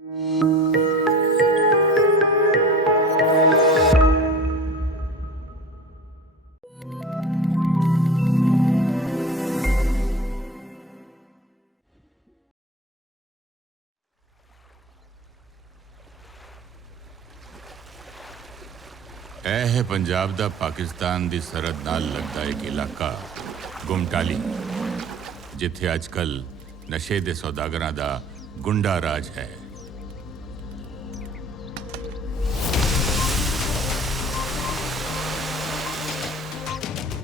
ਇਹ ਹੈ ਪੰਜਾਬ ਦਾ ਪਾਕਿਸਤਾਨ ਦੀ ਸਰਹੱਦ ਨਾਲ ਲੱਗਦਾ ਇੱਕ ਇਲਾਕਾ ਗੁਮਟਾਲੀ, ਜਿੱਥੇ ਅੱਜ ਕੱਲ੍ਹ ਨਸ਼ੇ ਦੇ ਸੌਦਾਗਰਾਂ ਦਾ ਗੁੰਡਾ ਰਾਜ ਹੈ।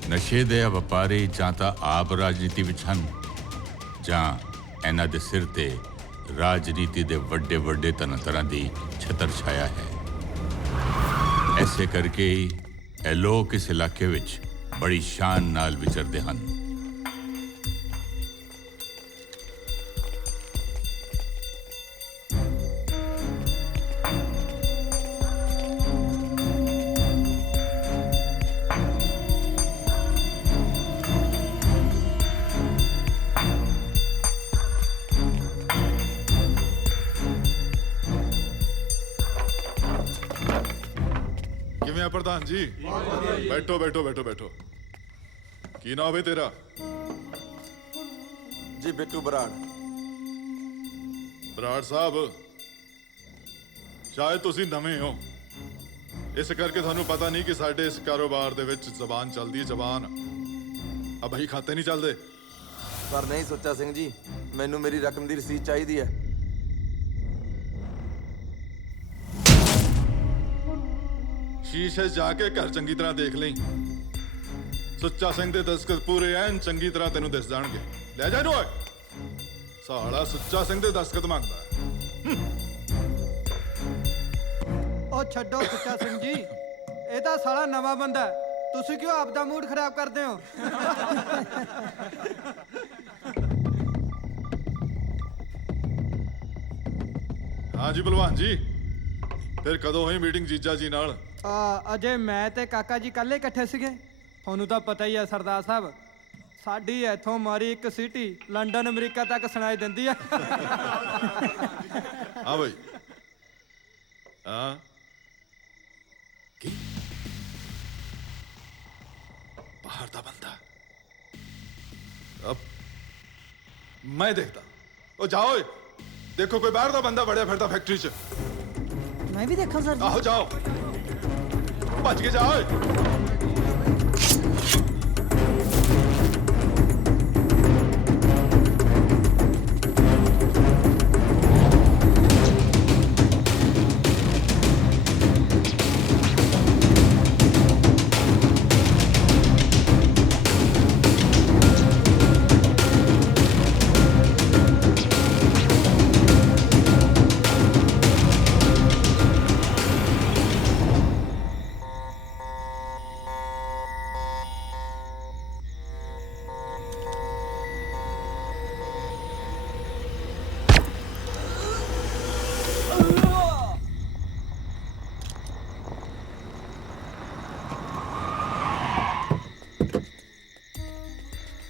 ਨਸ਼ੇ ਦੇ ਵਪਾਰੀ ਜਾਂ ਤਾਂ ਆਪ ਰਾਜਨੀਤੀ ਵਿੱਚ ਹਨ ਜਾਂ ਇਹਨਾਂ ਦੇ ਸਿਰ ਤੇ ਰਾਜਨੀਤੀ ਦੇ ਵੱਡੇ ਵੱਡੇ ਤੰਤਰਾਂ ਦੀ ਛਤਰ ਛਾਇਆ ਹੈ। ऐसे करके ही ये लोग इस इलाके विच बड़ी शान नाल विचरते हैं। प्रधान जी बैठो बैठो बैठो बैठो। की नाम है तेरा? जी बिट्टू बराड़। बराड़ साहब, शायद तुसी नवे हो, इस करके थानू पता नहीं कि साडे इस कारोबार दे विच जबान चलदी है। जबान अब ही खाते नहीं चलते। पर नहीं सोचा सिंह जी, मैनू मेरी रकम दी रसीद चाहिदी है। शीशे जाके घर चंगी तरह देख ली, सुच्चा सिंह दे दस्तखत पूरे एन चंगी तरह तेनू दिस जाणगे। ले जा इनू, साला सुच्चा सिंह दे दस्तखत मंगदा है। ओ छड्डो सुच्चा सिंह जी, ये तां साला नवा बंदा है, तुसीं क्यों आपदा मूड खराब करदे हो? हाँ जी भलवान जी, फिर कदों हुई मीटिंग जीजा जी नाल? अजय मैं ते काका जी कल ही इकट्ठे सीगे। थोनू तो पता ही है सरदार साहब, साडी इथों मारी एक सिटी लंडन अमरीका तक सुनाई दिंदी है। हाँ भाई, हाँ बाहर दा बंदा, अब मैं देखता। ओ जाओ, देखो कोई बाहर दा बंदा बड़िया फिरदा फैक्ट्री च। मैं भी देखा सर। आहो जाओ, भज के जाओ।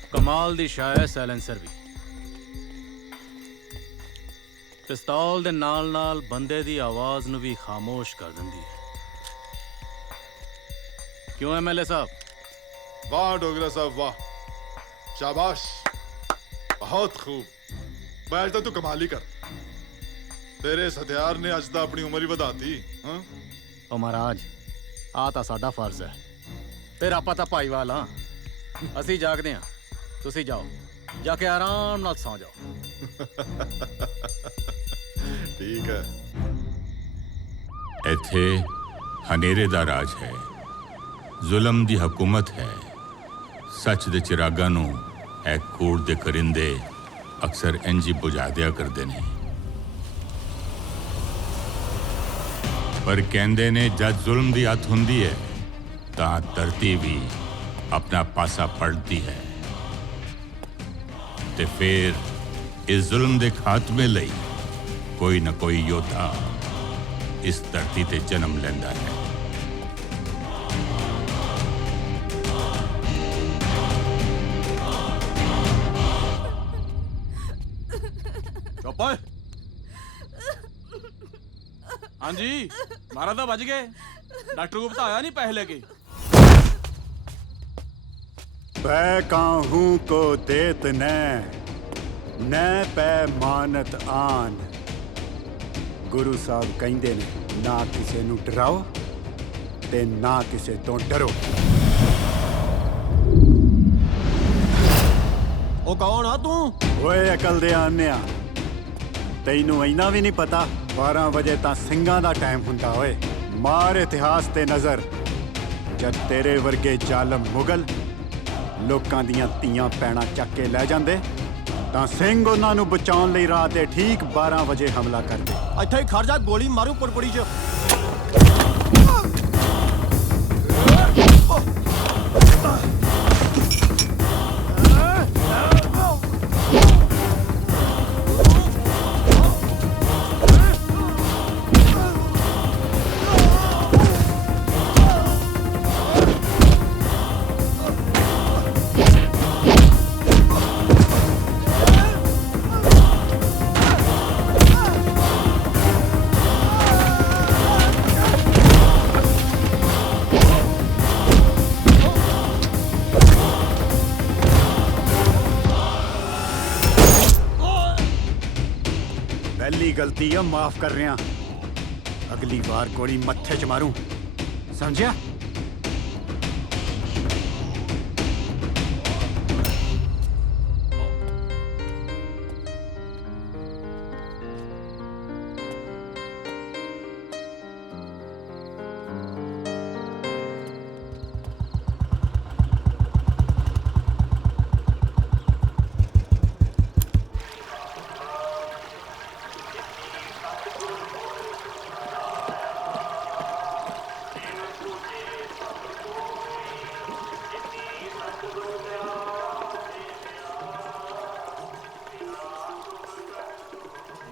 कमाल दी शाय साइलेंसर भी पिस्तौल दे नाल नाल बंदे दी आवाज नू भी खामोश कर दिंदी है। क्यों एमएलए साहब? वाह डोगरा साहब वाह, शाबाश, बहुत खूब। बैठ तो तू कमाल ही कर, तेरे इस हथियार ने अज तो अपनी उम्र ही ਵਧਾਤੀ। हाँ ओ महाराज, आ तां साडा फर्ज है, फिर आपां तां भाईवाल हां। ਅਸੀਂ ਜਾਗਦੇ ਹਾਂ, ਤੁਸੀਂ ਜਾਓ, ਜਾ ਕੇ ਆਰਾਮ ਨਾਲ ਸੌਂ ਜਾਓ। ठीक है। ਇੱਥੇ ਹਨੇਰੇ ਦਾ ਰਾਜ ਹੈ, ਜ਼ੁਲਮ ਦੀ ਹਕੂਮਤ ਹੈ। ਸੱਚ ਦੇ ਚਿਰਾਗਾਂ ਨੂੰ ਇਹ ਕੂੜ ਦੇ ਕਰਿੰਦੇ ਅਕਸਰ ਇੰਜ ਹੀ ਬੁਝਾ ਦਿਆ ਕਰਦੇ ਨੇ। ਪਰ ਕਹਿੰਦੇ ਨੇ ਜਦ ਜ਼ੁਲਮ ਦੀ ਹੱਥ ਹੁੰਦੀ ਹੈ ਤਾਂ ਧਰਤੀ ਵੀ अपना पासा पलटती है। ते फिर इस जुल्म दे खात्मे लई कोई ना कोई योद्धा इस धरती ते जन्म लेंदा है। चुप हाँ जी मारा तो बच गए, डॉक्टर को बताया नहीं पैसे लेके। पै काहू को देत न पै मानत आन। गुरु साहब कहते ने ना किसी नू डराओ ते ना किसी तो डरो। ਉਹ ਕੌਣ ਆ ਤੂੰ? ਓਏ ਅਕਲ ਦੇ ਆਨਿਆ, ਤੈਨੂੰ ਇੰਨਾ ਵੀ ਨਹੀਂ ਪਤਾ 12 ਵਜੇ ਤਾਂ ਸਿੰਘਾਂ ਦਾ ਟਾਈਮ ਹੁੰਦਾ ਓਏ। ਮਾਰ ਇਤਿਹਾਸ ਤੇ ਨਜ਼ਰ, ਜਦ ਤੇਰੇ ਵਰਗੇ ਜ਼ਾਲਮ ਮੁਗਲ ਲੋਕਾਂ ਦੀਆਂ ਧੀਆਂ ਪੈਣਾ ਚੱਕ ਕੇ ਲੈ ਜਾਂਦੇ ਤਾਂ ਸਿੰਘ ਉਹਨਾਂ ਨੂੰ ਬਚਾਉਣ ਲਈ ਰਾਤ ਦੇ ਠੀਕ 12 ਵਜੇ ਹਮਲਾ ਕਰਦੇ। ਇੱਥੇ ਹੀ ਖੜ ਜਾ, ਗੋਲੀ ਮਾਰੂ ਪੁੜਪੜੀ 'ਚ। पहली गलती है माफ कर रहा, अगली बार गोली मत्थे च मारूं, समझिया?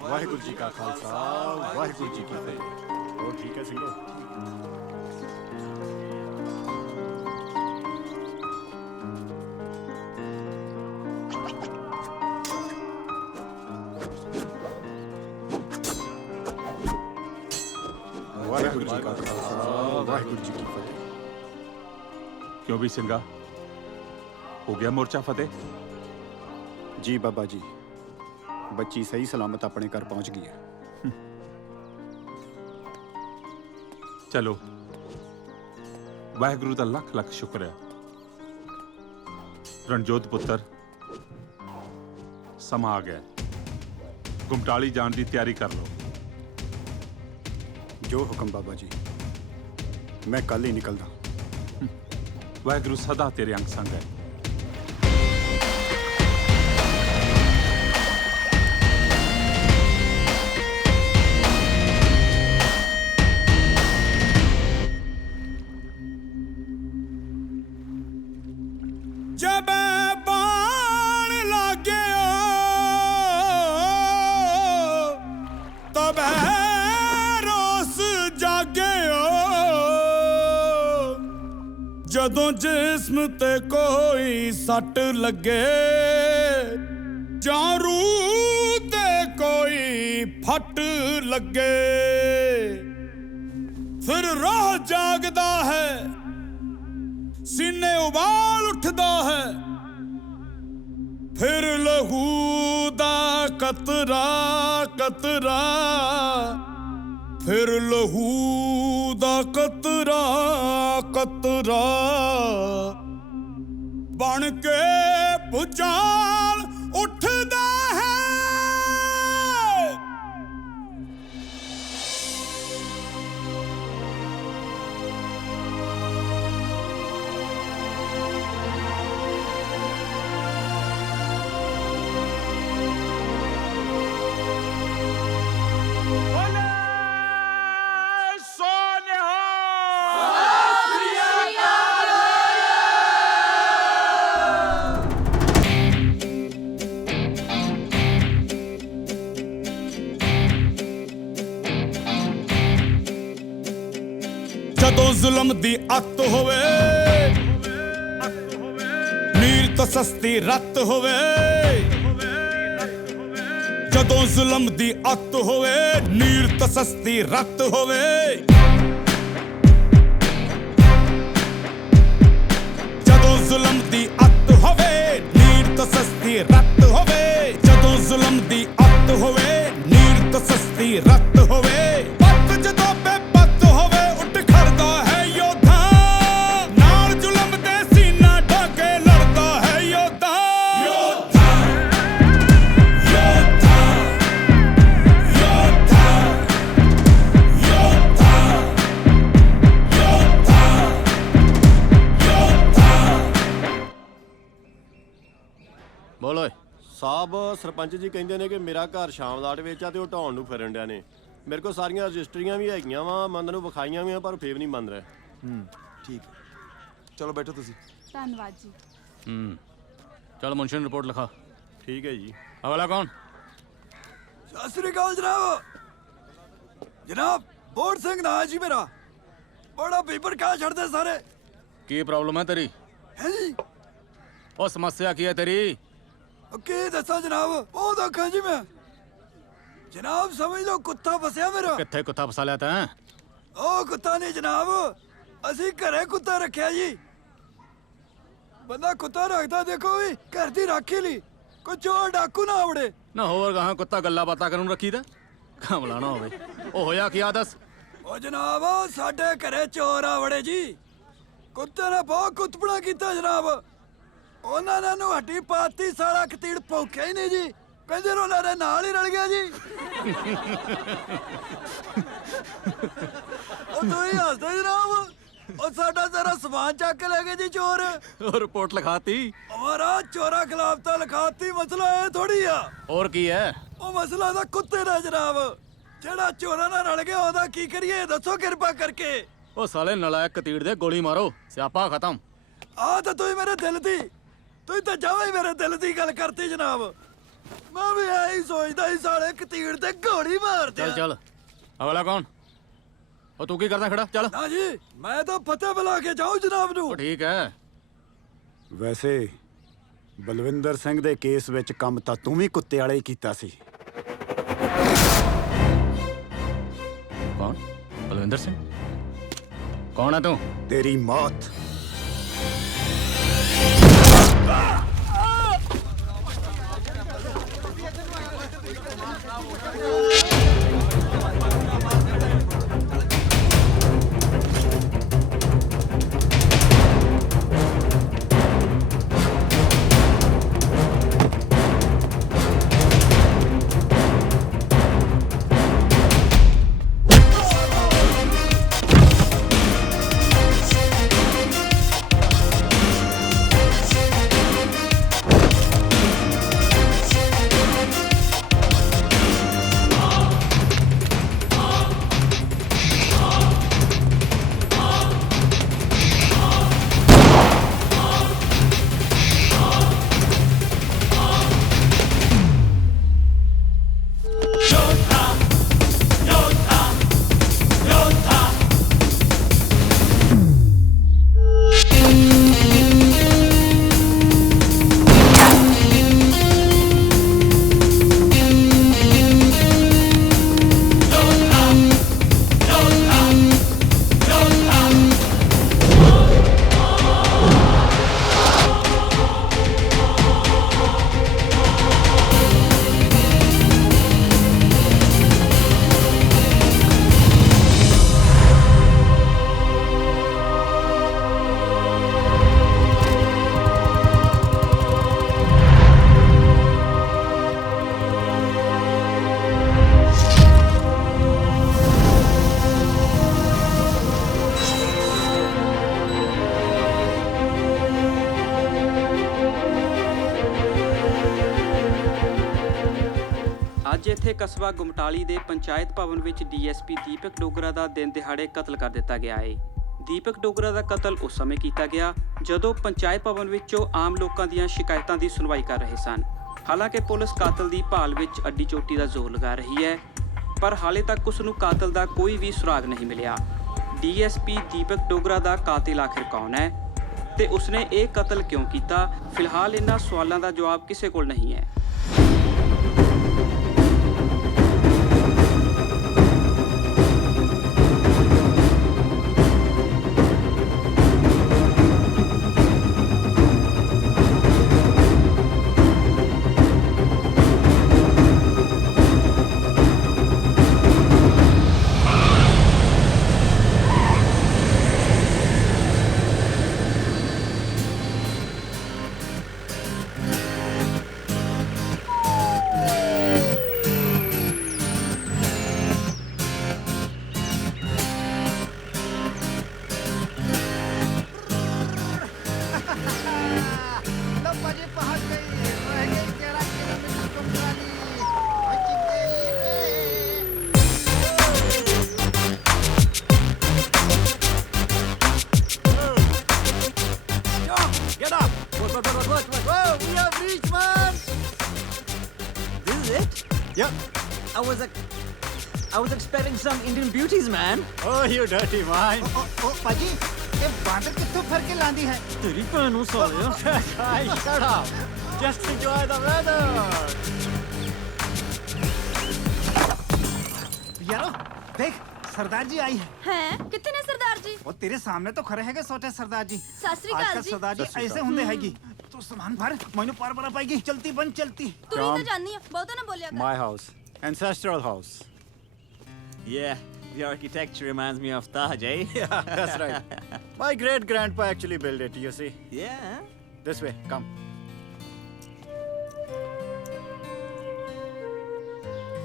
वाहिगुरु जी का खालसा, वाहिगुरु जी की फतेह। और ठीक है सिंगो? वाहिगुरु जी का खालसा, वाहिगुरु जी की फतेह। क्यों भी सिंगा, हो गया मोर्चा फतेह? जी बाबा जी, बच्ची सही सलामत अपने घर पहुंच गई है। चलो वाहिगुरु का लख लख शुक्र है। रणजोत पुत्र समा आ गया, गुमटाली जाने की तैयारी कर लो। जो हुक्म बाबा जी, मैं कल ही निकलदा। वाहिगुरु सदा तेरे अंग संग है। जब बाण लागे तब रोस जागे जदों जिस्म ते कोई सट लगे जां रूह ते कोई फट लगे फिर राह जागदा है सीने उबाल उठदा है फिर लहू दा कतरा कतरा फिर लहू दा कतरा कतरा बन के भुचाल उठदा है। जदों जुल्म दी अत होवे मीर तो सस्ती रत होवे ਜਦੋਂ ਜ਼ੁਲਮ ਦੀ ਅੱਤ ਹੋਵੇ ਨੀਰ ਤਸੱਸਤੀ ਰੱਤ ਹੋਵੇ ਜਦੋਂ ਜ਼ੁਲਮ ਦੀ ਅੱਤ ਹੋਵੇ ਨੀਰ ਤਸੱਸਤੀ ਰੱਤ ਹੋਵੇ ਜਦੋਂ ਜ਼ੁਲਮ ਦੀ ਅੱਤ ਹੋਵੇ ਨੀਰ ਤਸੱਸਤੀ ਰੱਤ ਹੋਵੇ ਪੱਤ ਜਦੋਂ ਬੇਪੱਤ ਹੋਵੇ ਉੱਠ ਖੜਦਾ ਹੈ ਯੋਧਾ ਨਾਲ ਜ਼ੁਲਮ ਦੇ ਸੀਨਾ ਢਾਕੇ ਲੜਦਾ ਹੈ ਯੋਧਾ ਯੋਧਾ ਯੋਧਾ ਯੋਧਾ ਯੋਧਾ ਬੋਲ ਓਏ ਸਾਹਿਬ ਸਰਪੰਚ ਜੀ ਕਹਿੰਦੇ ਨੇ ਕਿ ਮੇਰਾ ਘਰ ਸ਼ਾਮ ਦਾ 8 ਵਜੇ ਆ ਤੇ ਉਹ ਢਾਉਣ ਨੂੰ ਫਿਰਨ ਡਿਆ ਨੇ ਮੇਰੇ ਕੋਲ ਸਾਰੀਆਂ ਰਜਿਸਟਰੀਆਂ ਵੀ ਹੈਗੀਆਂ ਵਾ ਮੰਨ ਨੂੰ ਵਿਖਾਈਆਂ ਵੀ ਆ ਪਰ ਫੇਰ ਨਹੀਂ ਮੰਨ ਰਿਹਾ ਠੀਕ ਚਲੋ ਬੈਠੋ ਤੁਸੀਂ ਧੰਨਵਾਦ ਜੀ। ਚਲ ਮੁਨਸ਼ੀ ਨੂੰ ਰਿਪੋਰਟ ਲਿਖਾ। ਠੀਕ ਹੈ ਜੀ। ਅਗਲਾ ਕੌਣ? ਸਤਿ ਸ੍ਰੀ ਅਕਾਲ ਜਨਾਬ। ਜਨਾਬ ਬੋੜ ਸਿੰਘ ਨਾ ਜੀ ਮੇਰਾ ਬੜਾ ਪੇਪਰ ਕਾ ਛੱਡਦੇ ਸਾਰੇ। ਕੀ ਪ੍ਰੋਬਲਮ ਹੈ ਤੇਰੀ? ਹੈ ਜੀ ਉਹ ਸਮੱਸਿਆ ਕੀ ਹੈ ਤੇਰੀ? ਕੀ ਦੱਸਾਂ ਜਨਾਬ ਬਹੁਤ ਔਖਾ ਜੀ ਮੈਂ। ਜਨਾਬ ਸਮਝ ਲਓ ਕੁੱਤਾ ਫਸਿਆ ਮੇਰਾ। ਕਿੱਥੇ ਕੁੱਤਾ ਫਸਾ ਲਿਆ ਤੈਂ? ਉਹ ਕੁੱਤਾ ਨਹੀਂ ਜਨਾਬ ਅਸੀਂ ਘਰੇ ਕੁੱਤਾ ਰੱਖਿਆ ਜੀ। ਬੰਦਾ ਕੁੱਤਾ ਰੱਖਦਾ ਦੇਖੋ ਵੀ ਘਰ ਦੀ ਰਾਖੀ ਲਈ ਕੋਈ ਚੋਰ ਡਾਕੂ ਨਾ ਆਵੜੇ ਨਾ ਹੋਰ ਗਾਹਾਂ ਕੁੱਤਾ ਗੱਲਾਂ ਬਾਤਾਂ ਕਰਨ ਨੂੰ ਰੱਖੀਦਾ ਕਮਲਾ ਨਾ ਹੋਵੇ। ਉਹ ਹੋਇਆ ਕੀ ਆ ਦੱਸ? ਉਹ ਜਨਾਬ ਸਾਡੇ ਘਰੇ ਚੋਰ ਆਵੜੇ ਜੀ। ਕੁੱਤੇ ਨੇ ਬਹੁਤ ਕੁੱਤਪਣਾ ਕੀਤਾ ਜਨਾਬ। ਉਹਨਾਂ ਨੇ ਨੂੰ ਹੱਡੀ ਪਾਤੀ ਸਾਲਾ ਕਤੀੜ ਭੌਖਿਆ ਹੀ ਨਹੀਂ ਜੀ। ਕਹਿੰਦੇ ਉਹਨਾਂ ਦੇ ਨਾਲ ਹੀ ਰਲ ਗਿਆ ਜੀ। ਉਹ ਤੁਸੀਂ ਹੱਸਦੇ ਜਨਾਬ। ਉਹ ਸਾਡਾ ਸਾਰਾ ਸਮਾਨ ਚੱਕ ਕੇ ਲੈ ਗਏ ਜੀ ਚੋਰ। ਉਹ ਰਿਪੋਰਟ ਲਿਖਾਤੀ? ਹਮਾਰਾ ਚੋਰਾ ਖਿਲਾਫ ਤਾਂ ਲਿਖਾਤੀ। ਮਸਲਾ ਇਹ ਥੋੜੀ ਆ। ਹੋਰ ਕੀ ਹੈ? ਉਹ ਮਸਲਾ ਤਾਂ ਕੁੱਤੇ ਦਾ ਜਨਾਬ। ਜਿਹੜਾ ਚੋਰਾਂ ਨਾਲ ਰਲ ਗਿਆ ਉਹਦਾ ਕੀ ਕਰੀਏ ਦੱਸੋ ਕਿਰਪਾ ਕਰਕੇ। ਉਹ ਸਾਲੇ ਨਲਾਇਕ ਕਤੀੜ ਦੇ ਗੋਲੀ ਮਾਰੋ ਸਿਆਪਾ ਖਤਮ। ਆ ਤਾਂ ਤੁਸੀਂ ਮੇਰੇ ਦਿਲ ਦੀ ਤੁਸੀਂ ਤਾਂ ਜਾਵੇਂ ਮੇਰੇ ਦਿਲ ਦੀ ਗੱਲ ਕਰਤੀ ਜਨਾਬ। ਮੈਂ ਵੀ ਐਂ ਸੋਚਦਾ ਸੀ ਸਾਲੇ ਕਤੀੜ ਤੇ ਗੋਲੀ ਮਾਰ ਦੇ। ਚੱਲ ਚੱਲ ਅਗਲਾ ਕੌਣ? ਉਹ ਤੂੰ ਕੀ ਕਰਦਾ ਖੜਾ? ਚੱਲ। ਨਾ ਜੀ ਮੈਂ ਤਾਂ ਫਤਿਹ ਬੁਲਾ ਕੇ ਜਾਊਂ ਜਨਾਬ ਨੂੰ। ਉਹ ਠੀਕ ਹੈ। ਵੈਸੇ ਬਲਵਿੰਦਰ ਸਿੰਘ ਦੇ ਕੇਸ ਵਿੱਚ ਕੰਮ ਤਾਂ ਤੂੰ ਵੀ ਕੁੱਤੇ ਵਾਲੇ ਹੀ ਕੀਤਾ ਸੀ। ਕੌਣ? ਬਲਵਿੰਦਰ ਸਿੰਘ? ਕੌਣ ਹੈ ਤੂੰ? ਤੇਰੀ ਮੌਤ। ਅੱਜ ਇੱਥੇ ਕਸਬਾ ਗੁਮਟਾਲੀ ਦੇ ਪੰਚਾਇਤ ਭਵਨ ਵਿੱਚ ਡੀਐਸਪੀ ਦੀਪਕ ਡੋਗਰਾ ਦਾ ਦਿਨ ਦਿਹਾੜੇ ਕਤਲ ਕਰ ਦਿੱਤਾ ਗਿਆ ਹੈ। ਦੀਪਕ ਡੋਗਰਾ ਦਾ ਕਤਲ ਉਸ ਸਮੇਂ ਕੀਤਾ ਗਿਆ ਜਦੋਂ ਪੰਚਾਇਤ ਭਵਨ ਵਿੱਚੋਂ ਆਮ ਲੋਕਾਂ ਦੀਆਂ ਸ਼ਿਕਾਇਤਾਂ ਦੀ ਸੁਣਵਾਈ ਕਰ ਰਹੇ ਸਨ। ਹਾਲਾਂਕਿ ਪੁਲਿਸ ਕਾਤਲ ਦੀ ਭਾਲ ਵਿੱਚ ਅੱਡੀ ਚੋਟੀ ਦਾ ਜ਼ੋਰ ਲਗਾ ਰਹੀ ਹੈ, ਪਰ ਹਾਲੇ ਤੱਕ ਉਸ ਨੂੰ ਕਾਤਲ ਦਾ ਕੋਈ ਵੀ ਸੁਰਾਗ ਨਹੀਂ ਮਿਲਿਆ। ਡੀਐਸਪੀ ਦੀਪਕ ਡੋਗਰਾ ਦਾ ਕਾਤਿਲ ਆਖਿਰ ਕੌਣ ਹੈ ਤੇ ਉਸਨੇ ਇਹ ਕਤਲ ਕਿਉਂ ਕੀਤਾ? ਫਿਲਹਾਲ ਇਹਨਾਂ ਸਵਾਲਾਂ ਦਾ ਜਵਾਬ ਕਿਸੇ ਕੋਲ ਨਹੀਂ ਹੈ। is it? Yep. I was expecting some Indian beauties, man. Oh, you dirty mind. ਓ ਭਾਜੀ ਇਹ ਬਾਂਦਰ ਕਿੱਥੋਂ ਫੜ ਕੇ ਲਾਂਦੀ ਹੈ तेरी भैन सालिया. Hey, shut up. Just enjoy the weather. यारो देख सरदार जी आई है हैं कितने ने सरदार जी वो तेरे सामने तो खड़े हैं छोटे सरदार जी सत श्री अकाल आजकल जी सरदार जी ऐसे होंगे हैगी तू सामान भर मैंने पार बना पाएगी चलती बन चलती तू ही तो जाननी है बहुत ना बोलिया कर My house. Ancestral house. Yeah, the architecture reminds me of Taj, eh? Yeah, that's right. My great grandpa actually built it, you see. Yeah. This way, come.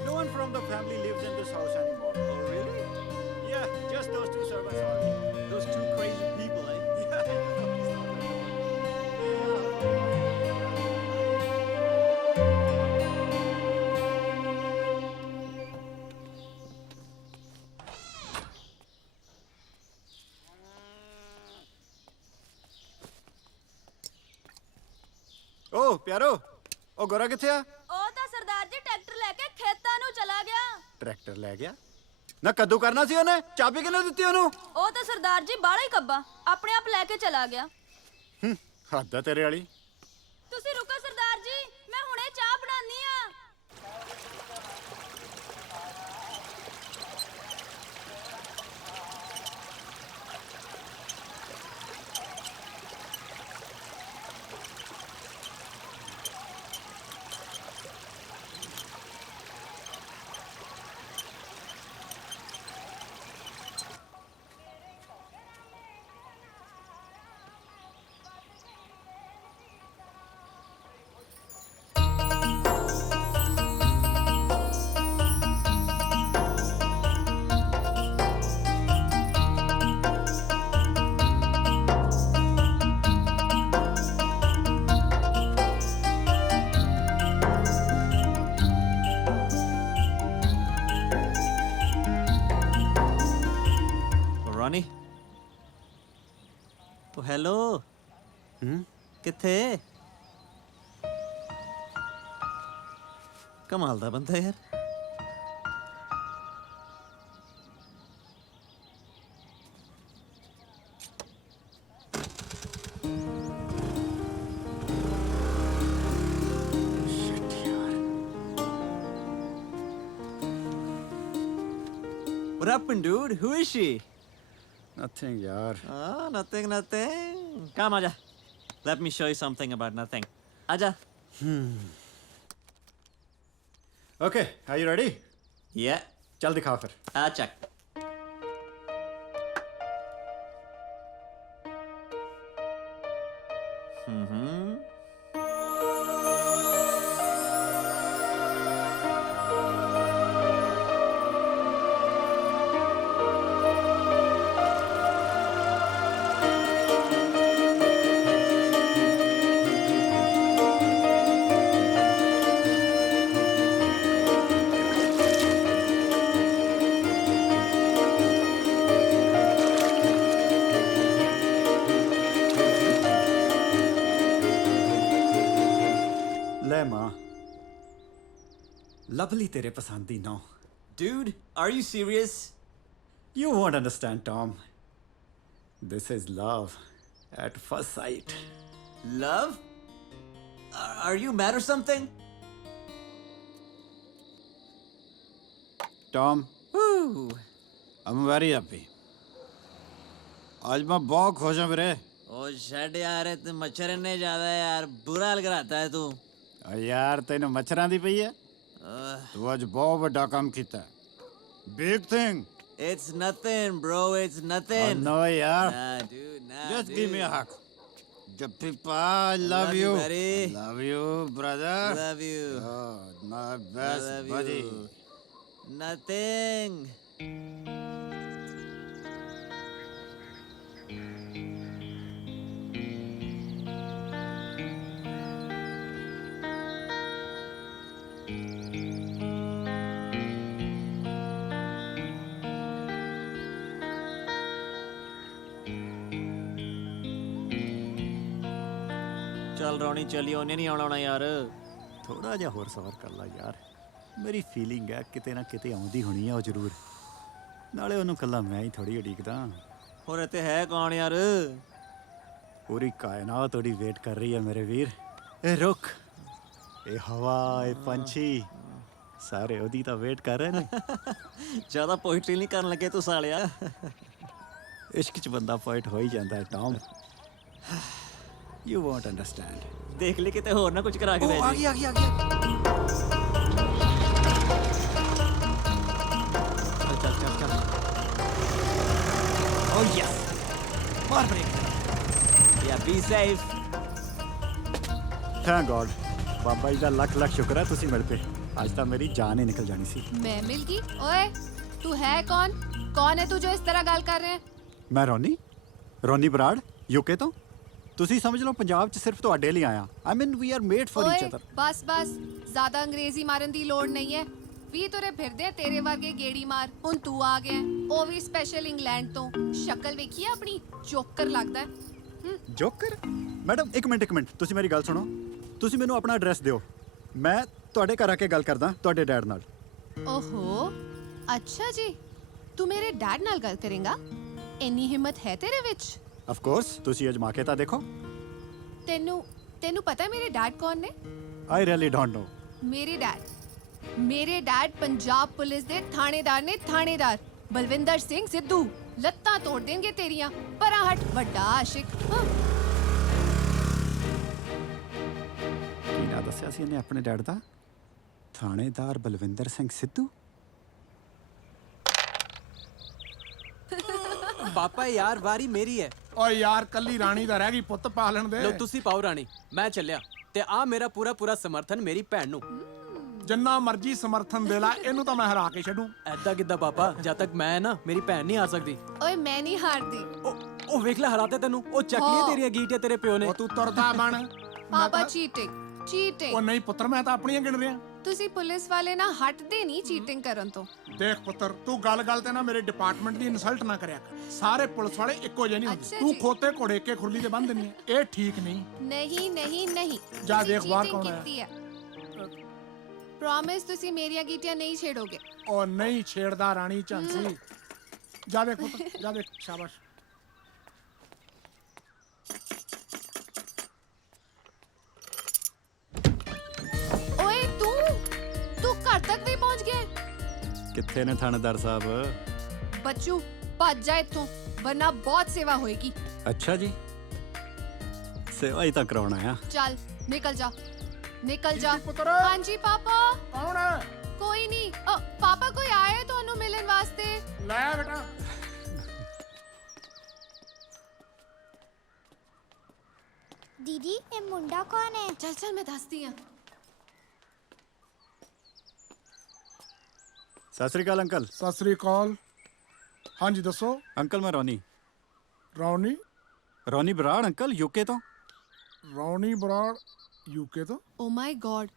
No one from the family lives in this house anymore. Oh, really? Yeah, just those two servants only. Those two crazy people, eh? Oh, ਪਿਆਰੋ ਉਹ ਗੋਰਾ ਕਿੱਥੇ ਆ ਉਹ ਤਾਂ Sardar ji tractor ਲੈ ਕੇ ਖੇਤਾਂ ਨੂੰ ਚਲਾ ਗਿਆ ਟਰੈਕਟਰ ਲੈ ਗਿਆ ਨਾ ਕੱਦੂ ਕਰਨਾ ਸੀ ਉਹਨੇ ਚਾਬੀ ਕਿਹਨੇ ਦਿੱਤੀ ਉਹਨੂੰ ਉਹ ਤਾਂ ਸਰਦਾਰ ਜੀ ਬਾਹਲਾ ਹੀ ਕੱਬਾ ਆਪਣੇ ਆਪ ਲੈ ਕੇ ਚਲਾ ਗਿਆ ਹੱਦ ਆ ਤੇਰੇ ਵਾਲੀ ਤੁਸੀਂ ਰੁਕੋ ਸਰਦਾਰ ਜੀ ਮੈਂ ਹੁਣੇ ਚਾਹ ਬਣਾਉਣੀ ਆ Ronnie? Oh, hello. किथे? कमाल दा बंदा यार. What happened, dude? Who is she? Nothing, yaar. Oh, nothing, nothing. Come, Aja. Let me show you something about nothing. Aja. Okay, are you ready? Yeah. चल दिखा फिर. Check. ले माँ lovely तेरे पसंदी no. Dude, are you serious? You won't understand, Tom. This is love at first sight. Love? Are you mad or something? Tom, Woo. I'm very happy. आज मैं बहुत खुश हूँ मेरे ओ छड़ यार ते मच्छर इन्ने ज्यादा है यार बुरा हाल कराता है तू यार तेन मच्छरां दी पई है तू आज बहुत बड़ा काम किया big thing It's nothing bro it's nothing no यार nah dude nah just dude. give me a hug Jappipa I love you buddy. love you brother Love you oh, my best love buddy you. Nothing चल रौनी चलिए उन्हें नहीं आना यार थोड़ा जा होर सवार कर ला यार ਮੇਰੀ ਫੀਲਿੰਗ ਹੈ ਕਿਤੇ ਨਾ ਕਿਤੇ ਆਉਂਦੀ ਹੋਣੀ ਆ ਉਹ ਜ਼ਰੂਰ। ਨਾਲੇ ਉਹਨੂੰ ਕੱਲਾ ਮੈਂ ਹੀ ਥੋੜੀ ਉਡੀਕਦਾ। ਹੋਰ ਇੱਥੇ ਹੈ ਕੌਣ ਯਾਰ? ਪੂਰੀ ਕਾਇਨਾਤ ਉਹਦੀ ਵੇਟ ਕਰ ਰਹੀ ਹੈ ਮੇਰੇ ਵੀਰ। ਇਹ ਰੁੱਖ, ਇਹ ਹਵਾ, ਇਹ ਪੰਛੀ ਸਾਰੇ ਉਹਦੀ ਤਾਂ ਵੇਟ ਕਰ ਰਹੇ ਨੇ। ਜ਼ਿਆਦਾ ਪੋਇਟਰੀ ਨਹੀਂ ਕਰਨ ਲੱਗੇ ਤੂੰ ਸਾਲਿਆ। ਇਸ਼ਕ 'ਚ ਬੰਦਾ ਪੋਇਟ ਹੋ ਹੀ ਜਾਂਦਾ ਹੈ ਟੌਮ। You won't understand. ਦੇਖ ਲਈ ਕਿਤੇ ਹੋਰ ਨਾ ਕੁਝ ਕਰਾ ਕੇ ਉਹ ਆ ਦੇ ਗਈ ਆ ਗਈ ਆ ਗਈ। ਚੱਲ ਚੱਲ ਚੱਲ। ਓ ਯੈਸ, ਮਾਰ ਬ੍ਰੇਕ। ਯਾ be safe. Thank god, Baba ji ਦਾ ਲੱਖ ਲੱਖ ਸ਼ੁਕਰ ਹੈ ਤੁਸੀਂ ਮਿਲ ਪਏ। ਅੱਜ ਤਾਂ ਮੇਰੀ ਜਾਨ ਹੀ ਨਿਕਲ ਜਾਣੀ ਸੀ। मैं मिल गई। ओए तू है कौन? कौन है तू जो इस तरह गाल कर रहे हैं? ਮੈਂ ਰੋਨੀ ਬਰਾੜ ਯੂਕੇ ਤੋਂ। ਤੁਸੀਂ ਸਮਝ ਲਓ ਪੰਜਾਬ 'ਚ ਸਿਰਫ ਤੁਹਾਡੇ ਲਈ ਆਇਆ। ਆਈ ਮੀਨ ਵੀ ਆਰ ਮੇਡ ਫॉर ਈਚ ओए ਅਦਰ। बस बस ज्यादा अंग्रेजी मारन दी लोड़ नहीं है। ਵੀ ਤੁਰੇ ਫਿਰਦੇ ਆ ਤੇਰੇ ਵਰਗੇ ਗੇੜੀ ਮਾਰ। ਹੁਣ ਤੂੰ ਆ ਗਿਆ, ਉਹ ਵੀ ਸਪੈਸ਼ਲ ਇੰਗਲੈਂਡ ਤੋਂ। ਸ਼ਕਲ ਵੇਖੀ ਆ ਆਪਣੀ, ਜੋਕਰ ਲੱਗਦਾ ਹੈ। ਜੋਕਰ? ਮੈਡਮ ਇੱਕ ਮਿੰਟ ਤੁਸੀਂ ਮੇਰੀ ਗੱਲ ਸੁਣੋ। ਤੁਸੀਂ ਮੈਨੂੰ ਆਪਣਾ ਐਡਰੈਸ ਦਿਓ, ਮੈਂ ਤੁਹਾਡੇ ਘਰ ਆ ਕੇ ਗੱਲ ਕਰਦਾ ਤੁਹਾਡੇ ਡੈਡ ਨਾਲ। ਓਹੋ ਅੱਛਾ ਜੀ, ਤੂੰ ਮੇਰੇ ਡੈਡ ਨਾਲ ਗੱਲ ਕਰੇਂਗਾ? ਇੰਨੀ ਹਿੰਮਤ ਹੈ ਤੇਰੇ ਵਿੱਚ? ਆਫ ਕੋਰਸ, ਤੁਸੀਂ ਅਜਮਾ ਕੇ ਤਾਂ ਦੇਖੋ। ਤੈਨੂੰ ਪਤਾ ਹੈ ਮੇਰੇ ਡੈਡ ਕੌਣ ਨੇ? I really don't know. ਮੇਰੇ ਡੈਡ ਪੰਜਾਬ ਪੁਲਿਸ ਦੇ ਥਾਣੇਦਾਰ ਨੇ। ਥਾਣੇਦਾਰ ਬਲਵਿੰਦਰ ਸਿੰਘ ਸਿੱਧੂ। ਲੱਤਾਂ ਤੋੜ ਦੇਣਗੇ ਤੇਰੀਆਂ। ਪਰਾਂ ਹਟ ਵੱਡਾ ਆਸ਼ਿਕ। ਕੀ ਨਾ ਦੱਸਿਆ ਸੀ ਇਹਨੇ ਆਪਣੇ ਡੈਡ ਦਾ? ਥਾਣੇਦਾਰ ਬਲਵਿੰਦਰ ਸਿੰਘ ਸਿੱਧੂ। ਪਾਪਾ ਯਾਰ ਵਾਰੀ ਮੇਰੀ ਹੈ। ਓਏ ਯਾਰ ਕੱਲੀ ਰਾਣੀ ਦਾ ਰਹਿ ਗਈ, ਪੁੱਤ ਪਾਲਣ ਦੇ। ਲੋ ਤੁਸੀਂ ਪਾਓ ਰਾਣੀ, ਮੈਂ ਚੱਲਿਆ। ਤੇ ਆ ਮੇਰਾ ਪੂਰਾ ਸਮਰਥਨ ਮੇਰੀ ਭੈਣ ਨੂੰ। ਜਿੰਨਾ ਮਰਜ਼ੀ ਸਮਰਥਨ ਦੇ ਲੈ, ਇਹਨੂੰ ਤਾਂ ਮੈਂ ਹਰਾ ਕੇ ਛੱਡੂ। ਐਦਾਂ ਕਿੱਦਾਂ ਪਾਪਾ? ਜਦ ਤੱਕ ਮੈਂ ਨਾ, ਮੇਰੀ ਭੈਣ ਨਹੀਂ ਆ ਸਕਦੀ। ਓਏ ਮੈਂ ਨਹੀਂ ਹਾਰਦੀ। ਉਹ ਵੇਖ ਲੈ ਹਰਾਤੇ ਤੈਨੂੰ। ਉਹ ਚੱਕ ਲਈ ਤੇਰੀਆਂ ਗੀਟੀਆਂ ਤੇਰੇ ਪਿਓ ਨੇ। ਉਹ ਤੂੰ ਤੁਰਦਾ ਬਣ। ਪਾਪਾ ਚੀਟਿੰਗ। ਉਹ ਨਹੀਂ ਪੁੱਤਰ, ਮੈਂ ਤਾਂ ਆਪਣੀਆਂ ਗਿਣ ਰਿਹਾ। ਤੁਸੀਂ ਪੁਲਿਸ ਵਾਲੇ ਨਾ ਹਟਦੇ ਨਹੀਂ ਚੀਟਿੰਗ ਕਰਨ ਤੋਂ। ਦੇਖ ਪੁੱਤਰ, ਤੂੰ ਗੱਲ ਤੇ ਨਾ ਮੇਰੇ ਡਿਪਾਰਟਮੈਂਟ ਦੀ ਇਨਸਲਟ ਨਾ ਕਰਿਆ ਕਰ। ਸਾਰੇ ਪੁਲਿਸ ਵਾਲੇ ਇੱਕੋ ਜਿਹੇ ਨਹੀਂ ਹੁੰਦੇ। ਤੂੰ ਖੋਤੇ ਘੋੜੇ ਕੇ ਖੁਰਲੀ ਤੇ ਬੰਨ ਦਿੰਦੀ ਹੈ, ਇਹ ਠੀਕ ਨਹੀਂ। ਨਹੀਂ ਜਾ ਦੇਖ ਬਾਹਰ ਕੌਣ ਹੈ। ਪ੍ਰੋਮਿਸ ਤੁਸੀਂ ਮੇਰੀਆਂ ਗੀਟੀਆਂ ਨਹੀਂ ਛੇੜੋਗੇ। ਉਹ ਨਹੀਂ ਛੇੜਦਾ ਰਾਣੀ ਝਾਂਸੀ। ਜਾ ਦੇਖ ਪੁੱਤਰ, ਜਾ ਦੇਖ। ਸ਼ਾਬਾਸ਼। ਓਏ ਤੂੰ ਘਰ ਤੱਕ ਵੀ ਪਹੁੰਚ ਗਿਆ? ਕਿੱਥੇ ਨੇ ਥਾਣੇਦਾਰ ਸਾਹਿਬ? ਬੱਚੂ ਭੱਜ ਜਾ ਇੱਥੋਂ, ਵਰਨਾ ਬਹੁਤ ਸੇਵਾ ਹੋਏਗੀ। ਅੱਛਾ ਜੀ, ਸੇਵਾ ਹੀ ਤਾਂ ਕਰਾਉਣਾ ਆ। ਚੱਲ ਨਿਕਲ ਜਾ। ਹਾਂਜੀ ਪਾਪਾ। ਕੌਣ? ਕੋਈ ਨਹੀਂ। ਪਾਪਾ ਕੋਈ ਆਇਆ ਤੁਹਾਨੂੰ ਮਿਲਣ ਵਾਸਤੇ। ਲੈ ਬੇਟਾ। दीदी ये मुंडा कौन है? चल मैं दसती हूँ। ਸਤਿ ਸ੍ਰੀ ਅਕਾਲ ਅੰਕਲ। ਸਤਿ ਸ੍ਰੀ ਅਕਾਲ। ਹਾਂਜੀ ਦੱਸੋ। ਅੰਕਲ ਮੈਂ ਰੌਨੀ ਬਰਾੜ ਅੰਕਲ, ਯੂਕੇ ਤੋਂ। ਰੌਨੀ ਬਰਾੜ ਯੂਕੇ ਤੋਂ? ਓ ਮਾਈ ਗॉड,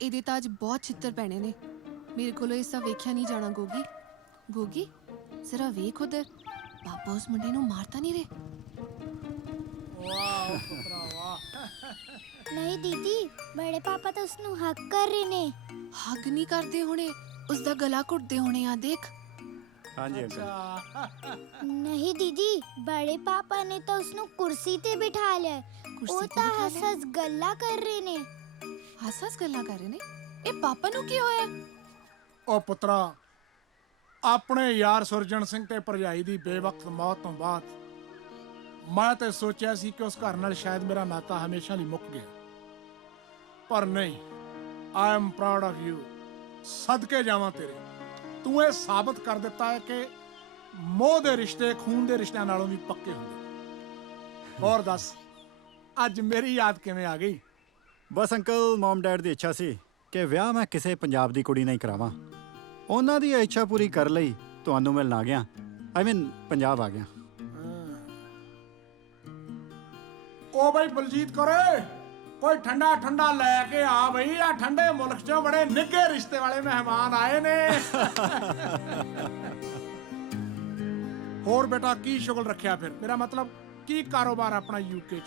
ਇਹਦੇ ਤਾਂ ਅੱਜ ਬਹੁਤ ਛਿੱਤਰ ਪੈਣੇ ਨੇ। ਮੇਰੇ ਕੋਲੋਂ ਇਸ ਦਾ ਵੇਖਿਆ ਨਹੀਂ ਜਾਣਾ। ਗੋਗੀ ਜ਼ਰਾ ਵੇਖ ਉਧਰ, ਪਾਪਾ ਉਸ ਮੁੰਡੇ ਨੂੰ ਮਾਰਤਾ ਨਹੀਂ ਰੇ? ਵਾਹ ਪੁੱਤਰਾ ਵਾਹ। नहीं दीदी, बड़े पापा तो उसनु हक कर रहे ने। ਹੱਗ ਨਹੀਂ ਕਰਦੇ ਹੋਣੇ, ਉਸ ਦਾ ਗਲਾ ਘੁੱਟਦੇ ਹੋਣੇ ਆ। ਦੇਖ। ਹਾਂਜੀ ਅੰਕਲ। नहीं दीदी, बड़े पापा ने तो उसनु कुर्सी ते बिठा लिया। वो तो हंस गल्ला कर रहे ने। हंस गल्ला कर रहे ने? ए पापा ਨੂੰ ਕੀ ਹੋਇਆ? ਉਹ ਪੁੱਤਰਾ, ਆਪਣੇ ਯਾਰ ਸੁਰਜਣ ਸਿੰਘ ਤੇ ਭਰਜਾਈ ਦੀ ਬੇਵਕਤ ਮੌਤ ਤੋਂ ਬਾਅਦ ਮੈਂ ਤੇ ਸੋਚਿਆ ਸੀ ਕਿ ਉਸ ਘਰ ਨਾਲ ਸ਼ਾਇਦ ਮੇਰਾ ਨਾਤਾ ਹਮੇਸ਼ਾ ਲਈ ਮੁੱਕ ਗਿਆ, ਪਰ ਨਹੀਂ। ਆਈ ਐਮ ਪ੍ਰਾਊਡ ਆਫ ਯੂ। ਸਦਕੇ ਜਾਵਾਂ ਤੇਰੇ, ਤੂੰ ਇਹ ਸਾਬਤ ਕਰ ਦਿੱਤਾ ਹੈ ਕਿ ਮੋਹ ਦੇ ਰਿਸ਼ਤੇ ਖੂਨ ਦੇ ਰਿਸ਼ਤਿਆਂ ਨਾਲੋਂ ਵੀ ਪੱਕੇ ਹੁੰਦੇ। ਹੋਰ ਦੱਸ, ਅੱਜ ਮੇਰੀ ਯਾਦ ਕਿਵੇਂ ਆ ਗਈ? ਬਸ ਅੰਕਲ, ਮਮ ਡੈਡ ਦੀ ਇੱਛਾ ਸੀ ਕਿ ਵਿਆਹ ਮੈਂ ਕਿਸੇ ਪੰਜਾਬ ਦੀ ਕੁੜੀ ਨਾਲ ਹੀ ਕਰਾਵਾਂ। ਉਹਨਾਂ ਦੀ ਇੱਛਾ ਪੂਰੀ ਕਰ ਲਈ ਤੁਹਾਨੂੰ ਮਿਲਣ ਆ ਗਿਆ। ਆਈ ਮੀਨ ਪੰਜਾਬ ਆ ਗਿਆ। ਉਹ ਬਈ ਬਲਜੀਤ ਕੋਰੇ, ਕੋਈ ਠੰਡਾ ਲੈ ਕੇ ਆ ਬਈ। ਆ ਠੰਡੇ ਮੁਲਕ ਚੋਂ ਬੜੇ ਨਿੱਘੇ ਰਿਸ਼ਤੇ ਵਾਲੇ ਮਹਿਮਾਨ ਆਏ ਨੇ। ਹੋਰ ਬੇਟਾ ਕੀ ਸ਼ੁਗਲ ਰੱਖਿਆ ਫਿਰ? ਮੇਰਾ ਮਤਲਬ ਕੀ ਕਾਰੋਬਾਰ ਆਪਣਾ ਯੂਕੇ ਚ?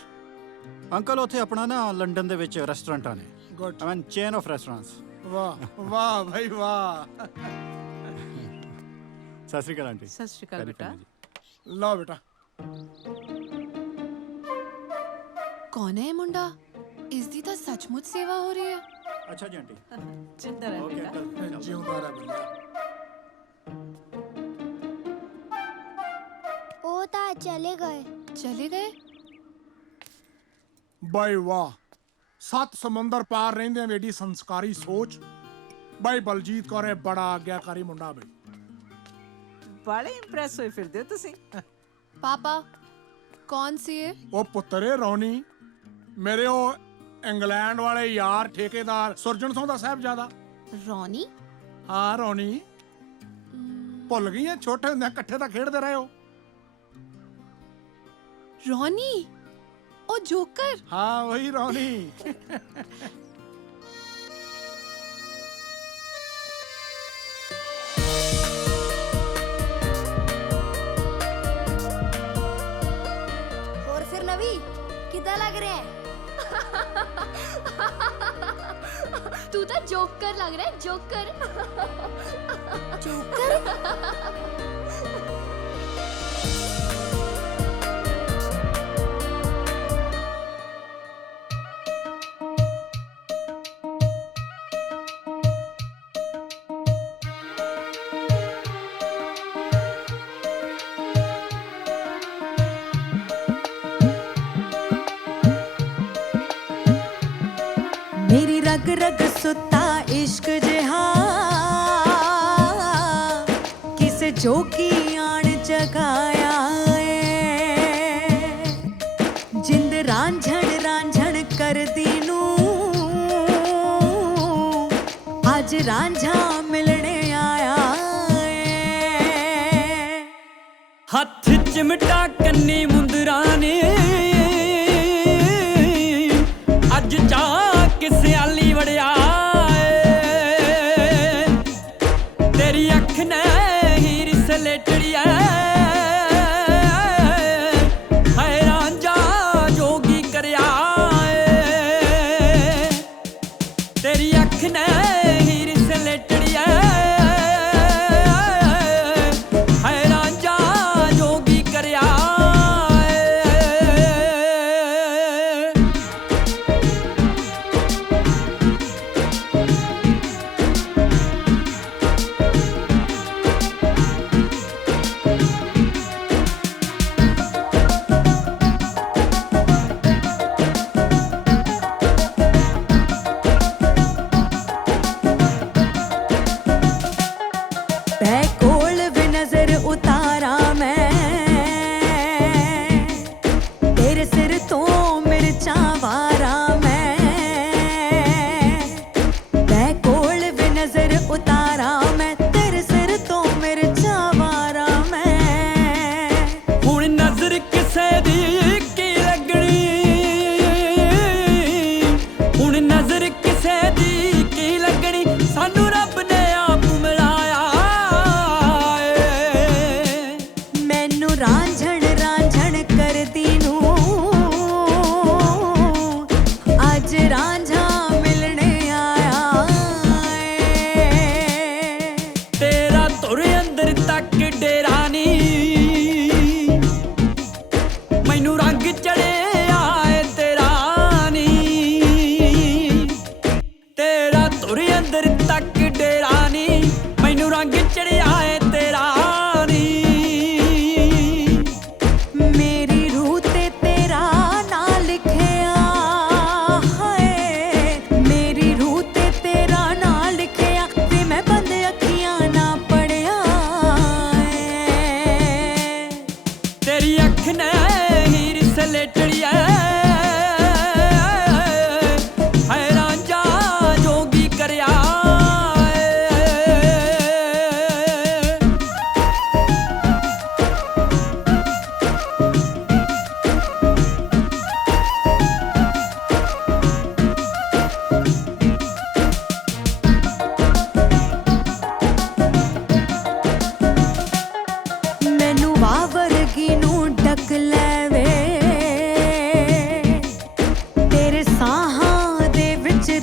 ਅੰਕਲ ਉੱਥੇ ਆਪਣਾ ਨਾ ਲੰਡਨ ਦੇ ਵਿੱਚ ਰੈਸਟੋਰੈਂਟਾਂ ਨੇ। Good. I mean chain of restaurants. ਵਾਹ ਵਾਹ ਭਾਈ ਵਾਹ। ਸਤਿ ਸ਼੍ਰੀ ਅਕਾਲ ਆਂਟੀ। ਸਤਿ ਸ਼੍ਰੀ ਅਕਾਲ ਬੇਟਾ। ਲਓ ਬੇਟਾ। कौन है ये मुंडा? इसकी तो सचमुच सेवा हो रही है। अच्छा जी आंटी। जिंदा रह बेटा। जिंदा रह बल्ला। ਉਹ ਤਾਂ ਚਲੇ ਗਏ। चले गए? ਬਾਈ ਵਾਹ, 7 ਸਮੁੰਦਰ ਪਾਰ ਰਹਿੰਦੇ ਵੇਡੀ ਸੰਸਕਾਰੀ ਸੋਚ। ਬਾਈ ਬਲਜੀਤ ਕੌਰ ਇਹ ਬੜਾ ਆਗਿਆਕਾਰੀ ਮੁੰਡਾ ਬਈ। ਬੜੇ ਇੰਪ੍ਰੈਸ ਹੋਏ ਫਿਰਦੇ ਹੋ ਤੁਸੀਂ। पापा कौन सी है? ਉਹ ਪੁੱਤਰੇ ਰੌਣੀ, ਮੇਰੇ ਉਹ ਇੰਗਲੈਂਡ ਵਾਲੇ ਯਾਰ ਠੇਕੇਦਾਰ ਸੁਰਜਣ ਸਿੰਘ ਦਾ ਸਾਹਿਬਜ਼ਾਦਾ। ਰੌਣੀ? ਹਾਂ ਰੌਣੀ। ਭੁੱਲ ਗਈ ਐ? ਛੋਟੇ ਹੁੰਦੇ ਇਕੱਠੇ ਤਾਂ ਖੇਡਦੇ ਰਹੇ ਹੋ। रॉनी? ओ जोकर? हाँ वही रॉनी। और फिर नवी कितना लग रहा है? तू तो जोकर लग रहा है, जोकर। जोकर? मेरी रग रग सुता इश्क जिहा किसे जोगी आन जगाया जिंद रांझण कर दीनू आज रांझा मिलने आया हथ चिमटा कन्नी मुंदराने अज चा सियाली वड़िया तेरी अख ने हीर सलेटड़ी हैरान जा जोगी करया तेरी अख ने हीर सलेटड़ी हैरान जा जोगी करया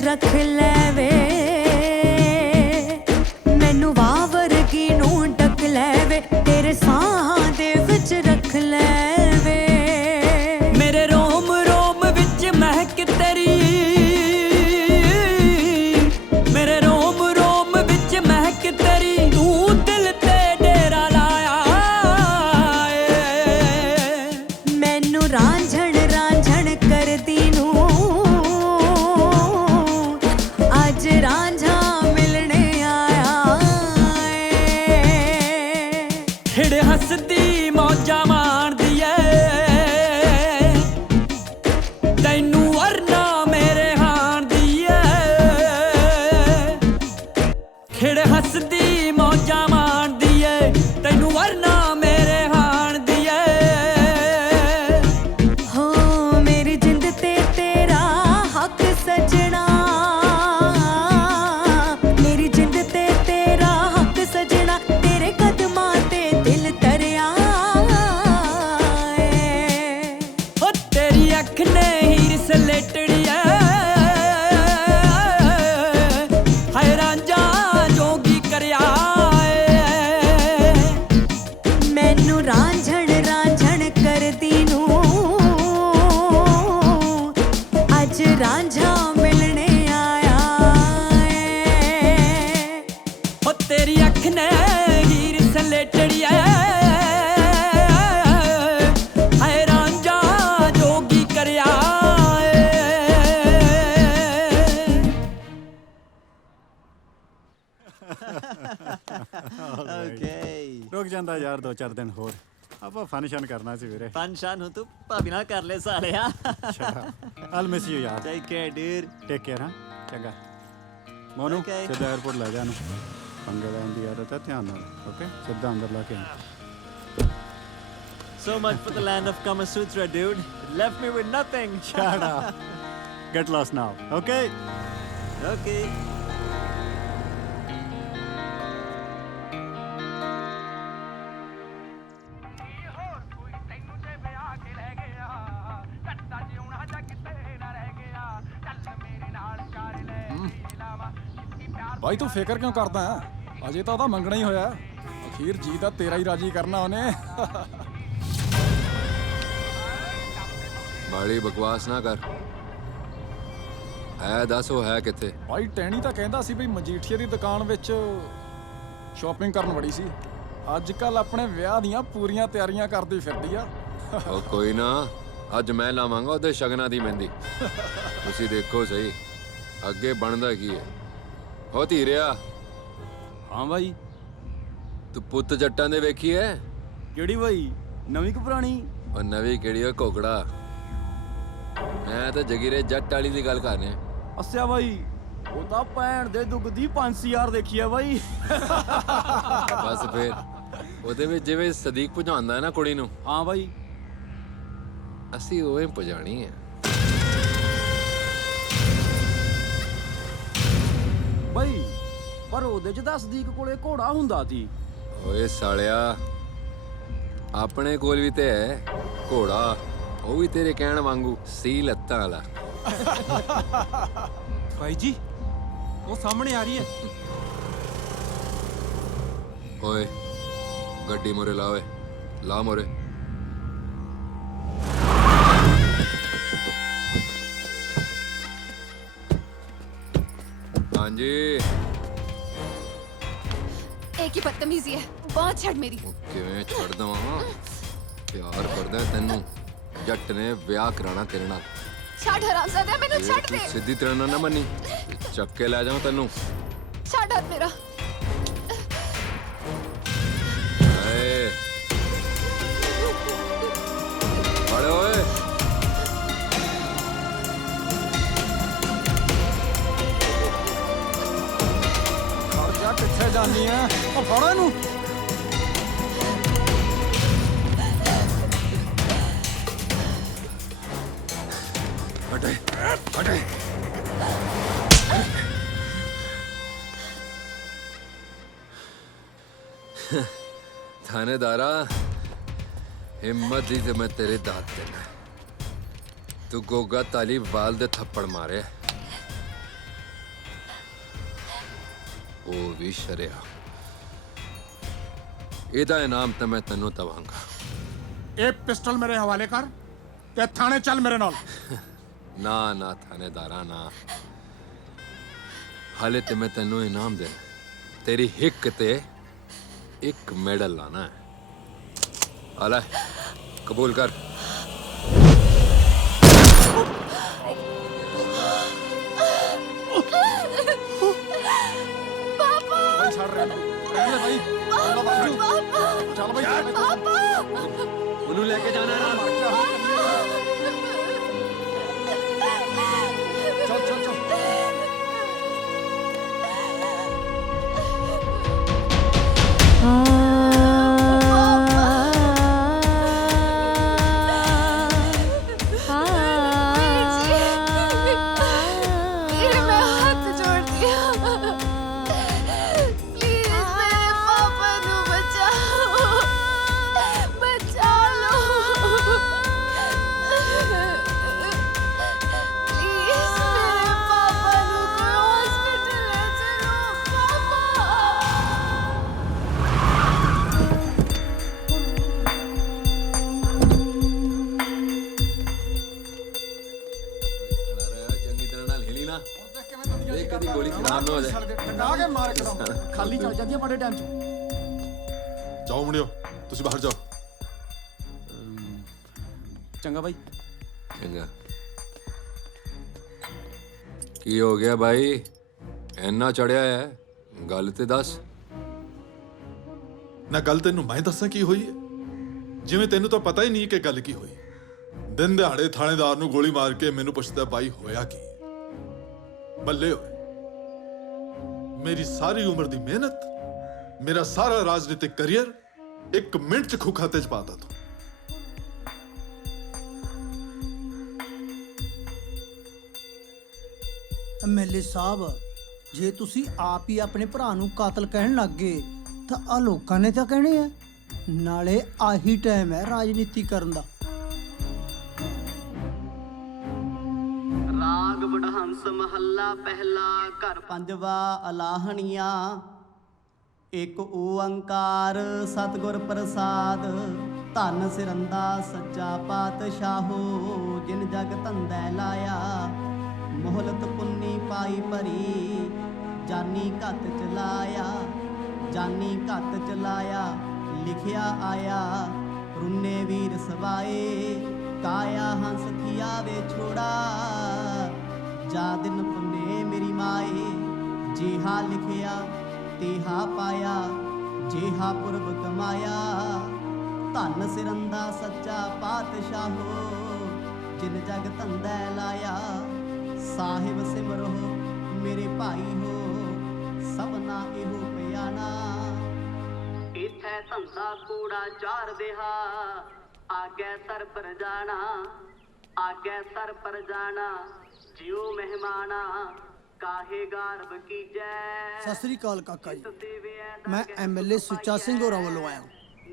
रख ले वे ਖਿੜ ਹੱਸਦੀ ਮੌਜਾਂ ਮਾਣਦੀ ਏ ਤੈਨੂੰ ਵਰਨਾ ਮੇਰੇ ਹਾਣ ਦੀ ਏ हो मेरी जिंद ते तेरा हक सजना, मेरी जिंद ते तेरा हक सजना, तेरे कदमां ते दिल तरया ਓ ਤੇਰੀ ਅੱਖ ਨੇ ਹੀਰ ਸਲੇਟੜੀ ਏ ਹਾਏ ਰਾਂਝਾ ਜੋਗੀ ਕਰਿਆ ਏ मैनू रांझण रांझण करदी नू अज रांझा मिलने आया ਓ ਤੇਰੀ ਅੱਖ ਨੇ ਹੀਰ ਸਲੇਟੜੀ ਏ ਹਾਏ ਰਾਂਝਾ ਜੋਗੀ ਕਰਿਆ ਏ ਓਕੇ ਰੁਕ ਜਾਂਦਾ ਯਾਰ 2-4 ਦਿਨ ਹੋਰ, ਆਪਾਂ ਫੰਕਸ਼ਨ ਕਰਨਾ ਸੀ ਵੀਰੇ। ਫੰਕਸ਼ਨ ਨੂੰ ਤੂੰ ਭਾਬੀ ਨਾਲ ਕਰ ਲੈ ਸਾਲਿਆ I'll miss you ਯਾਰ। Take care ਡੂਡ। ਟੇਕ ਕੇਅਰ ਹਾਂ, ਚੰਗਾ ਮੋਨੂ Okay. ਸਿੱਧਾ 에어ਪੋਰਟ ਲੈ ਜਾ ਇਹਨੂੰ, ਪੰਗੇ ਲੈਣ ਦੀ ਆਦਤ ਹੈ, ਧਿਆਨ ਨਾਲ। ਓਕੇ ਸਿੱਧਾ ਅੰਦਰ ਲਾ ਕੇ ਆ। So much for the land of Kama Sutra, dude. It left me with nothing. Shut up. Get lost now, okay? Okay. ਭਾਈ ਤੂੰ ਫਿਕਰ ਕਿਉਂ ਕਰਦਾ ਹੈ? ਅਜੇ ਤਾਂ ਉਹਦਾ ਮੰਗਣਾ ਹੀ ਹੋਇਆ, ਅਖੀਰ ਜੀ ਤਾਂ ਤੇਰਾ ਹੀ ਰਾਜੀ ਕਰਨਾ ਉਹਨੇ। ਬਾੜੀ ਬਕਵਾਸ ਨਾ ਕਰ, ਹੈ ਦੱਸ ਉਹ ਹੈ ਕਿੱਥੇ? ਭਾਈ ਟੈਣੀ ਤਾਂ ਕਹਿੰਦਾ ਸੀ ਬਈ ਮਜੀਠੀਏ ਦੀ ਦੁਕਾਨ ਵਿੱਚ ਸ਼ਾਪਿੰਗ ਕਰਨ ਵੜੀ ਸੀ। ਅੱਜ ਕੱਲ ਆਪਣੇ ਵਿਆਹ ਦੀਆਂ ਪੂਰੀਆਂ ਤਿਆਰੀਆਂ ਕਰਦੀ ਫਿਰਦੀ ਆ। ਉਹ ਕੋਈ ਨਾ, ਅੱਜ ਮੈਂ ਲਾਵਾਂਗਾ ਉਹਦੇ ਸ਼ਗਨਾਂ ਦੀ ਮਹਿੰਦੀ। ਤੁਸੀਂ ਦੇਖੋ ਸਹੀ ਅੱਗੇ ਬਣਦਾ ਕੀ ਹੈ। ਹੋ ਧੀਰਿਆ। ਹਾਂ ਬਾਈ। ਤੂੰ ਪੁੱਤ ਜੱਟਾਂ ਦੇ ਵੇਖੀ ਐ? ਕਿਹੜੀ ਬਾਈ, ਨਵੀਂ ਕਿ ਪੁਰਾਣੀ? ਉਹ ਨਵੀਂ ਕਿਹੜੀ ਓ ਕੋਕੜਾ, ਮੈਂ ਤਾਂ ਜਗੀਰੇ ਜੱਟ ਵਾਲੀ ਦੀ ਗੱਲ ਕਰਨੇ। ਅੱਛਾ ਬਾਈ, ਉਹ ਤਾਂ ਭੈਣ ਦੇ ਦੁੱਗ ਦੀ 50000 ਦੇਖੀ ਆ ਬਾਈ। ਬਸ ਫੇਰ ਉਹਦੇ ਵਿੱਚ ਜਿਵੇਂ ਸਦੀਕ ਭਜਾਉਂਦਾ ਹੈ ਨਾ ਕੁੜੀ ਨੂੰ। ਹਾਂ ਬਾਈ, ਅਸੀਂ ਉਵੇਂ ਭਜਾਣੀ ਹੈ। ਬਾਈ ਪਰ ਉਹਦੇ ਚ ਤਾਂ ਸਦੀਕ ਕੋਲੇ ਘੋੜਾ ਹੁੰਦਾ ਸੀ। ਓਏ ਸਾਲਿਆ, ਆਪਣੇ ਕੋਲ ਵੀ ਤੇ ਹੈ ਘੋੜਾ, ਉਹ ਵੀ ਤੇਰੇ ਕਹਿਣ ਵਾਂਗੂ ਸੀ ਲੱਤਾਂ ਵਾਲਾ। ਬਾਈ ਜੀ ਉਹ ਸਾਹਮਣੇ ਆ ਰਹੀ ਹੈ। ਓਏ ਗੱਡੀ ਮੋਰੇ ਲਾ, ਓਏ ਲਾ ਮੋਰੇ। ਹਾਂਜੀ एक ही बदतमीजी है, बहुत छड़ मेरी। ਕਿਵੇਂ ਛੱਡ ਦਵਾਂ? ਪਿਆਰ ਕਰਦਾ ਤੈਨੂੰ, ਜੱਟ ਨੇ ਵਿਆਹ ਕਰਾਣਾ ਤੇਰੇ ਨਾਲ। छड़ हरामजादा, मैनू ਜੇ छड़ ਤੂੰ दे। ਸਿੱਧੀ ਤਰ੍ਹਾਂ ਨਾਲ ਨਾ ਮੰਨੀ, ਚੱਕ ਕੇ ਲੈ ਜਾਵਾਂ ਤੈਨੂੰ। छड़ हाथ मेरा। ਏ ਫੜ ਓਏ। ਖਰਚਾ ਕਿੱਥੇ ਜਾਨੀ ਐ? ਉਹ ਫੜੋ ਇਹਨੂੰ। ਹਟੇ ਹਟੇ। थानेदारा, हिम्मत दी ते मैं तेरे दांत देना। तू गोगा ताली वाल दे थप्पड़ मारे, वो भी शरिया। ਇਹਦਾ ਇਨਾਮ ਤਾਂ ਮੈਂ ਤੈਨੂੰ ਦਵਾਂਗਾ। ਇਹ ਪਿਸਟਲ ਮੇਰੇ ਹਵਾਲੇ ਕਰ ਤੇ ਥਾਣੇ ਚੱਲ ਮੇਰੇ ਨਾਲ। ਨਾ ਨਾ ਥਾਣੇਦਾਰਾ ਨਾ, ਹਾਲੇ ਤੇ ਮੈਂ ਤੈਨੂੰ ਇਨਾਮ ਦੇਣਾ, ਤੇਰੀ ਹਿੱਕ ਤੇ ਇੱਕ ਮੈਡਲ ਲਾਣਾ ਹੈ। ਆ ਲੈ ਕਬੂਲ ਕਰ। ਉਹਨੂੰ ਲੈ ਕੇ ਜਾਣਾ ਨਾ। ਚੱਲ ਚੱਲ ਚੱਲ। ਟਕਾ ਕੇ ਮਾਰ ਕਰਾਂ ਖਾਲੀ ਚੱਲ ਜਾਂਦੀਆਂ ਬੜੇ ਟਾਈਮ 'ਚ ਜਾਓ ਮੁੰਡਿਓ, ਤੁਸੀਂ ਬਾਹਰ ਜਾਓ। ਚੰਗਾ ਬਾਈ। ਚੰਗਾ। ਕੀ ਹੋ ਗਿਆ ਬਾਈ, ਇੰਨਾ ਚੜਿਆ ਹੈ? ਗੱਲ ਤੇ ਦੱਸ। ਨਾ ਗੱਲ ਤੈਨੂੰ ਮੈਂ ਦੱਸਾਂ ਕੀ ਹੋਈ ਹੈ? ਜਿਵੇਂ ਤੈਨੂੰ ਤਾਂ ਪਤਾ ਹੀ ਨਹੀਂ ਕਿ ਗੱਲ ਕੀ ਹੋਈ। ਦਿਨ ਦਿਹਾੜੇ ਥਾਣੇਦਾਰ ਨੂੰ ਗੋਲੀ ਮਾਰ ਕੇ ਮੈਨੂੰ ਪੁੱਛਦਾ ਬਾਈ ਹੋਇਆ ਕੀ? ਬੱਲੇ ਹੋਏ, ਮੇਰੀ ਸਾਰੀ ਉਮਰ ਦੀ ਮਿਹਨਤ, ਮੇਰਾ ਸਾਰਾ ਰਾਜਨੀਤਿਕ ਕਰੀਅਰ 1 ਮਿੰਟ 'ਚ ਖੂ ਖਾਤੇ 'ਚ ਪਾਤਾ ਤੂੰ। ਐਮਐਲਏ ਸਾਹਿਬ, ਜੇ ਤੁਸੀਂ ਆਪ ਹੀ ਆਪਣੇ ਭਰਾ ਨੂੰ ਕਾਤਲ ਕਹਿਣ ਲੱਗ ਗਏ ਤਾਂ ਆ ਲੋਕਾਂ ਨੇ ਤਾਂ ਕਹਿਣੇ ਆ। ਨਾਲੇ ਆਹੀ ਟਾਈਮ ਹੈ ਰਾਜਨੀਤੀ ਕਰਨ ਦਾ। ਰਾਗ ਵਡਹੰਸ ਮਹੱਲਾ ਪਹਿਲਾ, ਘਰ ਪੰਜਵਾ, ਅਲਾਹਣੀਆਂ। ਇੱਕ ਓੰਕਾਰ ਸਤਿਗੁਰ ਪ੍ਰਸਾਦ, ਧੰਨ ਸਿਰੰਦਾ ਸੱਚਾ ਪਾਤਸ਼ਾਹੋ, ਜਿਨ ਜਗ ਧੰਦੈ ਲਾਇਆ, ਮੋਹਲਤ ਪੁੰਨੀ ਪਾਈ ਭਰੀ, ਜਾਨੀ ਘੱਤ ਚਲਾਇਆ, ਜਾਨੀ ਘੱਤ ਚਲਾਇਆ, ਲਿਖਿਆ ਆਇਆ, ਰੁੰਨੇ ਵੀਰ ਸਵਾਏ, ਕਾਇਆ ਹੰਸ ਥੀਆ ਵੇ ਛੋੜਾ, ਜਾ ਦਿਨ ਪੁੰਨੇ ਮੇਰੀ ਮਾਏ, ਜਿਹਾ ਲਿਖਿਆ ਤੇਹਾ ਪਾਇਆ, ਜਿਹਾ ਪੁਰਬ ਕਮਾਇਆ, ਧੰਨ ਸਿਰੰਦਾ ਸੱਚਾ ਪਾਤਸ਼ਾਹੋ, ਜਿਨ ਜਗ ਧੰਦੈ ਲਾਇਆ, ਸਾਹਿਬ ਸਿਮਰੋ ਮੇਰੇ ਭਾਈ ਹੋ, ਸਭਨਾ ਇਹੋ ਪਿਆਣਾ, ਇਥੈ ਧੰਦਾ ਕੂੜਾ ਚਾਰ ਦੇਹਾ, ਆਗੇ ਸਰ ਪਰ ਜਾਣਾ, ਆਗੇ ਸਰ ਪਰ ਜਾਣਾ, ਜਿਉ ਮਹਿਮਾਨਾ, ਕਾਹੇ ਗਾਰਬ ਕੀਜੈ। ਸਤਿ ਸ੍ਰੀ ਅਕਾਲ ਕਾਕਾ ਜੀ, ਮੈਂ ਐਮਐਲਏ ਸੁੱਚਾ ਸਿੰਘ ਹੋਰਾਂ ਵੱਲੋਂ ਆਇਆ।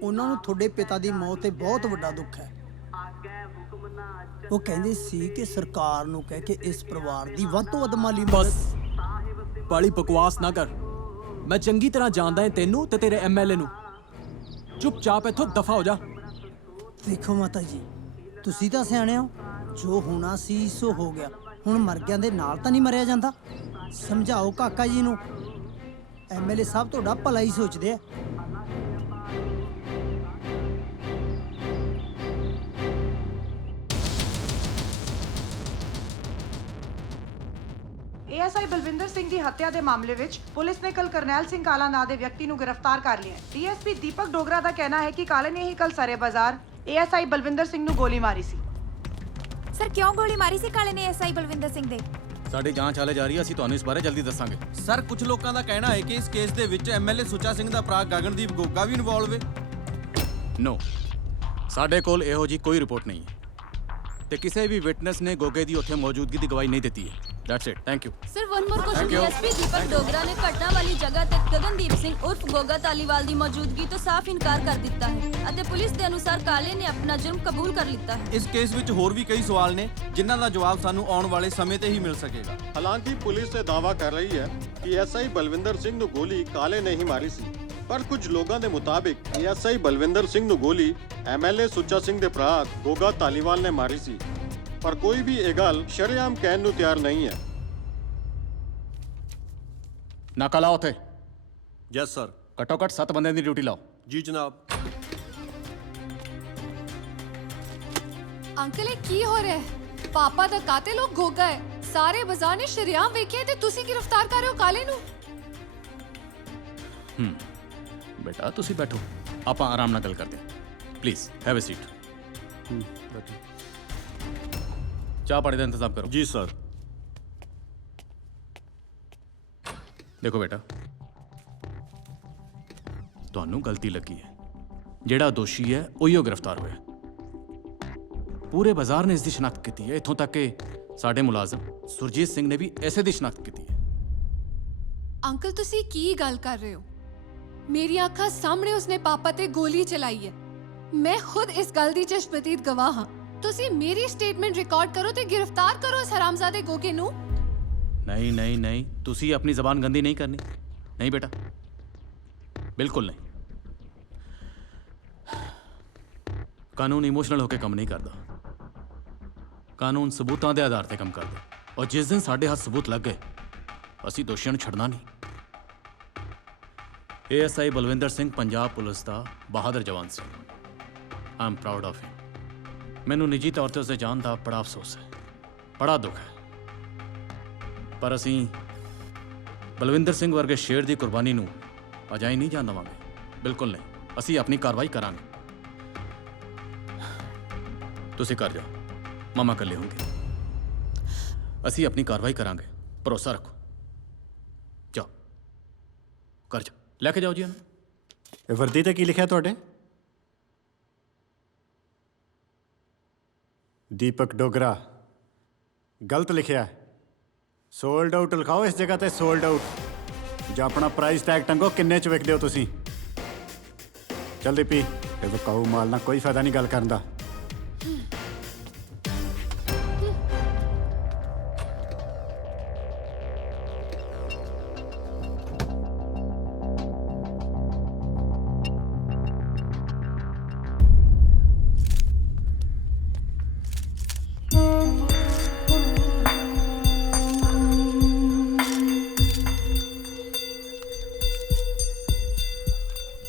ਉਹਨਾਂ ਨੂੰ ਤੁਹਾਡੇ ਪਿਤਾ ਦੀ ਮੌਤ ਤੇ ਬਹੁਤ ਵੱਡਾ ਦੁੱਖ ਹੈ। ਉਹ ਕਹਿੰਦੇ ਸੀ ਕਿ ਸਰਕਾਰ ਨੂੰ ਕਹਿ ਕੇ ਇਸ ਪਰਿਵਾਰ ਦੀ ਵੱਧ ਤੋਂ ਵੱਧ ਮਾਲੀ ਬਸ ਬਾਲੀ ਬਕਵਾਸ ਨਾ ਕਰ। ਮੈਂ ਚੰਗੀ ਤਰ੍ਹਾਂ ਜਾਣਦਾ ਹਾਂ ਤੈਨੂੰ ਤੇ ਤੇਰੇ ਐਮਐਲਏ ਨੂੰ। ਚੁੱਪਚਾਪ ਇੱਥੋਂ ਦਫਾ ਹੋ ਜਾ। ਦੇਖੋ ਮਾਤਾ ਜੀ, ਤੁਸੀਂ ਤਾਂ ਸਿਆਣੇ ਹੋ, ਜੋ ਹੋਣਾ ਸੀ ਸੋ ਹੋ ਗਿਆ। ਹੁਣ ਮਰ ਗਿਆਂ ਦੇ ਨਾਲ ਤਾਂ ਨਹੀਂ ਮਰਿਆ ਜਾਂਦਾ। ਸਮਝਾਓ ਕਾਕਾ ਜੀ ਨੂੰ, ਐਮਐਲਏ ਸਾਹਿਬ ਤੁਹਾਡਾ ਭਲਾ ਹੀ ਸੋਚਦੇ ਆ। ਏਐਸਆਈ ਬਲਵਿੰਦਰ ਸਿੰਘ ਦੀ ਹੱਤਿਆ ਦੇ ਮਾਮਲੇ ਵਿੱਚ ਪੁਲਿਸ ਨੇ ਕੱਲ ਕਰਨੈਲ ਸਿੰਘ ਕਾਲਾ ਨਾਂ ਦੇ ਵਿਅਕਤੀ ਨੂੰ ਗ੍ਰਿਫਤਾਰ ਕਰ ਲਿਆ ਹੈ। ਡੀਐਸਪੀ ਦੀਪਕ ਡੋਗਰਾ ਦਾ ਕਹਿਣਾ ਹੈ ਕਿ ਕਾਲੇ ਨੇ ਹੀ ਕੱਲ ਸਾਰੇ ਬਾਜ਼ਾਰ ਏਐਸਆਈ ਬਲਵਿੰਦਰ ਸਿੰਘ ਨੂੰ ਗੋਲੀ ਮਾਰੀ ਸੀ। ਸਰ ਕਿਉਂ ਗੋਲੀ ਮਾਰੀ ਸੀ ਕਾਲੇ ਨੇ ਏਐਸਆਈ ਬਲਵਿੰਦਰ ਸਿੰਘ ਦੇ? ਸਾਡੀ ਜਾਂਚ ਹਾਲੇ ਜਾਰੀ ਹੈ, ਅਸੀਂ ਤੁਹਾਨੂੰ ਇਸ ਬਾਰੇ ਜਲਦੀ ਦੱਸਾਂਗੇ। ਸਰ ਕੁਝ ਲੋਕਾਂ ਦਾ ਕਹਿਣਾ ਹੈ ਕਿ ਇਸ ਕੇਸ ਦੇ ਵਿੱਚ ਐਮਐਲਏ ਸੁੱਚਾ ਸਿੰਘ ਦਾ ਭਰਾ ਗਗਨਦੀਪ ਗੋਗਾ ਵੀ ਇਨਵੋਲਵ ਹੈ। ਨੋ, ਸਾਡੇ ਕੋਲ ਇਹੋ ਜੀ ਕੋਈ ਰਿਪੋਰਟ ਨਹੀਂ ਹੈ ਤੇ ਕਿਸੇ ਵੀ ਵਿਟਨੈਸ ਨੇ ਗੋਗੇ ਦੀ ਉੱਥੇ ਮੌਜੂਦਗੀ ਦੀ ਗਵਾਹੀ ਨਹੀਂ ਦਿੱਤੀ ਹੈ। That's it, thank you. Sir one more question, DSP Deepak Dogra ਨੇ ਘਟਨਾ ਵਾਲੀ ਜਗ੍ਹਾ ਤੇ ਗਗਨਦੀਪ ਸਿੰਘ ਉਰਫ ਗੋਗਾ ਧਾਲੀਵਾਲ ਦੀ ਮੌਜੂਦਗੀ ਤੋਂ ਸਾਫ਼ ਇਨਕਾਰ ਕਰ ਦਿੱਤਾ ਹੈ ਅਤੇ ਪੁਲਿਸ ਦੇ ਅਨੁਸਾਰ ਕਾਲੇ ਨੇ ਆਪਣਾ ਜੁਰਮ ਕਬੂਲ ਕਰ ਲਿੱਤਾ ਹੈ। ਇਸ ਕੇਸ ਵਿੱਚ ਹੋਰ ਵੀ ਕਈ ਸਵਾਲ ਨੇ ਜਿਨ੍ਹਾਂ ਦਾ ਜਵਾਬ ਸਾਨੂੰ ਆਉਣ ਵਾਲੇ ਸਮੇਂ ਤੇ ਹੀ ਮਿਲ ਸਕੇਗਾ। ਹਾਲਾਂਕਿ ਪੁਲਿਸ ਇਹ ਦਾਅਵਾ ਕਰ ਰਹੀ ਹੈ ਕਿ ਐਸਆਈ ਬਲਵਿੰਦਰ ਸਿੰਘ ਨੂੰ ਗੋਲੀ ਕਾਲੇ ਨੇ ਹੀ ਮਾਰੀ ਸੀ, ਪਰ ਕੁਝ ਲੋਕਾਂ ਦੇ ਮੁਤਾਬਿਕ ਐਸਆਈ ਬਲਵਿੰਦਰ ਸਿੰਘ ਨੂੰ ਗੋਲੀ ਐਮਐਲਏ ਸੁੱਚਾ ਸਿੰਘ ਦੇ ਭਰਾ ਗੋਗਾ ਧਾਲੀਵਾਲ ਨੇ ਮਾਰੀ ਸੀ, ਪਰ ਕੋਈ ਵੀ ਇਹ ਗੱਲ ਸ਼ਰੇਆਮ ਕਹਿਣ ਨੂੰ ਤਿਆਰ ਨਹੀਂ ਹੈ। ਨਾਕਾ ਲਾਓ ਉੱਥੇ। Yes sir. ਘੱਟੋ ਘੱਟ 7 ਬੰਦਿਆਂ ਦੀ ਡਿਊਟੀ ਲਾਓ। ਜੀ ਜਨਾਬ। ਅੰਕਲ ਇਹ ਕੀ ਹੋ ਰਿਹਾ ਹੈ? ਪਾਪਾ ਦਾ ਕਾਤਿਲ ਉਹ ਗੋਗਾ ਹੈ। ਸਾਰੇ ਬਾਜ਼ਾਰ ਨੇ ਸ਼ਰੇਆਮ ਵੇਖਿਆ ਤੇ ਤੁਸੀਂ ਗ੍ਰਿਫਤਾਰ ਕਰ ਰਹੇ ਹੋ ਕਾਲੇ ਨੂੰ। ਬੇਟਾ ਤੁਸੀਂ ਬੈਠੋ, ਆਪਾਂ ਆਰਾਮ ਨਾਲ ਗੱਲ ਕਰਦੇ ਹਾਂ। Please have a seat. ਚਾਹ ਪਾਣੀ ਦਾ ਇੰਤਜ਼ਾਮ ਕਰੋ। ਜੀ ਸਰ। ਦੇਖੋ ਬੇਟਾ, ਤੁਹਾਨੂੰ ਗਲਤੀ ਲੱਗੀ ਹੈ। ਜਿਹੜਾ ਦੋਸ਼ੀ ਹੈ ਉਹੀਓ ਗ੍ਰਿਫਤਾਰ ਹੋਇਆ। ਪੂਰੇ ਬਾਜ਼ਾਰ ਨੇ ਇਸ ਦੀ ਸ਼ਨਾਖਤ ਕੀਤੀ ਹੈ, ਇੱਥੋਂ ਤੱਕ ਕਿ ਸਾਡੇ ਮੁਲਾਜ਼ਮ ਸੁਰਜੀਤ ਸਿੰਘ ਨੇ ਵੀ ਐਸੇ ਦੀ ਸ਼ਨਾਖਤ ਕੀਤੀ ਹੈ। ਅੰਕਲ ਤੁਸੀਂ ਕੀ ਗੱਲ ਕਰ ਰਹੇ ਹੋ? ਮੇਰੀ ਅੱਖਾਂ ਸਾਹਮਣੇ ਉਸਨੇ ਪਾਪਾ ਤੇ ਗੋਲੀ ਚਲਾਈ ਹੈ। ਮੈਂ ਖੁਦ ਇਸ ਗੱਲ ਦੀ ਚਸ਼ਮਦੀਦ ਗਵਾਹ ਹਾਂ। ਤੁਸੀਂ ਮੇਰੀ ਸਟੇਟਮੈਂਟ ਰਿਕਾਰਡ ਕਰੋ ਤੇ ਗ੍ਰਿਫਤਾਰ ਕਰੋ ਇਸ ਹਰਾਮਜ਼ਾਦੇ ਗੋਗੇ ਨੂੰ। ਨਹੀਂ ਨਹੀਂ ਨਹੀਂ, ਤੁਸੀਂ ਆਪਣੀ ਜ਼ਬਾਨ ਗੰਦੀ ਨਹੀਂ ਕਰਨੀ। ਨਹੀਂ ਬੇਟਾ, ਬਿਲਕੁਲ ਨਹੀਂ। ਕਾਨੂੰਨ ਇਮੋਸ਼ਨਲ ਹੋ ਕੇ ਕੰਮ ਨਹੀਂ ਕਰਦਾ। ਕਾਨੂੰਨ ਸਬੂਤਾਂ ਦੇ ਆਧਾਰ ਤੇ ਕੰਮ ਕਰਦਾ। ਔਰ ਜਿਸ ਦਿਨ ਸਾਡੇ ਹੱਥ ਸਬੂਤ ਲੱਗ ਗਏ, ਅਸੀਂ ਦੋਸ਼ੀਆਂ ਨੂੰ ਛੱਡਣਾ ਨਹੀਂ। ASI ਬਲਵਿੰਦਰ ਸਿੰਘ ਪੰਜਾਬ ਪੁਲਿਸ ਦਾ ਬਹਾਦਰ ਜਵਾਨ ਸੀ। I am proud of him. ਮੈਨੂੰ ਨਿੱਜੀ ਤੌਰ ਤੇ ਉਸਦੇ ਜਾਣ ਦਾ ਬੜਾ ਅਫਸੋਸ ਹੈ, ਬੜਾ ਦੁੱਖ ਹੈ। ਪਰ ਅਸੀਂ ਬਲਵਿੰਦਰ ਸਿੰਘ ਵਰਗੇ ਸ਼ੇਰ ਦੀ ਕੁਰਬਾਨੀ ਨੂੰ ਅਜਾਈ ਨਹੀਂ ਜਾਣ ਦੇਵਾਂਗੇ, ਬਿਲਕੁਲ ਨਹੀਂ। ਅਸੀਂ ਆਪਣੀ ਕਾਰਵਾਈ ਕਰਾਂਗੇ। ਤੁਸੀਂ ਕਰ ਜਾਓ, ਮਾਮਾ ਇਕੱਲੇ ਹੋਣਗੇ। ਅਸੀਂ ਆਪਣੀ ਕਾਰਵਾਈ ਕਰਾਂਗੇ, ਭਰੋਸਾ ਰੱਖੋ। ਜਾਓ, ਕਰ ਜਾਓ, ਲੈ ਕੇ ਜਾਓ ਜੀ ਇਹਨੂੰ। ਇਹ ਵਰਦੀ ਤੇ ਕੀ ਲਿਖਿਆ ਤੁਹਾਡੇ? ਦੀਪਕ ਡੋਗਰਾ। ਗਲਤ ਲਿਖਿਆ। ਸੋਲਡ ਆਊਟ ਲਿਖਾਓ ਇਸ ਜਗ੍ਹਾ ਤੇ, ਸੋਲਡ ਆਊਟ। ਜਾਂ ਆਪਣਾ ਪ੍ਰਾਈਸ ਟੈਗ ਟੰਗੋ, ਕਿੰਨੇ ਚ ਵਿਕਦੇ ਹੋ ਤੁਸੀਂ। ਜਲਦੀ ਪੀ। ਇਹ ਵਿਕਾਊ ਮਾਲ ਨਾਲ ਕੋਈ ਫਾਇਦਾ ਨਹੀਂ ਗੱਲ ਕਰਨ ਦਾ।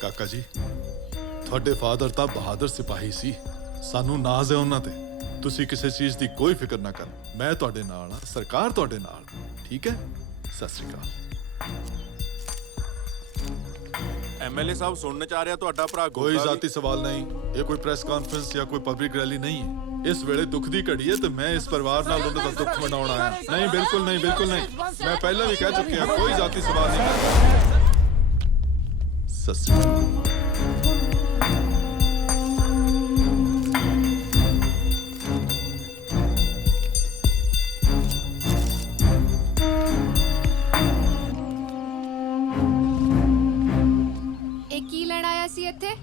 ਕਾਕਾ ਜੀ, ਤੁਹਾਡੇ ਫਾਦਰ ਤਾਂ ਬਹਾਦਰ ਸਿਪਾਹੀ ਸੀ। ਸਾਨੂੰ ਨਾਜ਼ ਹੈ ਉਹਨਾਂ ਤੇ। ਤੁਸੀਂ ਕਿਸੇ ਚੀਜ਼ ਦੀ ਕੋਈ ਫਿਕਰ ਨਾ ਕਰੋ। ਮੈਂ ਤੁਹਾਡੇ ਨਾਲ ਹਾਂ, ਸਰਕਾਰ ਤੁਹਾਡੇ ਨਾਲ, ਠੀਕ ਹੈ? ਸਤਿ ਸ੍ਰੀ ਅਕਾਲ। ਐਮਐਲਏ ਸਾਹਿਬ, ਸੁਣਨ ਚ ਆ ਰਿਹਾ ਤੁਹਾਡਾ ਭਰਾ ਕੋਈ ਜ਼ਾਤੀ ਸਵਾਲ ਨਹੀਂ। ਇਹ ਕੋਈ ਪ੍ਰੈਸ ਕਾਨਫਰੰਸ ਜਾਂ ਕੋਈ ਪਬਲਿਕ ਰੈਲੀ ਨਹੀਂ ਹੈ। ਇਸ ਵੇਲੇ ਦੁੱਖ ਦੀ ਘੜੀ ਹੈ ਤੇ ਮੈਂ ਇਸ ਪਰਿਵਾਰ ਨਾਲ ਉਹਨਾਂ ਦਾ ਦੁੱਖ ਮਨਾਉਣ ਆਇਆ। ਨਹੀਂ, ਬਿਲਕੁਲ ਨਹੀਂ, ਬਿਲਕੁਲ ਨਹੀਂ। ਮੈਂ ਪਹਿਲਾਂ ਵੀ ਕਹਿ ਚੁੱਕਿਆ, ਕੋਈ ਜ਼ਾਤੀ ਸਵਾਲ ਨਹੀਂ ਕਰਦਾ। ਸਤਿ ਸ੍ਰੀ ਅਕਾਲ। ਇਹ ਕੀ ਲੈਣ ਆਇਆ ਸੀ ਇੱਥੇ?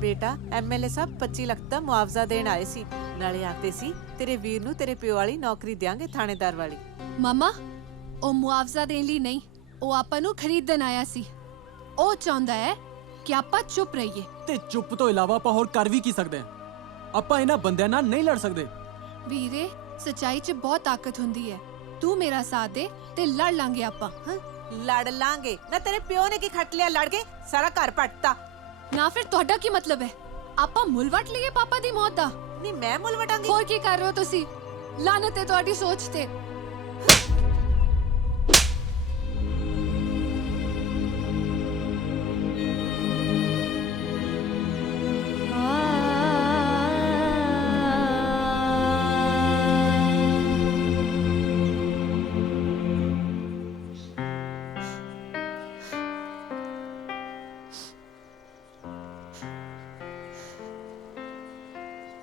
ਬੇਟਾ, ਐਮਐਲਏ ਸਾਹਿਬ 25 ਲੱਖ ਦਾ ਮੁਆਵਜ਼ਾ ਦੇਣ ਆਏ ਸੀ। ਨਾਲੇ ਆਖਦੇ ਸੀ ਤੇਰੇ ਵੀਰ ਨੂੰ ਤੇਰੇ ਪਿਓ ਵਾਲੀ ਨੌਕਰੀ ਦਿਆਂਗੇ, ਥਾਣੇਦਾਰ ਵਾਲੀ। ਮਾਮਾ, ਉਹ ਮੁਆਵਜ਼ਾ ਦੇਣ ਲਈ ਨਹੀਂ, ਉਹ ਆਪਾਂ ਨੂੰ ਖਰੀਦਣ ਆਇਆ ਸੀ। ਉਹ ਚਾਹੁੰਦਾ ਹੈ ਕਿ ਆਪਾਂ ਚੁੱਪ ਰਹੀਏ। ਤੇ ਚੁੱਪ ਤੋਂ ਇਲਾਵਾ ਆਪਾਂ ਹੋਰ ਕਰ ਵੀ ਕੀ ਸਕਦੇ ਹਾਂ? ਆਪਾਂ ਇਹਨਾਂ ਬੰਦਿਆਂ ਨਾਲ ਨਹੀਂ ਲੜ ਸਕਦੇ। ਵੀਰੇ, ਸੱਚਾਈ 'ਚ ਬਹੁਤ ਤਾਕਤ ਹੁੰਦੀ ਹੈ। ਤੂੰ ਮੇਰਾ ਸਾਥ ਦੇ ਤੇ ਲੜ ਲਾਂਗੇ ਆਪਾਂ। ਲੜ ਲਾਂਗੇ ਨਾ? ਤੇਰੇ ਪਿਓ ਨੇ ਕੀ ਖੱਟ ਲਿਆ ਲੜ ਕੇ? ਸਾਰਾ ਘਰ ਪੱਟਤਾ। ਨਾ ਫਿਰ ਤੁਹਾਡਾ ਕੀ ਮਤਲਬ ਹੈ? ਆਪਾਂ ਮੁੱਲ ਵਟ ਲਈਏ ਪਾਪਾ ਦੀ ਮੌਤ ਦਾ? ਨਹੀਂ, ਮੈਂ ਮੁੱਲ ਵਟਾਂਗੀ। ਹੋਰ ਕੀ ਕਰ ਰਹੇ ਹੋ ਤੁਸੀਂ? ਲਾਨਤ ਹੈ ਤੁਹਾਡੀ ਸੋਚ ਤੇ।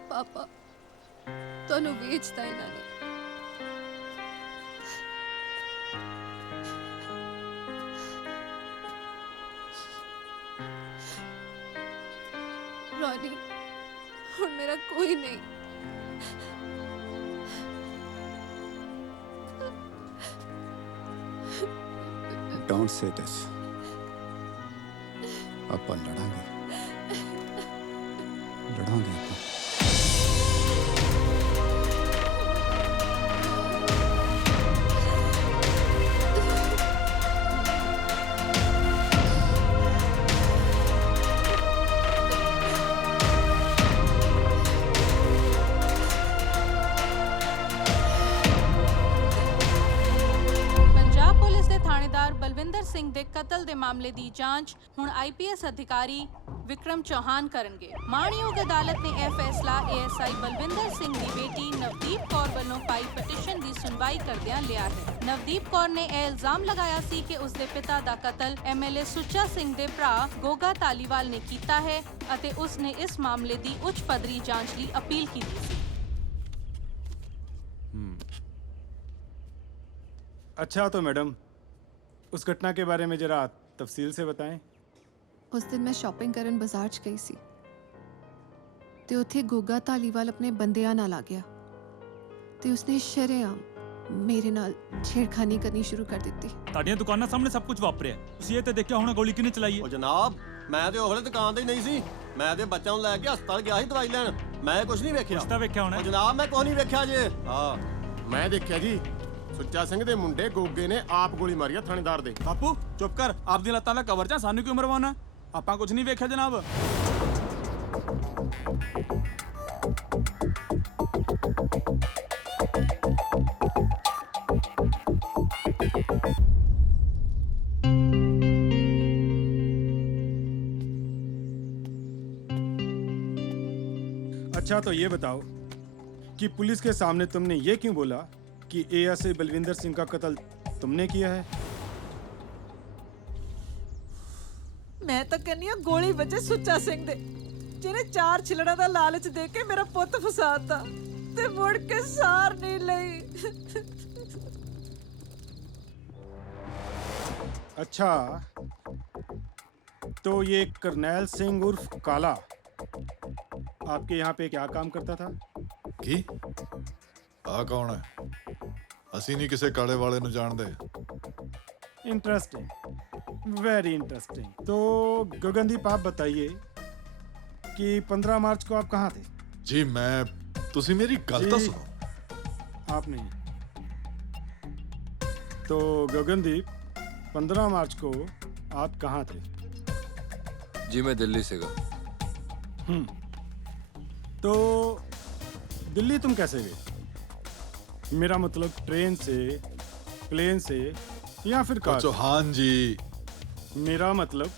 ਪਾਪਾ, ਤੁਹਾਨੂੰ ਵੇਚਤਾ ਇਹਨਾਂ ਨੇ। ਰੋਨੀ, ਹੁਣ ਮੇਰਾ ਕੋਈ ਨਹੀਂ। ਡੋਂਟ ਸੇ ਦਿਸ। ਆਪਾਂ ਲੜਾਂਗੇ, ਲੜਾਂਗੇ ਆਪਾਂ। ਥਾਣੇਦਾਰ ਬਲਵਿੰਦਰ ਸਿੰਘ ਦੇ ਕਤਲ ਦੇ ਮਾਮਲੇ ਦੀ ਜਾਂਚ ਹੁਣ IPS ਅਧਿਕਾਰੀ ਵਿਕਰਮ ਚੌਹਾਨ ਕਰਨਗੇ। ਮਾਣਯੋਗ ਅਦਾਲਤ ਨੇ ਇਹ ਫੈਸਲਾ ASI ਬਲਵਿੰਦਰ ਸਿੰਘ ਦੀ ਬੇਟੀ ਨਵਦੀਪ ਕੌਰ ਵੱਲੋਂ ਪਾਈ ਪਟੀਸ਼ਨ ਦੀ ਸੁਣਵਾਈ ਕਰਦਿਆਂ ਲਿਆ ਹੈ। ਨਵਦੀਪ ਕੌਰ ਨੇ ਇਹ ਇਲਜ਼ਾਮ ਲਗਾਇਆ ਸੀ ਕਿ ਉਸ ਦੇ ਪਿਤਾ ਦਾ ਕਤਲ MLA ਸੁੱਚਾ ਸਿੰਘ ਦੇ ਭਰਾ ਗੋਗਾ ਧਾਲੀਵਾਲ ਨੇ ਕੀਤਾ ਹੈ ਅਤੇ ਉਸ ਨੇ ਇਸ ਮਾਮਲੇ ਦੀ ਉੱਚ ਪੱਧਰੀ ਜਾਂਚ ਲਈ ਅਪੀਲ ਕੀਤੀ ਸੀ। अच्छा तो मैडम, उस घटना के बारे में जरा तफसील से बताएं। उस दिन मैं शॉपिंग ਕਰਨ ਬਾਜ਼ਾਰ 'ਚ ਗਈ ਸੀ ਤੇ ਉੱਥੇ ਗੋਗਾ ਧਾਲੀਵਾਲ ਆਪਣੇ ਬੰਦਿਆਂ ਨਾਲ ਆ ਗਿਆ ਤੇ ਉਸਨੇ ਸ਼ਰੇਆਮ ਮੇਰੇ ਨਾਲ ਛੇੜਖਾਨੀ ਕਰਨੀ ਸ਼ੁਰੂ ਕਰ ਦਿੱਤੀ। ਤੁਹਾਡੀਆਂ ਦੁਕਾਨਾਂ ਸਾਹਮਣੇ ਸਭ ਕੁਝ ਵਾਪਰਿਆ, ਤੁਸੀਂ ਇਹ ਤੇ ਦੇਖਿਆ ਹੋਣਾ ਗੋਲੀ ਕਿਹਨੇ ਚਲਾਈ ਹੈ? ਉਹ ਜਨਾਬ, ਮੈਂ ਤੇ ਉਹ ਵਾਲੇ ਦੁਕਾਨ ਤੇ ਹੀ ਨਹੀਂ ਸੀ। ਮੈਂ ਤੇ ਬੱਚਿਆਂ ਨੂੰ ਲੈ ਕੇ ਹਸਪਤਾਲ ਗਿਆ ਸੀ ਦਵਾਈ ਲੈਣ। ਮੈਂ ਕੁਝ ਨਹੀਂ ਵੇਖਿਆ। ਕੁਝ ਤਾਂ ਵੇਖਿਆ ਹੋਣਾ। ਉਹ ਜਨਾਬ, ਮੈਂ ਕੁਝ ਨਹੀਂ ਵੇਖਿਆ ਜੇ। ਹਾਂ, ਮੈਂ ਦੇਖਿਆ ਜੀ। ਸੁੱਚਾ ਸਿੰਘ ਦੇ ਮੁੰਡੇ ਗੋਗੇ ਨੇ ਆਪ ਗੋਲੀ ਮਾਰੀ ਆ ਥਾਣੇਦਾਰ ਦੇ। ਬਾਪੂ ਚੁੱਪ ਕਰ, ਆਪਦੀਆਂ ਲੱਤਾਂ ਦਾ ਕਵਰ ਚਾ ਸਾਨੂੰ ਕਿਉਂ ਮਰਵਾਉਣਾ? ਆਪਾਂ ਕੁਝ ਨਹੀਂ ਵੇਖਿਆ ਜਨਾਬ। अच्छा तो ये बताओ कि पुलिस के सामने तुमने ये क्यों बोला कि एएसआई बलविंदर सिंह का कत्ल तुमने किया है? ਮੈਂ ਤਾਂ ਕਹਿੰਨੀ ਆ ਗੋਲੀ ਵੱਜੇ ਸੁੱਚਾ ਸਿੰਘ ਦੇ, ਜਿਹਨੇ 4 ਛਿਲੜਾਂ ਦਾ ਲਾਲਚ ਦੇ ਕੇ ਮੇਰਾ ਪੁੱਤ ਫਸਾਤਾ ਤੇ ਮੁੜ ਕੇ ਸਾਰ ਨਹੀਂ ਲਈ। अच्छा तो ये करनैल सिंह उर्फ काला आपके यहाँ पे क्या काम करता था? ਕੀ ਆ ਕੌਣ ਹੈ? ਅਸੀਂ ਨਹੀਂ ਕਿਸੇ ਕਾਲੇ ਵਾਲੇ ਨੂੰ ਜਾਣਦੇ। Interesting, very interesting. तो गगनदीप आप बताइए कि 15 मार्च को आप कहाँ थे? ਜੀ ਮੈਂ ਤੁਸੀਂ ਮੇਰੀ ਗੱਲ ਤਾਂ जी, ਸੁਣੋ। आप नहीं। तो गगनदीप 15 मार्च को आप कहाँ थे? जी मैं दिल्ली से गया। तो दिल्ली तुम कैसे गए? मेरा मतलब ट्रेन से, प्लेन से या फिर कार? चौहान जी, मेरा मतलब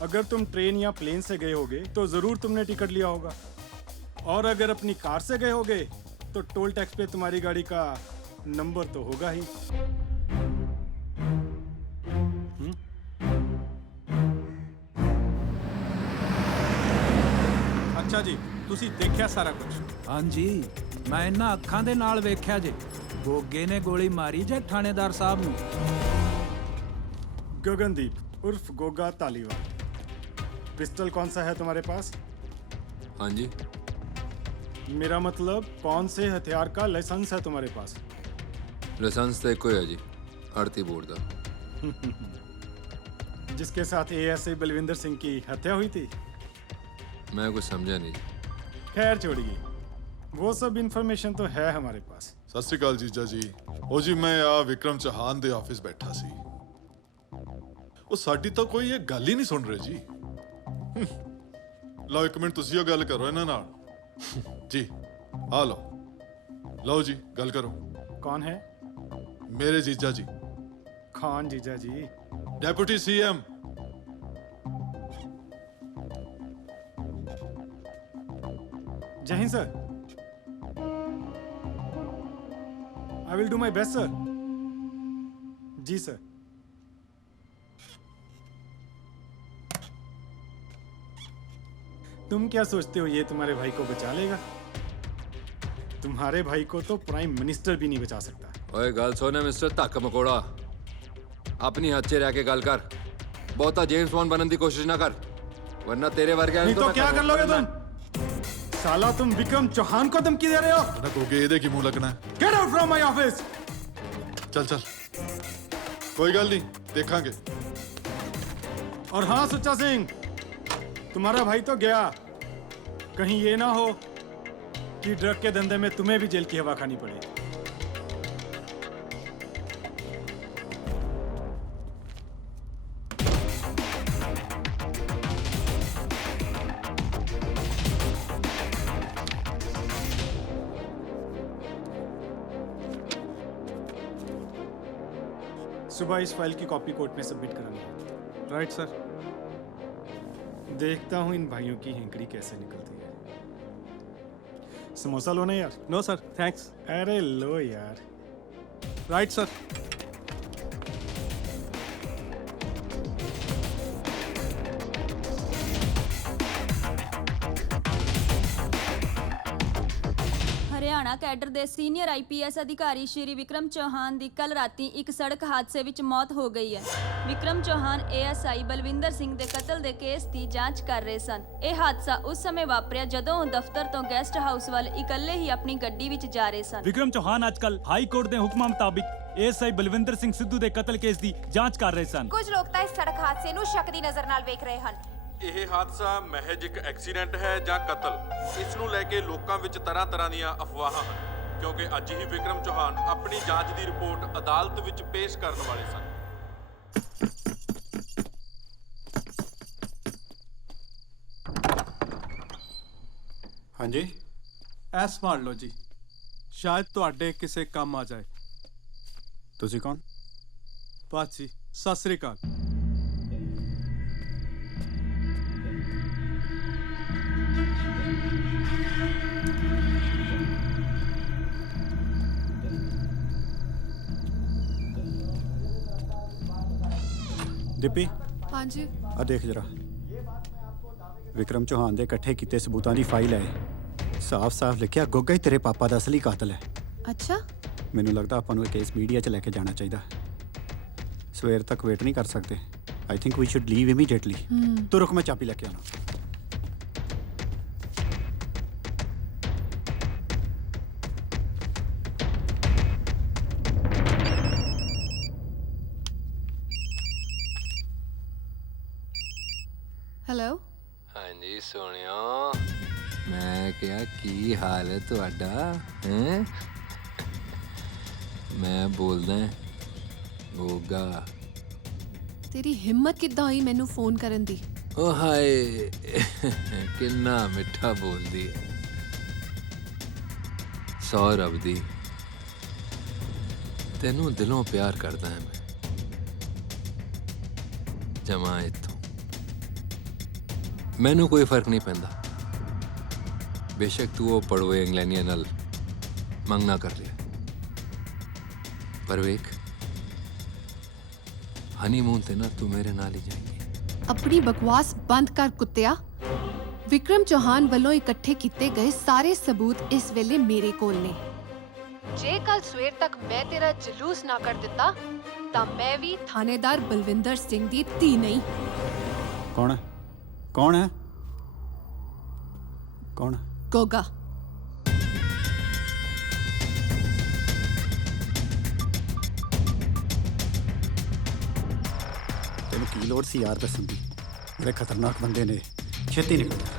अगर तुम ट्रेन या प्लेन से गए होगे तो जरूर तुमने टिकट लिया होगा, और अगर अपनी कार से गए होगे तो टोल टैक्स पे तुम्हारी गाड़ी का नंबर तो होगा ही। ਅੱਛਾ ਜੀ, ਤੁਸੀਂ ਦੇਖਿਆ ਸਾਰਾ ਕੁਝ? ਹਾਂਜੀ, ਮੈਂ ਇਹਨਾਂ ਅੱਖਾਂ ਦੇ ਨਾਲ ਵੇਖਿਆ ਜੇ। ਗੋਗੇ ਨੇ ਗੋਲੀ ਮਾਰੀ ਜੇ ਥਾਣੇਦਾਰ ਸਾਹਿਬ ਨੂੰ। गगनदीप उर्फ गोगा तालीवाल, पिस्टल कौन सा है तुम्हारे पास? हाँ जी। मेरा मतलब कौन से हथियार का लाइसेंस है तुम्हारे पास? लाइसेंस तो एको है जी, आड़ती बोर्ड का। जिसके साथ एएसआई बलविंदर सिंह की हत्या हुई थी? मैं कुछ समझा नहीं। खैर छोड़िए, वो सब इंफॉर्मेशन तो है हमारे पास। ਸਤਿ ਸ਼੍ਰੀ ਅਕਾਲ ਜੀਜਾ ਜੀ। ਉਹ ਜੀ ਮੈਂ ਆ ਵਿਕਰਮ ਚੌਹਾਨ ਦੇ ਆਫਿਸ ਬੈਠਾ ਸੀ। ਉਹ ਸਾਡੀ ਤਾਂ ਕੋਈ ਇਹ ਗੱਲ ਹੀ ਨਹੀਂ ਸੁਣ ਰਹੇ ਜੀ। ਲਓ ਇੱਕ ਮਿੰਟ ਤੁਸੀਂ ਉਹ ਗੱਲ ਕਰੋ ਇਹਨਾਂ ਨਾਲ। ਜੀ ਆ ਲਓ, ਲਓ ਜੀ ਗੱਲ ਕਰੋ। कौन है? ਮੇਰੇ ਜੀਜਾ ਜੀ। खान जीजा जी। Deputy CM. जय Hind sir. I will do my best sir. जी सर। तुम क्या सोचते हो ये तुम्हारे भाई को बचा लेगा? तुम्हारे भाई को तो प्राइम मिनिस्टर भी नहीं बचा सकता। ओए गल सुन मिस्टर धक्क मकोड़ा, अपनी हद च रह के गल कर। बहुता जेम्स बॉन्ड बनने की कोशिश ना कर, वरना तेरे वर्गे नहीं तो क्या कर लोगे तुम? साला तुम विक्रम चौहान को धमकी दे रहे हो? ना कोगे ਇਹਦੇ ਕੀ ਮੂੰਹ ਲੱਗਣਾ ਹੈ? Get out from my office! चल चल, कोई गल नहीं, देखांगे। और हाँ सुच्चा सिंह, तुम्हारा भाई तो गया, कहीं ये ना हो कि ड्रग के धंधे में तुम्हें भी जेल की हवा खानी पड़े। सुबह इस फाइल की कॉपी कोर्ट में सबमिट करानी है। Right sir. देखता हूँ इन भाइयों की हिंकड़ी कैसे निकलती है। समोसा लो ना यार। No sir, thanks. अरे लो यार। Right sir. ਹਰਿਆਣਾ ਕੈਡਰ ਦੇ ਸੀਨੀਅਰ ਆਈਪੀਐਸ ਅਧਿਕਾਰੀ ਸ਼੍ਰੀ ਵਿਕਰਮ ਚੌਹਾਨ ਦੀ ਕੱਲ ਰਾਤੀ ਇੱਕ ਸੜਕ ਹਾਦਸੇ ਵਿੱਚ ਮੌਤ ਹੋ ਗਈ ਹੈ। ਵਿਕਰਮ ਚੌਹਾਨ ਏਐਸਆਈ ਬਲਵਿੰਦਰ ਸਿੰਘ ਦੇ ਕਤਲ ਦੇ ਕੇਸ ਦੀ ਜਾਂਚ ਕਰ ਰਹੇ ਸਨ। ਇਹ ਹਾਦਸਾ ਉਸ ਸਮੇਂ ਵਾਪਰਿਆ ਜਦੋਂ ਉਹ ਦਫ਼ਤਰ ਤੋਂ ਗੈਸਟ ਹਾਊਸ ਵੱਲ ਇਕੱਲੇ ਹੀ ਆਪਣੀ ਗੱਡੀ ਵਿੱਚ ਜਾ ਰਹੇ ਸਨ। ਵਿਕਰਮ ਚੌਹਾਨ ਅੱਜਕੱਲ ਹਾਈ ਕੋਰਟ ਦੇ ਹੁਕਮਾਂ ਮੁਤਾਬਿਕ ਏਐਸਆਈ ਬਲਵਿੰਦਰ ਸਿੰਘ ਸਿੱਧੂ ਦੇ ਕਤਲ ਕੇਸ ਦੀ ਜਾਂਚ ਕਰ ਰਹੇ ਸਨ। ਕੁਝ ਲੋਕ ਤਾਂ ਇਸ ਸੜਕ ਹਾਦਸੇ ਨੂੰ ਸ਼ੱਕ ਦੀ ਨਜ਼ਰ ਨਾਲ ਵੇਖ ਰਹੇ ਹਨ। ਇਹ ਹਾਦਸਾ ਮਹਿਜ ਇੱਕ ਐਕਸੀਡੈਂਟ ਹੈ ਜਾਂ ਕਤਲ, ਇਸ ਨੂੰ ਲੈ ਕੇ ਲੋਕਾਂ ਵਿੱਚ ਤਰ੍ਹਾਂ-ਤਰ੍ਹਾਂ ਦੀਆਂ ਅਫਵਾਹਾਂ ਹਨ। ਕਿਉਂਕਿ ਅੱਜ ਹੀ ਵਿਕਰਮ ਚੌਹਾਨ ਆਪਣੀ ਜਾਂਚ ਦੀ ਰਿਪੋਰਟ ਅਦਾਲਤ ਵਿੱਚ ਪੇਸ਼ ਕਰਨ ਵਾਲੇ ਸਨ। ਹਾਂਜੀ, ਐਸ ਸੰਭਾਲ ਲਓ ਜੀ, ਸ਼ਾਇਦ ਤੁਹਾਡੇ ਕਿਸੇ ਕੰਮ ਆ ਜਾਏ। ਤੁਸੀਂ ਕੌਣ? ਬਾਤ ਜੀ, ਸਤਿ ਸ੍ਰੀ ਅਕਾਲ। ਦੀਪੀ, ਹਾਂਜੀ ਆ ਦੇਖ ਜਰਾ, ਵਿਕਰਮ ਚੌਹਾਨ ਦੇ ਇਕੱਠੇ ਕੀਤੇ ਸਬੂਤਾਂ ਦੀ ਫਾਈਲ ਹੈ। ਸਾਫ਼-ਸਾਫ਼ ਲਿਖਿਆ ਗੋਗਾ ਹੀ ਤੇਰੇ ਪਾਪਾ ਦਾ ਅਸਲੀ ਕਾਤਲ ਹੈ। ਅੱਛਾ, ਮੈਨੂੰ ਲੱਗਦਾ ਆਪਾਂ ਨੂੰ ਇਹ ਕੇਸ ਮੀਡੀਆ 'ਚ ਲੈ ਕੇ ਜਾਣਾ ਚਾਹੀਦਾ। ਸਵੇਰ ਤੱਕ ਵੇਟ ਨਹੀਂ ਕਰ ਸਕਦੇ। I think we should leave immediately. ਤੂੰ ਰੁਕ, ਮੈਂ ਚਾਬੀ ਲੈ ਕੇ ਆਉਣਾ। ਹੈਲੋ। ਹਾਂਜੀ ਸੋਹਣਿਓ, ਮੈਂ ਕਿਹਾ ਕੀ ਹਾਲ ਹੈ ਤੁਹਾਡਾ? ਹੈ ਮੈਂ ਬੋਲਦਾ ਗੋਗਾ। ਤੇਰੀ ਹਿੰਮਤ ਕਿੱਦਾਂ ਹੋਈ ਮੈਨੂੰ ਫੋਨ ਕਰਨ ਦੀ? ਓ ਹਾਏ, ਕਿੰਨਾ ਮਿੱਠਾ ਬੋਲਦੀ ਹੈ। ਸੌਰਵ ਦੀ, ਤੈਨੂੰ ਦਿਲੋਂ ਪਿਆਰ ਕਰਦਾ ਹਾਂ ਮੈਂ। ਜਮਾ ਇੱਥੋਂ ਮੈਨੂੰ ਕੋਈ ਫਰਕ ਨਹੀਂ ਪੈਂਦਾ। ਬੇਸ਼ੱਕ ਤੂੰ ਉਹ ਪੜੋਏ ਇੰਗਲੈਂਡੀਆਂ ਨਾਲ ਮੰਗਣਾ ਕਰ ਲਿਆ, ਪਰ ਵੇਖ ਹਨੀਮੂਨ ਤੇ ਨਾ ਤੂੰ ਮੇਰੇ ਨਾਲ ਹੀ ਜਾਏਂਗੀ। ਆਪਣੀ ਬਕਵਾਸ ਬੰਦ ਕਰ ਕੁੱਤਿਆ। ਵਿਕਰਮ ਚੌਹਾਨ ਵੱਲੋਂ ਇਕੱਠੇ ਕੀਤੇ ਗਏ ਸਾਰੇ ਸਬੂਤ ਇਸ ਵੇਲੇ ਮੇਰੇ ਕੋਲ ਨੇ। ਜੇ ਕੱਲ ਸਵੇਰ ਤੱਕ ਮੈਂ ਤੇਰਾ ਜਲੂਸ ਨਾ ਕਰ ਦਿੱਤਾ ਤਾਂ ਮੈਂ ਵੀ ਥਾਣੇਦਾਰ ਬਲਵਿੰਦਰ ਸਿੰਘ ਦੀ ਧੀ ਨਹੀਂ। ਕੌਣ ਹੈ? ਕੌਣ ਹੈ? ਕੌਣ? ਗੋਗਾ। ਤੈਨੂੰ ਕੀ ਲੋੜ ਸੀ ਯਾਰ ਦੱਸਣ ਦੀ? ਬੜੇ ਖਤਰਨਾਕ ਬੰਦੇ ਨੇ, ਛੇਤੀ ਨਿਕਲ ਜਾ।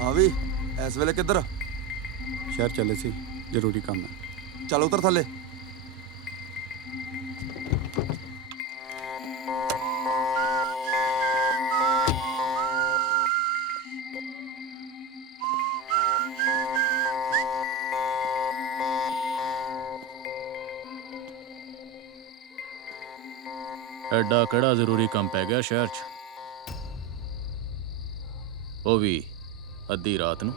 ਹਾਂ ਵੀ ਇਸ ਵੇਲੇ ਕਿੱਧਰ? ਸ਼ਹਿਰ ਚੱਲੇ ਸੀ, ਜ਼ਰੂਰੀ ਕੰਮ ਹੈ। ਚੱਲ ਉਤਰ ਥੱਲੇ। ਐਡਾ ਕਿਹੜਾ ਜ਼ਰੂਰੀ ਕੰਮ ਪੈ ਗਿਆ ਸ਼ਹਿਰ 'ਚ, ਉਹ ਵੀ ਅੱਧੀ ਰਾਤ ਨੂੰ?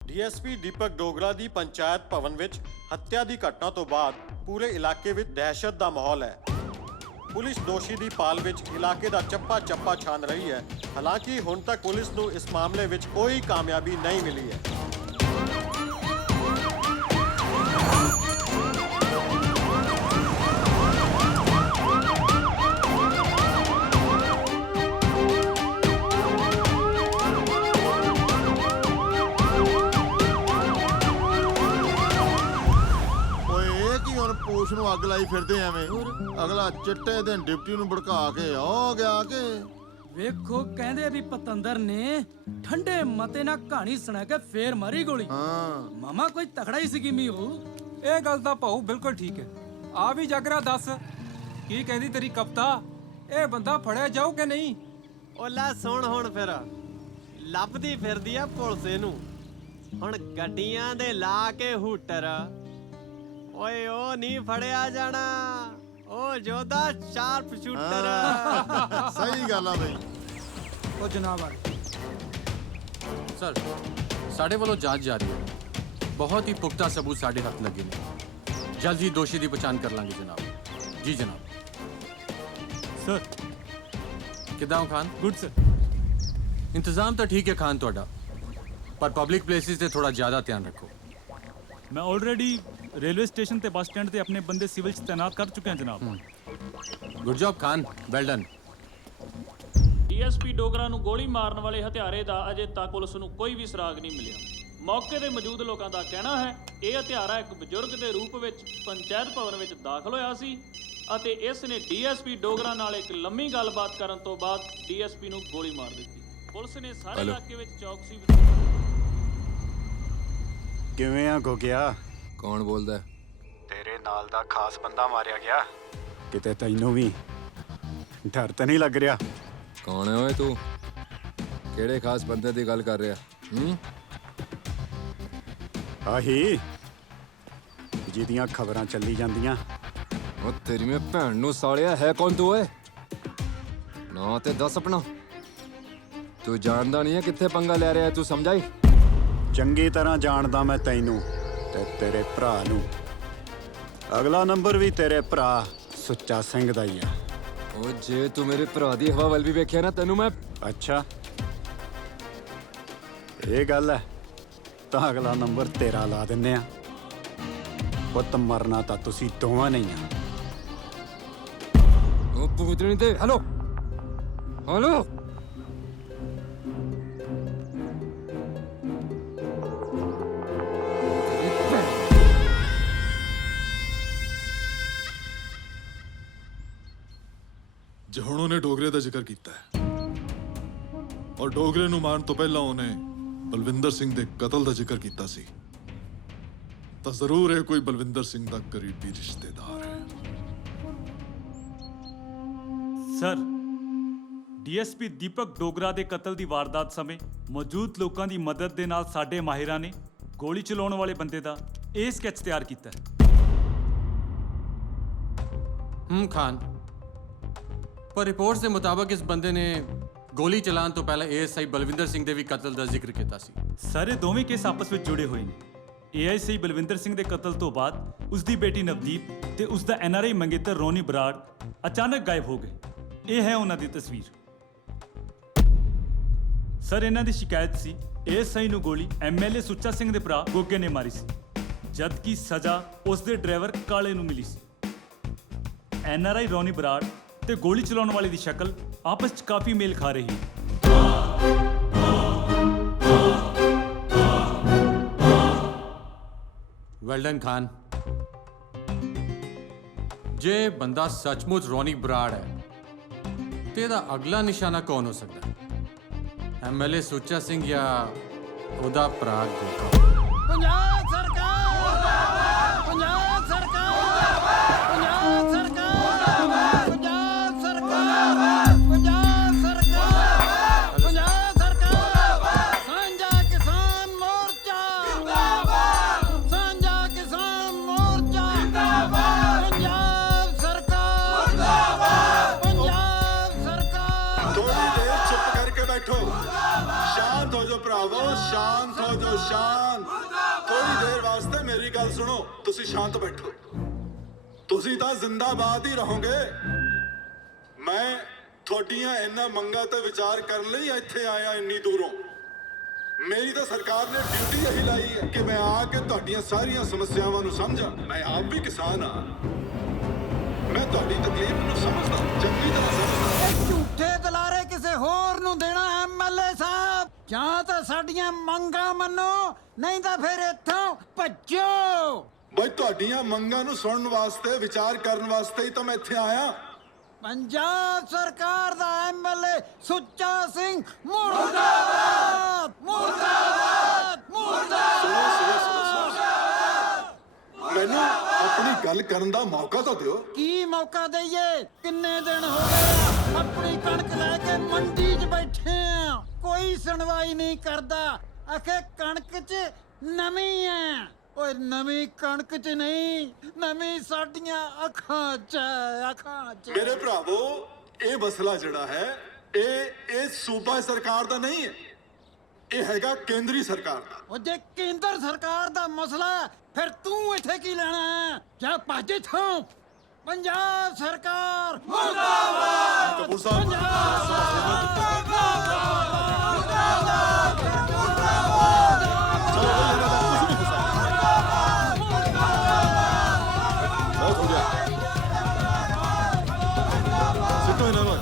ਡੀਐਸਪੀ ਦੀਪਕ ਡੋਗਰਾ ਦੀ ਪੰਚਾਇਤ ਭਵਨ ਵਿੱਚ ਹੱਤਿਆ ਦੀ ਘਟਨਾ ਤੋਂ ਬਾਅਦ ਪੂਰੇ ਇਲਾਕੇ ਵਿੱਚ ਦਹਿਸ਼ਤ ਦਾ ਮਾਹੌਲ ਹੈ। ਪੁਲਿਸ ਦੋਸ਼ੀ ਦੀ ਭਾਲ ਵਿੱਚ ਇਲਾਕੇ ਦਾ ਚੱਪਾ ਛਾਨ ਰਹੀ ਹੈ। ਹਾਲਾਂਕਿ ਹੁਣ ਤੱਕ ਪੁਲਿਸ ਨੂੰ ਇਸ ਮਾਮਲੇ ਵਿੱਚ ਕੋਈ ਕਾਮਯਾਬੀ ਨਹੀਂ ਮਿਲੀ ਹੈ। ਓਏ ਇਹ ਕੀ ਹੁਣ ਪੂਛ ਨੂੰ ਅੱਗ ਲਾਈ ਫਿਰਦੇ ਐਵੇਂ ਅਗਲਾ ਚਿੱਟੇ ਦਿਨ ਡਿਪਟੀ ਨੂੰ ਭੜਕਾ ਕੇ ਆ ਗਿਆ ਕਿ ਵੇਖੋ ਕਹਿੰਦੇ ਵੀ ਪਤੰਦਰ ਨੇ ਠੰਡੇ ਮਤੇ ਨਾਲ ਕਹਾਣੀ ਸੁਣਾ ਕੇ ਫੇਰ ਮਾਰੀ ਗੋਲੀ। ਮਾਮਾ ਕੋਈ ਤਖੜਾ ਹੀ ਸਕੀਮੀ ਹੋ। ਇਹ ਗੱਲ ਤਾਂ ਭਾਊ ਬਿਲਕੁਲ ਠੀਕ ਹੈ। ਆ ਵੀ ਜਾਗਰਾ ਦੱਸ ਕੀ ਕਹਿੰਦੀ ਤੇਰੀ ਕਪਤਾ, ਇਹ ਬੰਦਾ ਫੜਿਆ ਜਾਊ ਕਿ ਨਹੀਂ? ਉਹ ਲੈ ਸੁਣ ਹੁਣ ਫਿਰ ਲੱਭਦੀ ਫਿਰਦੀ ਆ ਪੁਲਿਸ ਨੂੰ ਹੁਣ ਗੱਡੀਆਂ ਦੇ ਲਾ ਕੇ ਹੂਟਰ। ਓਏ ਉਹ ਨਹੀਂ ਫੜਿਆ ਜਾਣਾ, ਉਹ ਜੋਧਾ ਸ਼ਾਰਪ ਸ਼ੂਟਰ। ਸਹੀ ਗੱਲ ਆ ਬਈ। ਉਹ ਜਨਾਬ ਆ ਸਰ ਸਾਡੇ ਵੱਲੋਂ ਜਾਂਚ ਜਾਰੀ ਹੈ। ਬਹੁਤ ਹੀ ਪੁਖਤਾ ਸਬੂਤ ਸਾਡੇ ਹੱਥ ਲੱਗੇ ਨੇ। ਜਲਦ ਹੀ ਦੋਸ਼ੀ ਦੀ ਪਛਾਣ ਕਰ ਲਾਂਗੇ ਜਨਾਬ। ਜੀ ਜਨਾਬ। ਸਰ ਕਿੱਦਾਂ ਹੋ ਖਾਨ? Good sir. ਇੰਤਜ਼ਾਮ ਤਾਂ ਠੀਕ ਹੈ ਖਾਨ ਤੁਹਾਡਾ, ਪਰ ਪਬਲਿਕ ਪਲੇਸਿਸ ਤੇ ਥੋੜਾ ਜ਼ਿਆਦਾ ਧਿਆਨ ਰੱਖੋ। ਮੈਂ ਆਲਰੇਡੀ रेलवे स्टेशन ते बस स्टैंड ते अपने बंदे सिविल च तैनात कर चुके हैं जनाब। Good job Khan, well done. DSP Dogra ਨੂੰ ਗੋਲੀ ਮਾਰਨ ਵਾਲੇ ਹਥਿਆਰੇ ਦਾ ਅਜੇ ਤੱਕ ਪੁਲਿਸ ਨੂੰ ਕੋਈ ਵੀ ਸੁਰਾਗ ਨਹੀਂ ਮਿਲਿਆ। ਮੌਕੇ ਤੇ ਮੌਜੂਦ ਲੋਕਾਂ ਦਾ ਕਹਿਣਾ ਹੈ ਇਹ ਹਥਿਆਰਾ ਇੱਕ ਬਜ਼ੁਰਗ ਦੇ ਰੂਪ ਵਿੱਚ ਪੰਚਾਇਤ ਭਵਨ ਵਿੱਚ ਦਾਖਲ ਹੋਇਆ ਸੀ ਅਤੇ ਇਸ ਨੇ ਡੀਐਸਪੀ ਡੋਗਰਾ ਨਾਲ ਇੱਕ ਲੰਮੀ ਗੱਲਬਾਤ ਕਰਨ ਤੋਂ ਬਾਅਦ ਡੀਐਸਪੀ ਨੂੰ ਗੋਲੀ ਮਾਰ ਦਿੱਤੀ। ਪੁਲਿਸ ਨੇ ਸਾਰੇ ਇਲਾਕੇ ਵਿੱਚ ਚੌਕਸੀ। ਕਿਵੇਂ ਆ ਗੋਗਿਆ? ਕੌਣ ਬੋਲਦਾ? ਤੇਰੇ ਨਾਲ ਦਾ ਖਾਸ ਬੰਦਾ ਮਾਰਿਆ ਗਿਆ। ਕਿਤੇ ਤੈਨੂੰ ਵੀ ਡਰ ਤਾਂ ਨਹੀਂ ਲੱਗ ਰਿਹਾ? ਕੌਣ ਹੈ ਓਏ ਤੂੰ? ਕਿਹੜੇ ਖਾਸ ਬੰਦੇ ਦੀ ਗੱਲ ਕਰ ਰਿਹਾ? ਆਹੀ ਜਿਹਦੀਆਂ ਖਬਰਾਂ ਚੱਲੀ ਜਾਂਦੀਆਂ। ਉਹ ਤੇਰੀ ਮੈਂ ਭੈਣ ਨੂੰ ਸਾਲਿਆ ਹੈ ਕੌਣ ਤੂੰ ਓਏ? ਨਾ ਤੇ ਦੱਸ ਆਪਣਾ। ਤੂੰ ਜਾਣਦਾ ਨਹੀਂ ਹੈ ਕਿੱਥੇ ਪੰਗਾ ਲੈ ਰਿਹਾ ਤੂੰ ਸਮਝਾਈ? ਚੰਗੀ ਤਰ੍ਹਾਂ ਜਾਣਦਾ ਮੈਂ ਤੈਨੂੰ ਤੇ ਤੇਰੇ ਭਰਾ ਨੂੰ। ਅਗਲਾ ਨੰਬਰ ਵੀ ਤੇਰੇ ਭਰਾ ਸੁੱਚਾ ਸਿੰਘ ਦਾ ਹੀ ਆ। ਉਹ ਜੇ ਤੂੰ ਮੇਰੇ ਭਰਾ ਦੀ ਹਵਾ ਵੱਲ ਵੀ ਵੇਖਿਆ ਨਾ ਤੈਨੂੰ ਮੈਂ। ਅੱਛਾ ਇਹ ਗੱਲ ਹੈ ਤਾਂ ਅਗਲਾ ਨੰਬਰ ਤੇਰਾ ਲਾ ਦਿੰਨੇ ਆ। ਪੁੱਤ ਮਰਨਾ ਤਾਂ ਤੁਸੀਂ ਦੋਵਾਂ ਨਹੀਂ ਆ। ਉਹ ਪੁੱਤਰੀ ਤੇ ਹੈਲੋ ਹੈਲੋ। ਜੇ ਹੁਣ ਉਹਨੇ ਡੋਗਰੇ ਦਾ ਜ਼ਿਕਰ ਕੀਤਾ ਹੈ ਔਰ ਡੋਗਰੇ ਨੂੰ ਮਾਰਨ ਤੋਂ ਪਹਿਲਾਂ ਉਹਨੇ ਬਲਵਿੰਦਰ ਸਿੰਘ ਦੇ ਕਤਲ ਦਾ ਜ਼ਿਕਰ ਕੀਤਾ ਸੀ ਤਾਂ ਜ਼ਰੂਰ ਇਹ ਕੋਈ ਬਲਵਿੰਦਰ ਸਿੰਘ ਦਾ ਕਰੀਬੀ ਰਿਸ਼ਤੇਦਾਰ ਹੈ। ਸਰ ਡੀਐਸਪੀ ਦੀਪਕ ਡੋਗਰਾ ਦੇ ਕਤਲ ਦੀ ਵਾਰਦਾਤ ਸਮੇਂ ਮੌਜੂਦ ਲੋਕਾਂ ਦੀ ਮਦਦ ਦੇ ਨਾਲ ਸਾਡੇ ਮਾਹਿਰਾਂ ਨੇ ਗੋਲੀ ਚਲਾਉਣ ਵਾਲੇ ਬੰਦੇ ਦਾ ਇਹ ਸਕੈਚ ਤਿਆਰ ਕੀਤਾ ਹੈ। ਖਾਨ, ਪਰ ਰਿਪੋਰਟਸ ਦੇ ਮੁਤਾਬਕ ਇਸ ਬੰਦੇ ਨੇ ਗੋਲੀ ਚਲਾਉਣ ਤੋਂ ਪਹਿਲਾਂ ਏਐਸਆਈ ਬਲਵਿੰਦਰ ਸਿੰਘ ਦੇ ਵੀ ਕਤਲ ਦਾ ਜ਼ਿਕਰ ਕੀਤਾ ਸੀ। ਸਾਰੇ ਦੋਵੇਂ ਕੇਸ ਆਪਸ ਵਿੱਚ ਜੁੜੇ ਹੋਏ ਨੇ। ਏਐਸਆਈ ਬਲਵਿੰਦਰ ਸਿੰਘ ਦੇ ਕਤਲ ਤੋਂ ਬਾਅਦ ਉਸ ਦੀ ਬੇਟੀ ਨਵਦੀਪ ਤੇ ਉਸ ਦਾ ਐਨਆਰਆਈ ਮੰਗੇਤਰ ਰੋਨੀ ਬਰਾੜ ਅਚਾਨਕ ਗਾਇਬ ਹੋ ਗਏ। ਇਹ ਹੈ ਉਹਨਾਂ ਦੀ ਤਸਵੀਰ। ਸਰ ਇਹਨਾਂ ਦੀ ਸ਼ਿਕਾਇਤ ਸੀ ਏਐਸਆਈ ਨੂੰ ਗੋਲੀ ਐਮਐਲਏ ਸੁੱਚਾ ਸਿੰਘ ਦੇ ਭਰਾ ਗੋਗੇ ਨੇ ਮਾਰੀ ਸੀ, ਜਦਕਿ ਸਜ਼ਾ ਉਸ ਦੇ ਡਰਾਈਵਰ ਕਾਲੇ ਨੂੰ ਮਿਲੀ ਸੀ। ਐਨਆਰਆਈ ਰੋਨੀ ਬਰਾੜ ਤੇ ਗੋਲੀ ਚਲਾਉਣ ਵਾਲੇ ਦੀ ਸ਼ਕਲ ਆਪਸ 'ਚ ਕਾਫੀ ਮੇਲ ਖਾ ਰਹੀ ਹੈ। Well done Khan. ਜੇ ਬੰਦਾ ਸੱਚਮੁੱਚ ਰੋਨੀ ਬਰਾੜ ਹੈ ਤੇ ਇਹਦਾ ਅਗਲਾ ਨਿਸ਼ਾਨਾ ਕੌਣ ਹੋ ਸਕਦਾ ਹੈ? ਐਮਐਲਏ ਸੁੱਚਾ ਸਿੰਘ ਜਾਂ ਉਹਦਾ ਭਰਾ ਗੋਗਾ? ਪੰਜਾਬ ਸਰਕਾਰ, ਪੰਜਾਬ ਸਰਕਾਰ, ਪੰਜਾਬ ਸਰਕਾਰ, ਪੰਜਾਬ ਸਰਕਾਰ, ਪੰਜਾਬ ਸਰਕਾਰ, ਪੰਜਾਬ ਸਰਕਾਰ। ਸਾਂਝਾ ਕਿਸਾਨ ਮੋਰਚਾ ਜਿੰਦਾਬਾਦ, ਸਾਂਝਾ ਕਿਸਾਨ ਮੋਰਚਾ ਜਿੰਦਾਬਾਦ, ਪੰਜਾਬ ਸਰਕਾਰ ਜਿੰਦਾਬਾਦ, ਪੰਜਾਬ ਸਰਕਾਰ। ਥੋੜੀ ਦੇਰ ਚੁੱਪ ਕਰਕੇ ਬੈਠੋ। शांत हो जाओ भरावो, शांत हो जाओ, शांत। थोड़ी देर वास्ते मेरी गल सुनो। तुसी शांत बैठो। तुसी तां जिंदाबाद ही रहोगे। मैं थोड़ियां इन्ना मंगा ते विचार करन लई इत्थे आया इन्नी दूरों। मेरी तो सरकार ने ड्यूटी यही लाई है कि मैं आके तुहाडियां सारियां समस्यावां नूं समझां। मैं आप भी किसान हाँ, मैं तुहाडी तकलीफ नूं समझदा, चंगी तरह समझदा। ਝੂਠੇ ਦਲਾਰੇ ਕਿਸੇ ਹੋਰ ਨੂੰ ਦੇਣਾ ਐਮਐਲਏ ਸਾਹਿਬ। ਜਾਂ ਤਾਂ ਸਾਡੀਆਂ ਮੰਗਾਂ ਮੰਨੋ, ਨਹੀਂ ਤਾਂ ਫਿਰ ਇੱਥੋਂ ਭੱਜੋ। ਬਈ ਤੁਹਾਡੀਆਂ ਮੰਗਾਂ ਨੂੰ ਸੁਣਨ ਵਾਸਤੇ ਵਿਚਾਰ ਕਰਨ ਵਾਸਤੇ ਹੀ ਤਾਂ ਮੈਂ ਇੱਥੇ ਆਇਆ। ਪੰਜਾਬ ਸਰਕਾਰ ਦਾ ਐਮਐਲਏ ਸੁੱਚਾ ਸਿੰਘ ਮੁਰਦਾਬਾਦ ਮੁਰਦਾਬਾਦ ਮੈਨੂੰ ਆਪਣੀ ਗੱਲ ਕਰਨ ਦਾ ਮੌਕਾ ਤਾਂ ਦਿਓ। ਕੀ ਮੌਕਾ ਦਈਏ? ਕਿੰਨੇ ਦਿਨ ਹੋ ਗਏ ਆਪਣੀ ਕਣਕ ਲੈ ਕੇ ਮੰਡੀ 'ਚ ਬੈਠੇ ਆ, ਕੋਈ ਸੁਣਵਾਈ ਨਹੀਂ ਕਰਦਾ। ਆਖੇ ਕਣਕ 'ਚ ਨਵੀਂ ਐ। ਓਏ ਨਵੀਂ ਕਣਕ 'ਚ ਨਹੀਂ, ਨਵੀਂ ਸਾਡੀਆਂ ਅੱਖਾਂ 'ਚ ਅੱਖਾਂ 'ਚ। ਮੇਰੇ ਭਰਾਵੋ, ਇਹ ਮਸਲਾ ਜਿਹੜਾ ਹੈ ਇਹ ਸੂਬਾ ਸਰਕਾਰ ਦਾ ਨਹੀਂ ਹੈ, ਇਹ ਹੈਗਾ ਕੇਂਦਰੀ ਸਰਕਾਰ ਦਾ। ਉਹ ਜੇ ਕੇਂਦਰ ਸਰਕਾਰ ਦਾ ਮਸਲਾ ਹੈ, ਫਿਰ ਤੂੰ ਇੱਥੇ ਕੀ ਲੈਣਾ ਹੈ? ਜਾ ਭੱਜ ਇੱਥੋਂ। ਪੰਜਾਬ ਸਰਕਾਰ ਮੁਰਦਾਬਾਦ। ਕਪੂਰ ਸਾਹਿਬ ਬਹੁਤ ਹੋ ਗਿਆ, ਸਿੱਟੋ ਇਹਨਾਂ ਨੂੰ।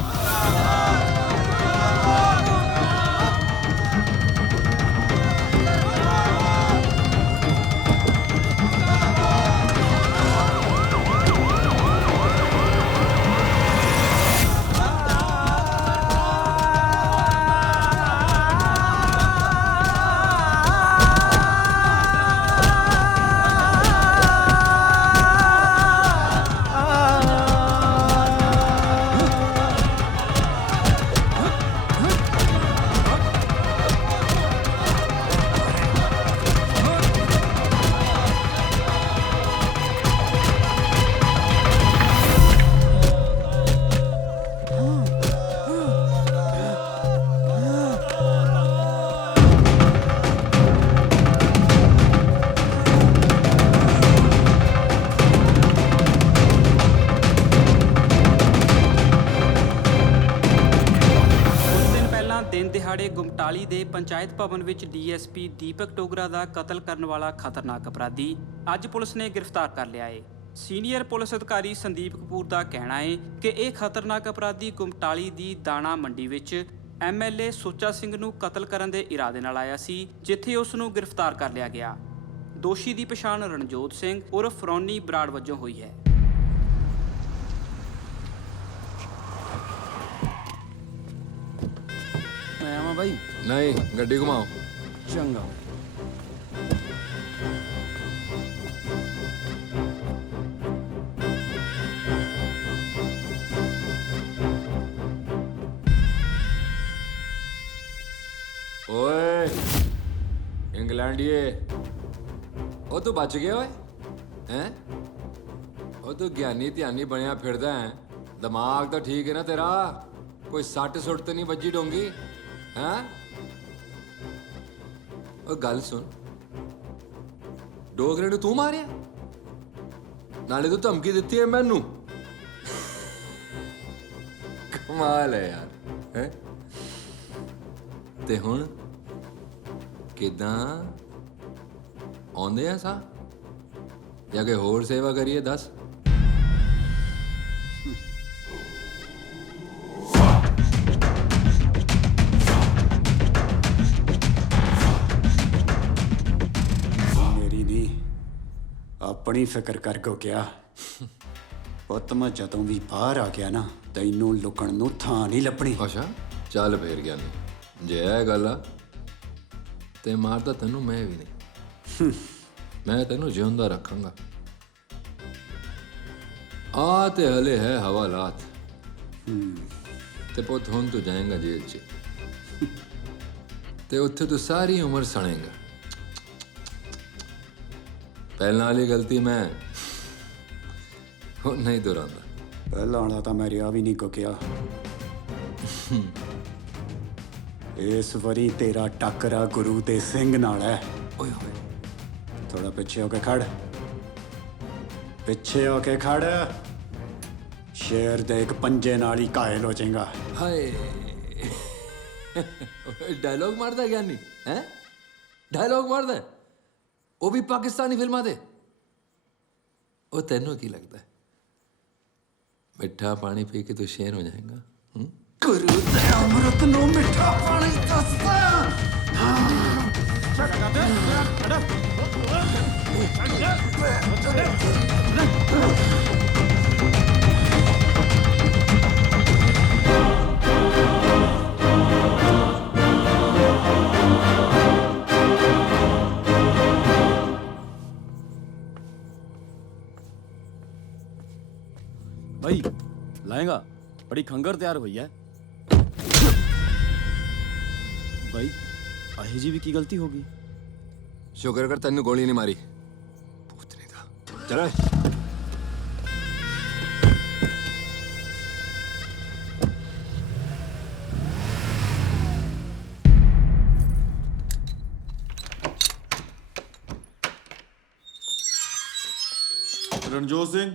ਗੁਮਟਾਲੀ ਦੇ ਪੰਚਾਇਤ ਭਵਨ ਵਿੱਚ ਡੀਐਸਪੀ ਦੀਪਕ ਟੋਗਰਾ ਦਾ ਕਤਲ ਕਰਨ ਵਾਲਾ ਖਤਰਨਾਕ ਅਪਰਾਧੀ ਅੱਜ ਪੁਲਿਸ ਨੇ ਗ੍ਰਿਫਤਾਰ ਕਰ ਲਿਆ ਹੈ। ਸੀਨੀਅਰ ਪੁਲਿਸ ਅਧਿਕਾਰੀ ਸੰਦੀਪ ਕਪੂਰ ਦਾ ਕਹਿਣਾ ਹੈ ਕਿ ਇਹ ਖਤਰਨਾਕ ਅਪਰਾਧੀ ਗੁਮਟਾਲੀ ਦੀ ਦਾਣਾ ਮੰਡੀ ਵਿੱਚ ਐਮਐਲਏ ਸੁੱਚਾ ਸਿੰਘ ਨੂੰ ਕਤਲ ਕਰਨ ਦੇ ਇਰਾਦੇ ਨਾਲ ਆਇਆ ਸੀ, ਜਿੱਥੇ ਉਸ ਨੂੰ ਗ੍ਰਿਫਤਾਰ ਕਰ ਲਿਆ ਗਿਆ। ਦੋਸ਼ੀ ਦੀ ਪਛਾਣ ਰਣਜੋਤ ਸਿੰਘ ਉਰਫ ਰੌਨੀ ਬਰਾੜ ਵਜੋਂ ਹੋਈ ਹੈ। ਮੈਂ ਆਵਾਂ ਬਾਈ? ਨਹੀਂ, ਗੱਡੀ ਘੁਮਾਓ। ਚੰਗਾ। ਓਏ ਇੰਗਲੈਂਡੀਏ, ਉਹ ਤੂੰ ਬਚ ਗਿਆ ਓਏ? ਹੈਂ? ਉਹ ਤੂੰ ਗਿਆਨੀ ਧਿਆਨੀ ਬਣਿਆ ਫਿਰਦਾ ਹੈ? ਦਿਮਾਗ ਤਾਂ ਠੀਕ ਹੈ ਨਾ ਤੇਰਾ? ਕੋਈ ਸੱਟ ਸੁੱਟ ਤੇ ਨਹੀਂ ਵੱਜੀ ਡੋਂਗੀ? ਹੈਂ? ਉਹ ਗੱਲ ਸੁਣ, ਡੋਗਰੇ ਨੂੰ ਤੂੰ ਮਾਰਿਆ? ਨਾਲੇ ਤੂੰ ਧਮਕੀ ਦਿੱਤੀ ਹੈ ਮੈਨੂੰ। ਕਮਾਲ ਹੈ ਯਾਰ। ਹੈ ਤੇ ਹੁਣ ਕਿਦਾਂ ਆਉਂਦੇ ਆ ਸਾ ਜਾਂ ਕੋਈ ਹੋਰ ਸੇਵਾ ਕਰੀਏ? ਦੱਸ। ਮੇਰੀ ਨਹੀਂ, ਆਪਣੀ ਫਿਕਰ ਕਰ ਕੋ ਕਿਹਾ। ਪੁੱਤ ਮੈਂ ਜਦੋਂ ਵੀ ਬਾਹਰ ਆ ਗਿਆ ਨਾ, ਤੈਨੂੰ ਲੁਕਣ ਨੂੰ ਥਾਂ ਨਹੀਂ ਲੱਭਣੀ। ਅੱਛਾ ਚੱਲ ਫੇਰ ਗਿਆ ਨਹੀਂ, ਜੇ ਇਹ ਗੱਲ ਆ ਤੇ ਮਾਰਦਾ ਤੈਨੂੰ ਮੈਂ ਵੀ ਨਹੀਂ। ਮੈਂ ਤੈਨੂੰ ਜਿਉਂਦਾ ਰੱਖਾਂਗਾ। ਆ ਤੇ ਹਲੇ ਹੈ ਹਵਾਲਾਤ। ਤੇ ਪੁੱਤ ਹੁਣ ਤੂੰ ਜਾਏਗਾ ਜੇਲ੍ਹ 'ਚ, ਤੇ ਉੱਥੇ ਤੂੰ ਸਾਰੀ ਉਮਰ ਸੜੇਗਾ। ਪਹਿਲਾਂ ਵਾਲੀ ਗਲਤੀ ਮੈਂ ਹੁਣ ਨਹੀਂ ਦੁਹਰਾਉਂਦਾ। ਪਹਿਲਾਂ ਵਾਲਾ ਤਾਂ ਮੈਂ ਰਿਆ ਵੀ ਨਹੀਂ ਕੋ ਕਿਹਾ। ਇਸ ਵਾਰੀ ਤੇਰਾ ਟੱਕਰਾ ਗੁਰੂ ਤੇ ਸਿੰਘ ਨਾਲ ਹੈ। ਓਏ ਹੋਏ, ਥੋੜਾ ਪਿੱਛੇ ਹੋ ਕੇ ਖੜ, ਪਿੱਛੇ ਹੋ ਕੇ ਖੜ। ਸ਼ੇਰ ਦੇ ਇੱਕ ਪੰਜੇ ਨਾਲ ਹੀ ਘਾਇਲ ਹੋ ਜਾਏਗਾ। ਹਾਏ, ਡਾਇਲੌਗ ਮਾਰਦਾ ਗਿਆਨੀ ਹੈ? ਡਾਇਲੌਗ ਮਾਰਦਾ, ਉਹ ਵੀ ਪਾਕਿਸਤਾਨੀ ਫਿਲਮਾਂ ਦੇ। ਉਹ ਤੈਨੂੰ ਕੀ ਲੱਗਦਾ ਮਿੱਠਾ ਪਾਣੀ ਪੀ ਕੇ ਤੂੰ ਸ਼ੇਰ ਹੋ ਜਾਏਗਾ? ਗੁਰੂ ਦੇ ਅੰਮ੍ਰਿਤ ਨੂੰ ਮਿੱਠਾ ਪਾਣੀ ਦੱਸਦਾ। भाई लाएगा बड़ी खंगर तैयार हुई है भाई आहे जी भी की गलती होगी शुक्र कर तेन गोली नहीं मारी पूतनी था चलो ਰਣਜੋਤ ਸਿੰਘ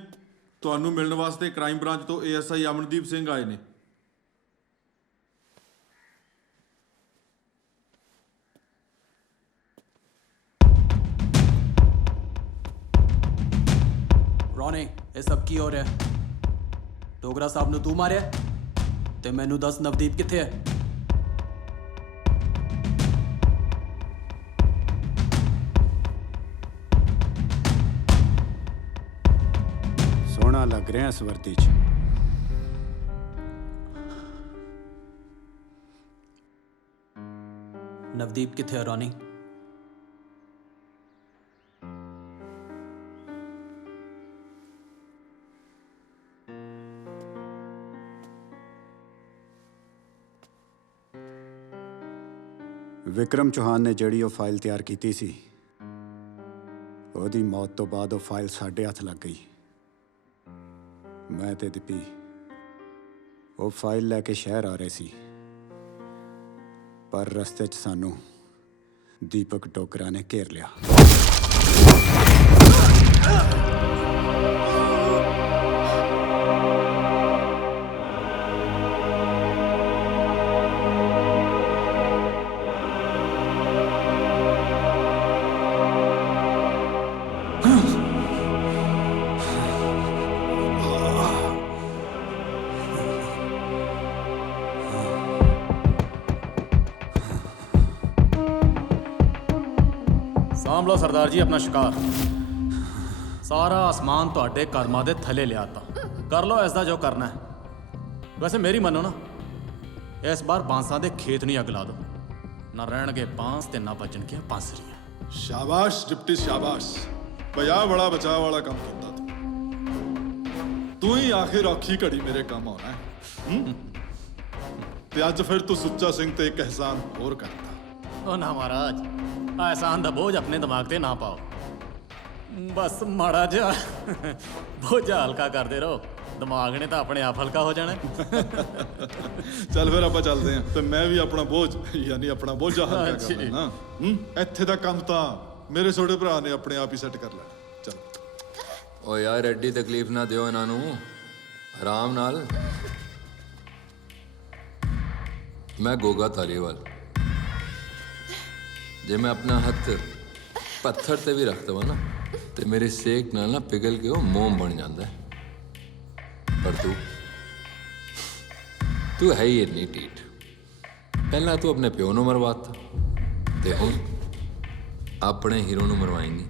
ਤੁਹਾਨੂੰ ਮਿਲਣ ਵਾਸਤੇ ਕ੍ਰਾਈਮ ਬ੍ਰਾਂਚ ਤੋਂ ਏਐਸਆਈ ਅਮਨਦੀਪ ਸਿੰਘ ਆਏ ਨੇ। ਰੋਨੇ ਇਹ ਸਭ ਕੀ ਹੋ ਰਿਹਾ ਡੋਗਰਾ ਸਾਹਿਬ ਨੂੰ ਤੂੰ ਮਾਰਿਆ ਤੇ ਮੈਨੂੰ ਦੱਸ ਨਵਦੀਪ ਕਿੱਥੇ ਹੈ ਸੋਹਣਾ ਲੱਗ ਰਿਹਾ ਇਸ ਵਰਦੀ 'ਚ ਨਵਦੀਪ ਕਿੱਥੇ ਹੈ ਰੋਨੀ ਵਿਕਰਮ ਚੌਹਾਨ ਨੇ ਜਿਹੜੀ ਉਹ ਫਾਈਲ ਤਿਆਰ ਕੀਤੀ ਸੀ ਉਹਦੀ ਮੌਤ ਤੋਂ ਬਾਅਦ ਉਹ ਫਾਈਲ ਸਾਡੇ ਹੱਥ ਲੱਗ ਗਈ ਮੈਂ ਤੇ ਦੀਪੀ ਉਹ ਫਾਈਲ ਲੈ ਕੇ ਸ਼ਹਿਰ ਆ ਰਹੇ ਸੀ ਪਰ ਰਸਤੇ 'ਚ ਸਾਨੂੰ ਦੀਪਕ ਡੋਗਰਾ ਨੇ ਘੇਰ ਲਿਆ ਸਾਂਭ ਲਓ ਸਰਦਾਰ ਜੀ ਆਪਣਾ ਸ਼ਿਕਾਰ ਸਾਰਾ ਆਸਮਾਨ ਤੁਹਾਡੇ ਕਰਮਾਂ ਦੇ ਥੱਲੇ ਲਿਆਤਾ ਕਰ ਲਓ ਇਸ ਦਾ ਜੋ ਕਰਨਾ ਹੈ ਵੈਸੇ ਮੇਰੀ ਮੰਨੋ ਨਾ ਇਸ ਵਾਰ ਬਾਂਸਾਂ ਦੇ ਖੇਤ ਨਹੀਂ ਅੱਗ ਲਾ ਦੋ ਨਾ ਰਹਿਣਗੇ ਬਾਂਸ ਤੇ ਨਾ ਬਚਣਗੀਆਂ ਬਾਂਸਰੀਆਂ ਸ਼ਾਬਾਸ਼ ਡਿਪਟੀ ਸ਼ਾਬਾਸ਼ ਬਇਆ ਬੜਾ ਬਚਾਅ ਵਾਲਾ ਕੰਮ ਕੀਤਾ ਤੂੰ ਹੀ ਆਖਿਰ ਔਖੀ ਘੜੀ ਮੇਰੇ ਕੰਮ ਆਉਣਾ ਹੈ ਤੇ ਅੱਜ ਫਿਰ ਤੂੰ ਸੁੱਚਾ ਸਿੰਘ ਤੇ ਇੱਕ ਅਹਿਸਾਨ ਹੋਰ ਕਰਤਾ ਉਹ ਨਾ ਮਹਾਰਾਜ एहसान का बोझ अपने दिमाग से ना पाओ बस माड़ा जा बोझा हल्का करते रहो दिमाग ने तो अपने आप हल्का हो जाना ਚੱਲ ਫਿਰ ਆਪਾਂ ਚੱਲਦੇ ਹਾਂ ਤੇ ਮੈਂ ਵੀ ਆਪਣਾ ਬੋਝ ਯਾਨੀ ਆਪਣਾ ਬੋਝਾ ਹਲਕਾ ਕਰ ਲੈਣਾ ਇੱਥੇ ਦਾ ਕੰਮ ਤਾਂ ਮੇਰੇ ਛੋਟੇ ਭਰਾ ਨੇ ਆਪਣੇ ਆਪ ਹੀ ਸੈੱਟ ਕਰ ਲਿਆ ਚਲ ਓ ਯਾਰ ਐਡੀ ਤਕਲੀਫ ਨਾ ਦਿਓ ਇਹਨਾਂ ਨੂੰ ਆਰਾਮ ਨਾਲ ਮੈਂ ਗੋਗਾ ਧਾਲੀਵਾਲ ਜੇ ਮੈਂ ਆਪਣਾ ਹੱਥ ਪੱਥਰ ਤੇ ਵੀ ਰੱਖ ਦਵਾਂ ਨਾ ਤੇ ਮੇਰੇ ਸੇਕ ਨਾਲ ਨਾ ਪਿਘਲ ਕੇ ਉਹ ਮੋਮ ਬਣ ਜਾਂਦਾ ਪਰ ਤੂੰ ਹੈ ਹੀ ਇੰਨੀ ਢੀਠ ਪਹਿਲਾਂ ਤੂੰ ਆਪਣੇ ਪਿਓ ਨੂੰ ਮਰਵਾਤਾ ਤੇ ਹੁਣ ਆਪਣੇ ਹੀਰੋ ਨੂੰ ਮਰਵਾਏਂਗੀ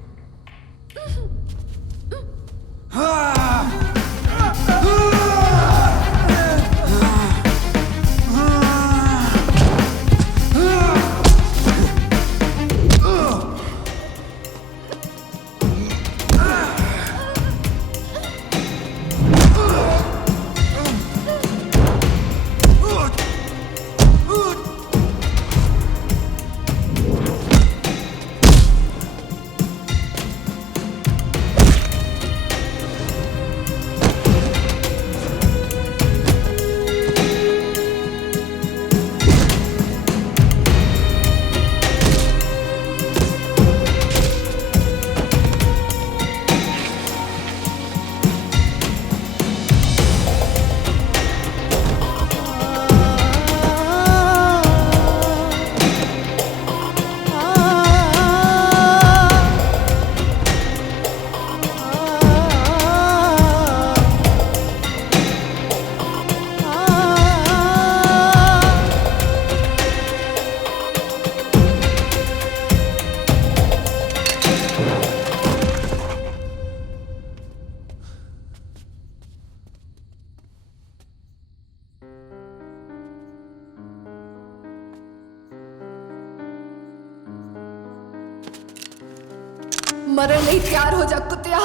ਮਰਨ ਲਈ ਤਿਆਰ ਹੋ ਜਾ ਕੁੱਤਿਆ।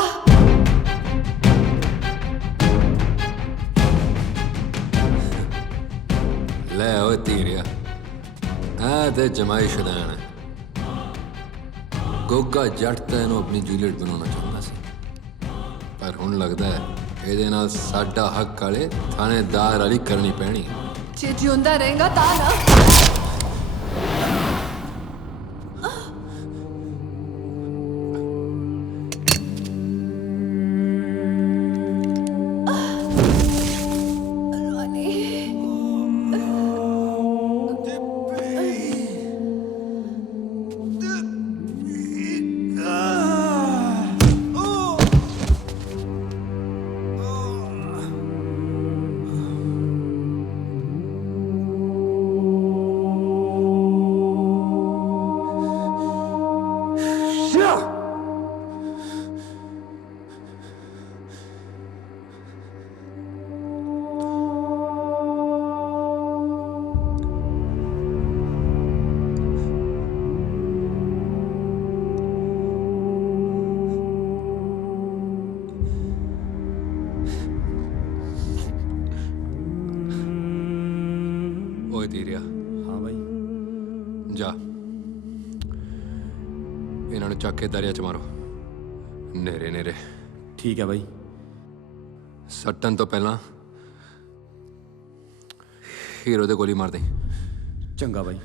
ਲੈ ਓਏ ਧੀਰਿਆ, ਆ ਤੇ ਜਮਾਈ ਸ਼ੈਤਾਨ ਹੈ। ਗੋਗਾ ਜੱਟ ਤਾਂ ਇਹਨੂੰ ਆਪਣੀ ਜੂਲੀਅਟ ਬਣਾਉਣਾ ਚਾਹੁੰਦਾ ਸੀ, ਪਰ ਹੁਣ ਲੱਗਦਾ ਹੈ ਇਹਦੇ ਨਾਲ ਸਾਡਾ ਹੱਕ ਵਾਲੇ ਥਾਣੇਦਾਰ ਵਾਲੀ ਕਰਨੀ ਪੈਣੀ। ਜੇ ਜਿਉਂਦਾ ਰਹੇਗਾ ਤਾਂ ਨਾ। ਓਏ ਧੀਰਿਆ, ਹਾਂ ਬਾਈ, ਜਾ ਇਹਨਾਂ ਨੂੰ ਚੱਕ ਕੇ ਦਰਿਆ ਚ ਮਾਰੋ, ਨੇਰੇ ਨੇਰੇ। ਠੀਕ ਹੈ ਬਾਈ। ਸੱਟਣ ਤੋਂ ਪਹਿਲਾਂ ਹੀਰੋ ਦੇ ਗੋਲੀ ਮਾਰ ਦੇ। ਚੰਗਾ ਬਾਈ।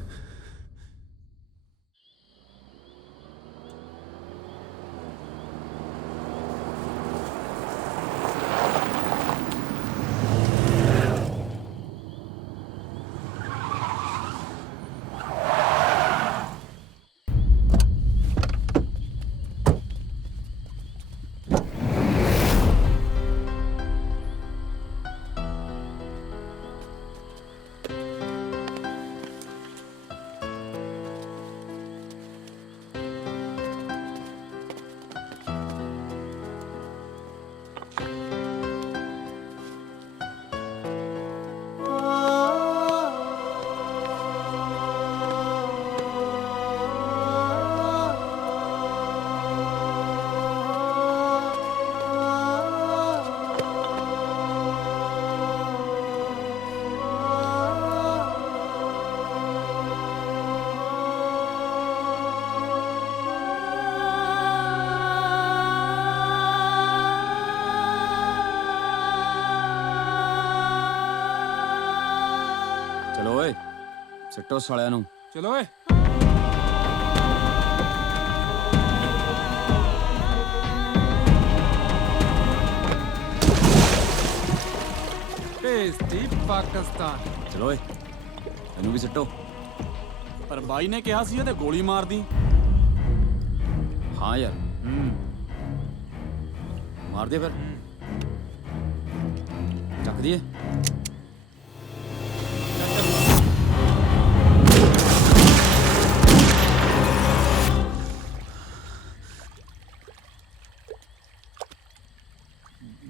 ਚਲੋ ਓਏ, ਸਿੱਟੋ ਸਾਲਿਆਂ ਨੂੰ। ਚਲੋ ਓਏ। ਭੇਜਤੀ ਪਾਕਿਸਤਾਨ। ਚਲੋ ਓਏ, ਇਹਨੂੰ ਵੀ ਸਿੱਟੋ। ਪਰ ਬਾਈ ਨੇ ਕਿਹਾ ਸੀ ਤੇ ਗੋਲੀ ਮਾਰਦੀ। ਹਾਂ ਯਾਰ, ਮਾਰ ਦੇ ਫਿਰ। ਚੱਕ ਦੀਏ।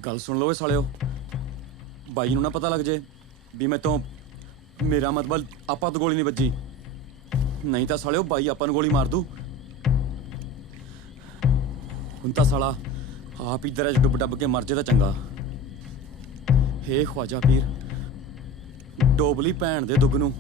ਗੱਲ ਸੁਣ ਲਓ ਏ ਸਾਲਿਓ, ਬਾਈ ਨੂੰ ਨਾ ਪਤਾ ਲੱਗ ਜੇ ਵੀ ਮੈਂ ਤੋਂ ਮੇਰਾ ਮਤਲਬ ਆਪਾਂ ਤੋਂ ਗੋਲੀ ਨਹੀਂ ਵੱਜੀ, ਨਹੀਂ ਤਾਂ ਸਾਲਿਓ ਬਾਈ ਆਪਾਂ ਨੂੰ ਗੋਲੀ ਮਾਰ ਦੂ। ਹੁਣ ਤਾਂ ਸਾਲਾ ਆਪ ਹੀ ਦਰਿਆ 'ਚ ਡੁੱਬ ਡੱਬ ਕੇ ਮਰ ਜੇ ਤਾਂ ਚੰਗਾ। ਹੇ ਖਵਾਜਾ ਪੀਰ, ਡੋਬਲੀ ਭੈਣ ਦੇ ਦੁੱਗ ਨੂੰ।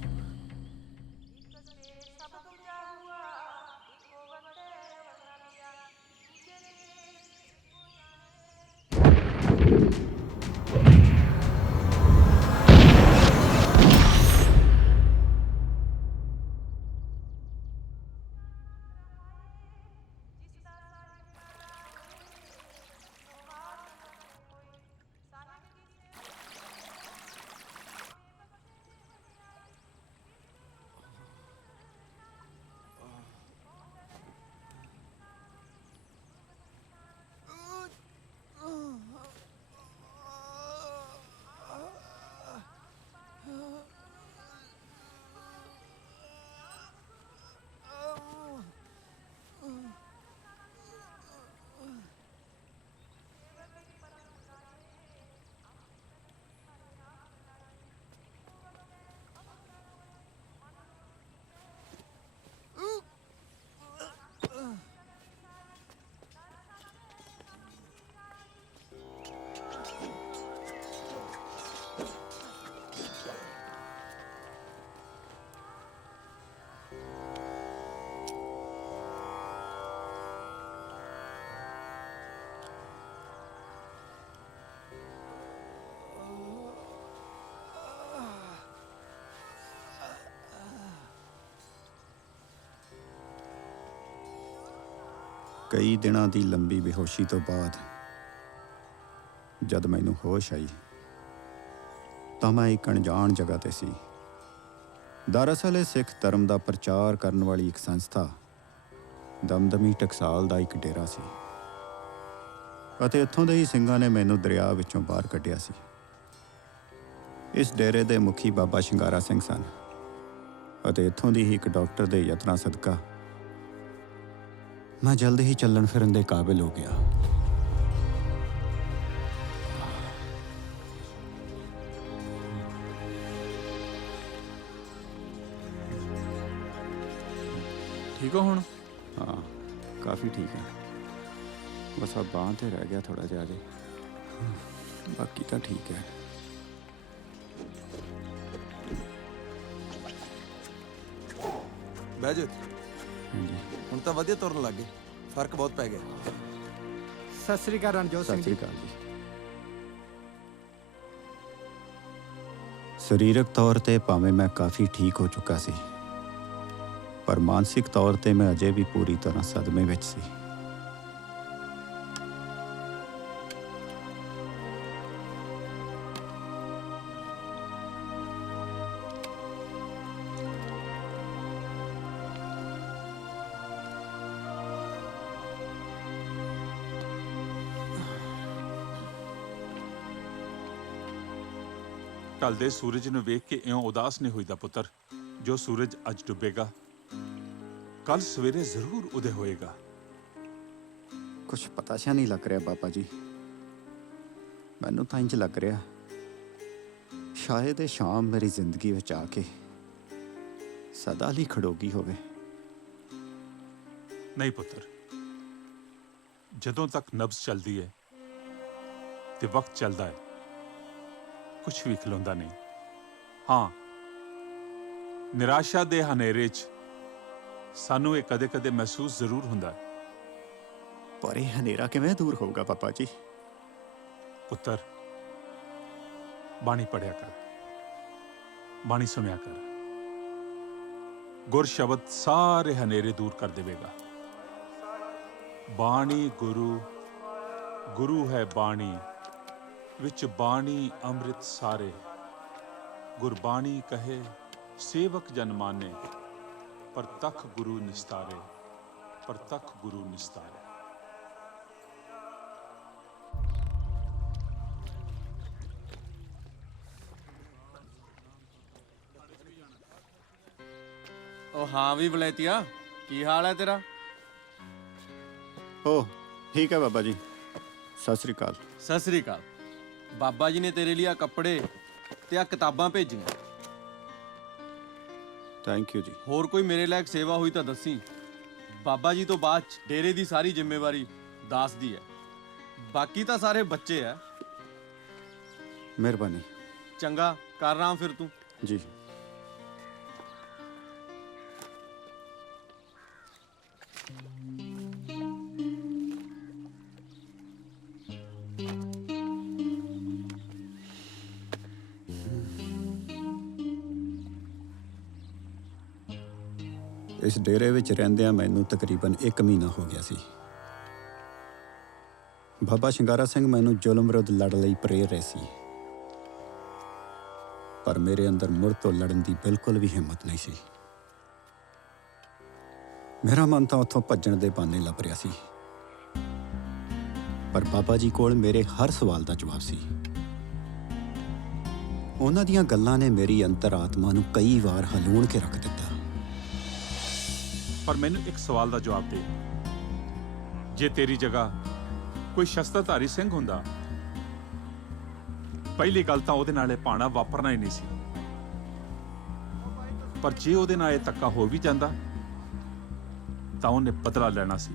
ਕਈ ਦਿਨਾਂ ਦੀ ਲੰਬੀ ਬੇਹੋਸ਼ੀ ਤੋਂ ਬਾਅਦ ਜਦ ਮੈਨੂੰ ਹੋਸ਼ ਆਈ ਤਾਂ ਮੈਂ ਇੱਕ ਅਣਜਾਣ ਜਗ੍ਹਾ ਤੇ ਸੀ। ਦਰਅਸਲ ਇਹ ਸਿੱਖ ਧਰਮ ਦਾ ਪ੍ਰਚਾਰ ਕਰਨ ਵਾਲੀ ਇੱਕ ਸੰਸਥਾ ਦਮਦਮੀ ਟਕਸਾਲ ਦਾ ਇੱਕ ਡੇਰਾ ਸੀ ਅਤੇ ਇੱਥੋਂ ਦੇ ਹੀ ਸਿੰਘਾਂ ਨੇ ਮੈਨੂੰ ਦਰਿਆ ਵਿੱਚੋਂ ਬਾਹਰ ਕੱਢਿਆ ਸੀ। ਇਸ ਡੇਰੇ ਦੇ ਮੁਖੀ ਬਾਬਾ ਸ਼ਿੰਗਾਰਾ ਸਿੰਘ ਸਨ ਅਤੇ ਇੱਥੋਂ ਦੀ ਹੀ ਇੱਕ ਡਾਕਟਰ ਦੇ ਯਤਨਾਂ ਸਦਕਾ ਮੈਂ ਜਲਦ ਹੀ ਚੱਲਣ ਫਿਰਨ ਦੇ ਕਾਬਿਲ ਹੋ ਗਿਆ। ਠੀਕ ਹੋ ਹੁਣ? ਹਾਂ, ਕਾਫੀ ਠੀਕ ਹੈ। ਬਸ ਆ ਬਾਂਹ ਤੇ ਰਹਿ ਗਿਆ ਥੋੜਾ ਜਿਹਾ ਜੇ, ਬਾਕੀ ਤਾਂ ਠੀਕ ਹੈ। ਬਹਿ ਜਾ। ਹਾਂਜੀ, ਹੁਣ ਤਾਂ ਵਧੀਆ ਤੁਰਨ ਲੱਗੇ, ਫਰਕ ਬਹੁਤ ਪੈ ਗਿਆ। ਸਤਿ ਸ੍ਰੀ ਅਕਾਲ ਰਣਜੋਤ ਸਿੰਘ ਸਤਿ ਸ੍ਰੀ ਅਕਾਲ ਜੀ। ਸਰੀਰਕ ਤੌਰ ਤੇ ਭਾਵੇਂ ਮੈਂ ਕਾਫੀ ਠੀਕ ਹੋ ਚੁੱਕਾ ਸੀ, ਪਰ ਮਾਨਸਿਕ ਤੌਰ ਤੇ ਮੈਂ ਅਜੇ ਵੀ ਪੂਰੀ ਤਰ੍ਹਾਂ ਸਦਮੇ ਵਿੱਚ ਸੀ। ਢਲਦੇ ਸੂਰਜ ਨੂੰ ਵੇਖ ਕੇ ਇਉਂ ਉਦਾਸ ਨਹੀਂ ਹੋਈਦਾ ਪੁੱਤਰ। ਜੋ ਸੂਰਜ ਅੱਜ ਡੁੱਬੇਗਾ, ਕੱਲ ਸਵੇਰੇ ਜ਼ਰੂਰ ਉਦੇ ਹੋਏਗਾ। ਕੁਛ ਪਤਾ ਸ਼ਾ ਨਹੀਂ ਲੱਗ ਰਿਹਾ ਬਾਬਾ ਜੀ। ਮੈਨੂੰ ਤਾਂ ਇੰਜ ਲੱਗ ਰਿਹਾ ਸ਼ਾਇਦ ਇਹ ਸ਼ਾਮ ਮੇਰੀ ਜ਼ਿੰਦਗੀ ਵਿੱਚ ਆ ਕੇ ਸਦਾ ਲਈ ਖੜੋਗੀ ਹੋਵੇ। ਨਹੀਂ ਪੁੱਤਰ, ਜਦੋਂ ਤੱਕ ਨਬਜ਼ ਚੱਲਦੀ ਹੈ ਤੇ ਵਕਤ ਚੱਲਦਾ ਹੈ, ਕੁਛ ਵੀ ਖਲੋਂਦਾ ਨਹੀਂ। ਹਾਂ, ਨਿਰਾਸ਼ਾ ਦੇ ਹਨੇਰੇ 'ਚ ਸਾਨੂੰ ਇਹ ਕਦੇ-ਕਦੇ ਮਹਿਸੂਸ ਜ਼ਰੂਰ ਹੁੰਦਾ ਹੈ। ਪਰ ਇਹ ਹਨੇਰਾ ਕਿਵੇਂ ਦੂਰ ਹੋਊਗਾ ਬਾਬਾ ਜੀ? ਪੁੱਤਰ, ਬਾਣੀ ਪੜਿਆ ਕਰ, ਬਾਣੀ ਸੁਣਿਆ ਕਰ। ਗੁਰ ਸ਼ਬਦ ਸਾਰੇ ਹਨੇਰੇ ਦੂਰ ਕਰ ਦੇਵੇਗਾ। ਬਾਣੀ ਗੁਰੂ, ਗੁਰੂ ਹੈ ਬਾਣੀ, ਵਿੱਚ ਬਾਣੀ ਅੰਮ੍ਰਿਤ ਸਾਰੇ। ਗੁਰਬਾਣੀ ਕਹੇ ਸੇਵਕ ਜਨ ਮਾਨੇ, ਪ੍ਰਤੱਖ ਗੁਰੂ ਨਿਸਤਾਰੇ, ਪ੍ਰਤੱਖ ਗੁਰੂ ਨਿਸਤਾਰੇ। ਉਹ ਹਾਂ ਵੀ ਬਲੈਤੀਆ, ਕੀ ਹਾਲ ਹੈ ਤੇਰਾ? ਓ ਠੀਕ ਹੈ ਬਾਬਾ ਜੀ, ਸਤਿ ਸ੍ਰੀ ਅਕਾਲ। ਸਤਿ ਸ੍ਰੀ ਅਕਾਲ। ਬਾਬਾ ਜੀ ਨੇ ਤੇਰੇ ਲਈ ਆ ਕੱਪੜੇ ਤੇ ਆ ਕਿਤਾਬਾਂ ਭੇਜੀਆਂ। ਥੈਂਕ ਯੂ ਜੀ। ਹੋਰ ਕੋਈ ਮੇਰੇ ਲਾਇਕ ਸੇਵਾ ਹੋਈ ਤਾਂ ਦੱਸੀ। ਬਾਬਾ ਜੀ ਤੋਂ ਬਾਅਦ 'ਚ ਡੇਰੇ ਦੀ ਸਾਰੀ ਜ਼ਿੰਮੇਵਾਰੀ ਦਾਸ ਦੀ ਹੈ। ਬਾਕੀ ਤਾਂ ਸਾਰੇ ਬੱਚੇ ਆ। ਮਿਹਰਬਾਨੀ। ਚੰਗਾ, ਕਰ ਰਹਾ ਫਿਰ ਤੂੰ। ਜੀ। ਇਸ ਡੇਰੇ ਵਿੱਚ ਰਹਿੰਦਿਆਂ ਮੈਨੂੰ ਤਕਰੀਬਨ 1 ਮਹੀਨਾ ਹੋ ਗਿਆ ਸੀ। ਬਾਬਾ ਸ਼ਿੰਗਾਰਾ ਸਿੰਘ ਮੈਨੂੰ ਜ਼ੁਲਮ ਵਿਰੁੱਧ ਲੜ ਲਈ ਪ੍ਰੇਰ ਰਹੇ ਸੀ, ਪਰ ਮੇਰੇ ਅੰਦਰ ਮੁੜ ਤੋਂ ਲੜਨ ਦੀ ਬਿਲਕੁਲ ਵੀ ਹਿੰਮਤ ਨਹੀਂ ਸੀ। ਮੇਰਾ ਮਨ ਤਾਂ ਉੱਥੋਂ ਭੱਜਣ ਦੇ ਬਹਾਨੇ ਲੱਭ ਰਿਹਾ ਸੀ, ਪਰ ਬਾਬਾ ਜੀ ਕੋਲ ਮੇਰੇ ਹਰ ਸਵਾਲ ਦਾ ਜਵਾਬ ਸੀ। ਉਹਨਾਂ ਦੀਆਂ ਗੱਲਾਂ ਨੇ ਮੇਰੀ ਅੰਤਰ-ਆਤਮਾ ਨੂੰ ਕਈ ਵਾਰ ਹਲੂਣ ਕੇ ਰੱਖ ਦਿੱਤਾ। ਪਰ ਮੈਨੂੰ ਇੱਕ ਸਵਾਲ ਦਾ ਜਵਾਬ ਦੇ। ਜੇ ਤੇਰੀ ਜਗ੍ਹਾ ਕੋਈ ਸ਼ਸਤਰਧਾਰੀ ਸਿੰਘ ਹੁੰਦਾ, ਪਹਿਲੀ ਗੱਲ ਤਾਂ ਉਹਦੇ ਨਾਲ ਇਹ ਭਾਣਾ ਵਾਪਰਨਾ ਹੀ ਨਹੀਂ ਸੀ। ਪਰ ਜੇ ਉਹਦੇ ਨਾਲ ਇਹ ਧੱਕਾ ਹੋ ਵੀ ਜਾਂਦਾ ਤਾਂ ਉਹਨੇ ਬਦਲਾ ਲੈਣਾ ਸੀ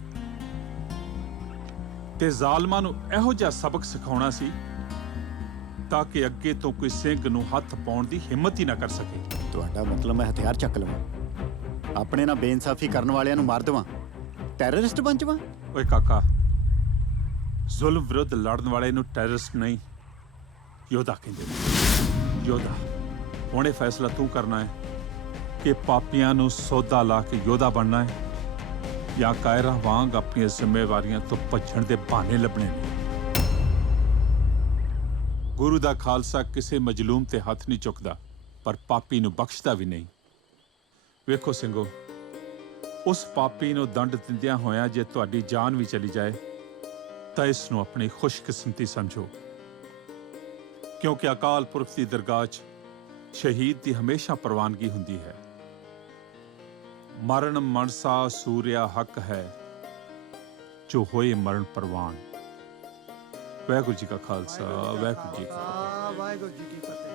ਤੇ ਜ਼ਾਲਮਾਂ ਨੂੰ ਇਹੋ ਜਿਹਾ ਸਬਕ ਸਿਖਾਉਣਾ ਸੀ ਤਾਂ ਕਿ ਅੱਗੇ ਤੋਂ ਕੋਈ ਸਿੰਘ ਨੂੰ ਹੱਥ ਪਾਉਣ ਦੀ ਹਿੰਮਤ ਹੀ ਨਾ ਕਰ ਸਕੇ। ਤੁਹਾਡਾ ਮਤਲਬ ਮੈਂ ਹਥਿਆਰ ਚੱਕ ਲਵਾਂ, ਆਪਣੇ ਨਾਲ ਬੇਇਨਸਾਫੀ ਕਰਨ ਵਾਲਿਆਂ ਨੂੰ ਮਾਰ ਦੇਵਾਂ, ਟੈਰਰਿਸਟ ਬਣ ਜਾਵਾਂ? ਓਏ ਕਾਕਾ, ਜ਼ੁਲਮ ਵਿਰੁੱਧ ਲੜਨ ਵਾਲੇ ਨੂੰ ਟੈਰਰਿਸਟ ਨਹੀਂ, ਯੋਧਾ ਕਹਿੰਦੇ ਨੇ। ਯੋਧਾ। ਹੁਣ ਇਹ ਫੈਸਲਾ ਤੂੰ ਕਰਨਾ ਹੈ ਕਿ ਪਾਪੀਆਂ ਨੂੰ ਸੌਦਾ ਲਾ ਕੇ ਯੋਧਾ ਬਣਨਾ ਹੈ ਜਾਂ ਕਾਇਰਾਂ ਵਾਂਗ ਆਪਣੀਆਂ ਜ਼ਿੰਮੇਵਾਰੀਆਂ ਤੋਂ ਭੱਜਣ ਦੇ ਬਹਾਨੇ ਲੱਭਣੇ ਨੇ। ਗੁਰੂ ਦਾ ਖਾਲਸਾ ਕਿਸੇ ਮਜਲੂਮ ਤੇ ਹੱਥ ਨਹੀਂ ਚੁੱਕਦਾ, ਪਰ ਪਾਪੀ ਨੂੰ ਬਖਸ਼ਦਾ ਵੀ ਨਹੀਂ। ਵੇਖੋ ਸਿੰਘੋ, ਉਸ ਪਾਪੀ ਨੂੰ ਦੰਡ ਦਿੰਦਿਆਂ ਹੋਇਆਂ ਜੇ ਤੁਹਾਡੀ ਜਾਨ ਵੀ ਚਲੀ ਜਾਏ ਤਾਂ ਇਸ ਨੂੰ ਆਪਣੀ ਖੁਸ਼ਕਿਸਮਤੀ ਸਮਝੋ, ਕਿਉਂਕਿ ਅਕਾਲ ਪੁਰਖ ਦੀ ਦਰਗਾਹ 'ਚ ਸ਼ਹੀਦ ਦੀ ਹਮੇਸ਼ਾ ਪ੍ਰਵਾਨਗੀ ਹੁੰਦੀ ਹੈ। ਮਰਨ ਮਨਸਾ ਸੂਰਿਆ ਹੱਕ ਹੈ, ਜੋ ਹੋਏ ਮਰਨ ਪ੍ਰਵਾਨ। ਵਾਹਿਗੁਰੂ ਜੀ ਕਾ ਖਾਲਸਾ, ਵਾਹਿਗੁਰੂ ਜੀ ਕੀ ਫਤਿਹ। ਵਾਹਿਗੁਰੂ ਜੀ ਕੀ ਫਤਿਹ।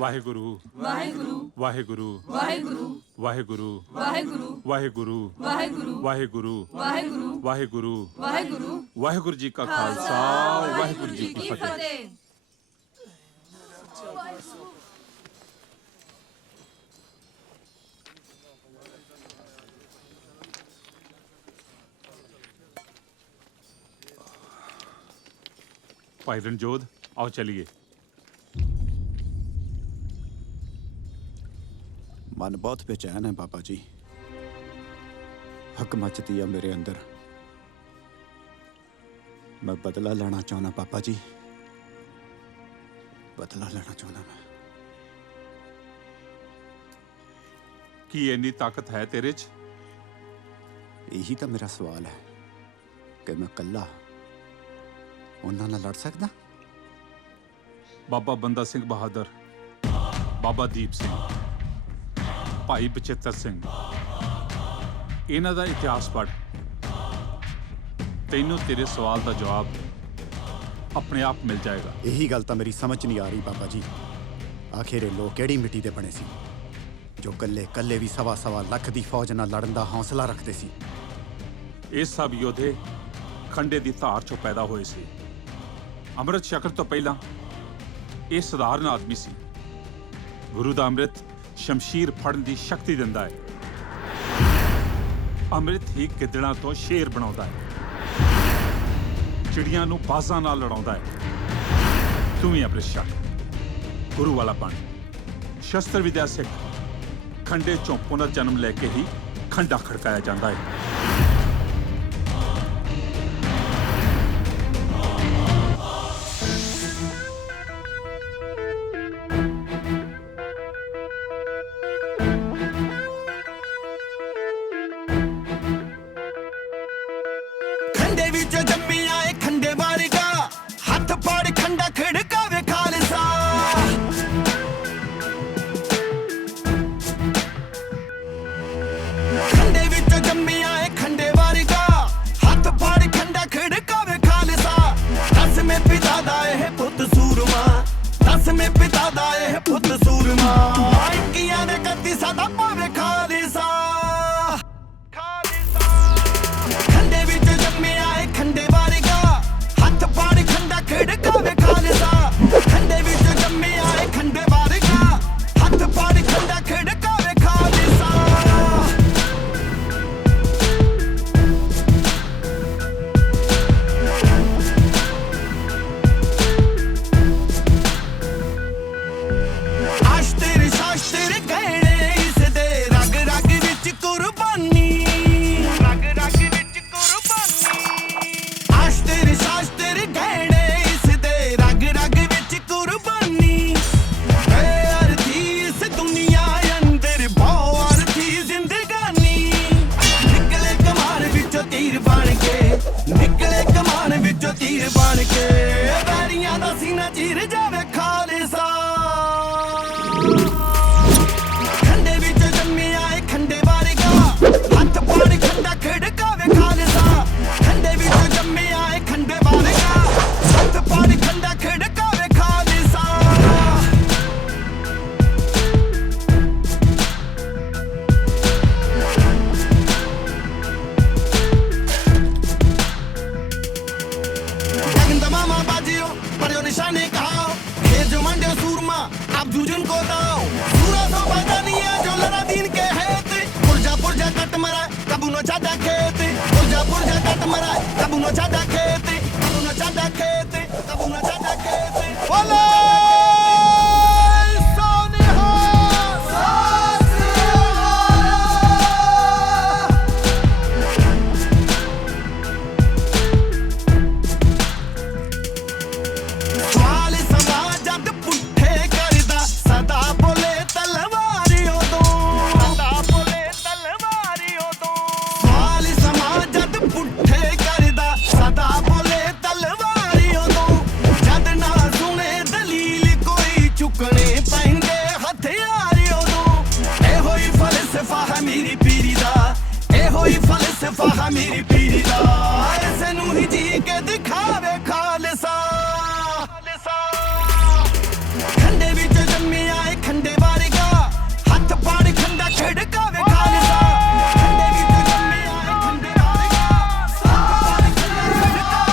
ਵਾਹਿਗੁਰੂ ਵਾਹਿਗੁਰੂ ਵਾਹਿਗੁਰੂ ਵਾਹਿਗੁਰੂ ਵਾਹਿਗੁਰੂ ਵਾਹਿਗੁਰੂ ਵਾਹਿਗੁਰੂ ਵਾਹਿਗੁਰੂ ਵਾਹਿਗੁਰੂ ਵਾਹਿਗੁਰੂ ਵਾਹਿਗੁਰੂ ਵਾਹਿਗੁਰੂ ਵਾਹਿਗੁਰੂ ਜੀ ਕਾ ਖਾਲਸਾ, ਵਾਹਿਗੁਰੂ ਜੀ ਕੀ ਫਤਿਹ। ਭਾਈ ਰਣਜੋਧ, आओ चलिए। मन बहुत बेचैन है बाबा जी। हक मचती है मेरे अंदर। मैं बदला लेना चाहना पापा जी, बदला लेना चाहना मैं। की इन्नी ताकत है तेरे च? यही तो मेरा सवाल है कि मैं कल्ला उन्हां नाल लड़ सकदा? बाबा बंदा सिंह बहादुर, बाबा दीप सिंह, भाई बचित्र सिंह, इन्हां दा इतिहास पढ़, तैनू तेरे सवाल का जवाब अपने आप मिल जाएगा। यही गल तो मेरी समझ नहीं आ रही बाबा जी। आखिर ये लोग केड़ी मिट्टी दे बने सी जो कल्ले कल्ले भी सवा सवा लख दी फौज नाल लड़न दा हौसला रखते सी। ये सब योधे खंडे दी धार चों पैदा होए सी। अमृत छकण तो पहला ये सधारण आदमी सी। गुरु दा अमृत शमशीर फड़न दी शक्ति दिंदा है। अमृत ही गिदड़ां तो शेर बनाउंदा है, चिड़ियां नूं बाजां नाल लड़ाउंदा है। तू भी अमृत छक, गुरु वाला बन, शस्त्र विद्या सिख। खंडे चों पुनर्जन्म लैके ही खंडा खड़काया जाता है। खंडे विच जम्मी आए खंडे वारिगा, हाथ फाड़ खंडा खड़कावे खालसा। खंडे विच जम्मी आए ਚਾਡਾ ਖੇਤ ਪੁਰਜਾ ਕੱਟ ਮਰਾ ਕਬੂ ਨਾ ਚਾਡਾ ਖੇਤ ਕਬੂ ਨਾ ਚਾਡਾ ਖੇਤ ਕਬੂ ਨਾ ਚਾਡਾ ਖੇਤ ਬੋਲੇ मेरी पीरी दा ऐसे नू ही जी के दिखावे खालसा खंडे विच जम्मे आए खंडे वारिगा हाथ पाड़ खंडा खड़कावे खालसा खंडे विच जम्मे आए खंडे वारिगा हाथ पाड़ खंडा खड़कावे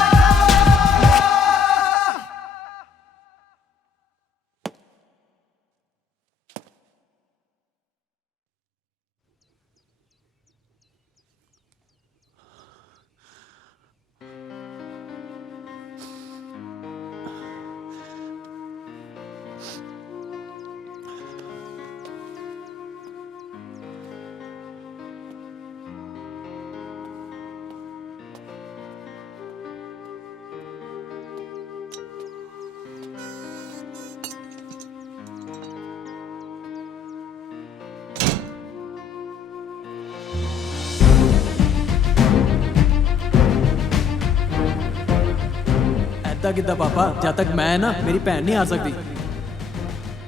ਏਦਾਂ ਕਿੱਦਾਂ ਪਾਪਾ, ਜਦ ਤੱਕ ਮੈਂ ਨਾ ਮੇਰੀ ਭੈਣ ਨਹੀਂ ਆ ਸਕਦੀ।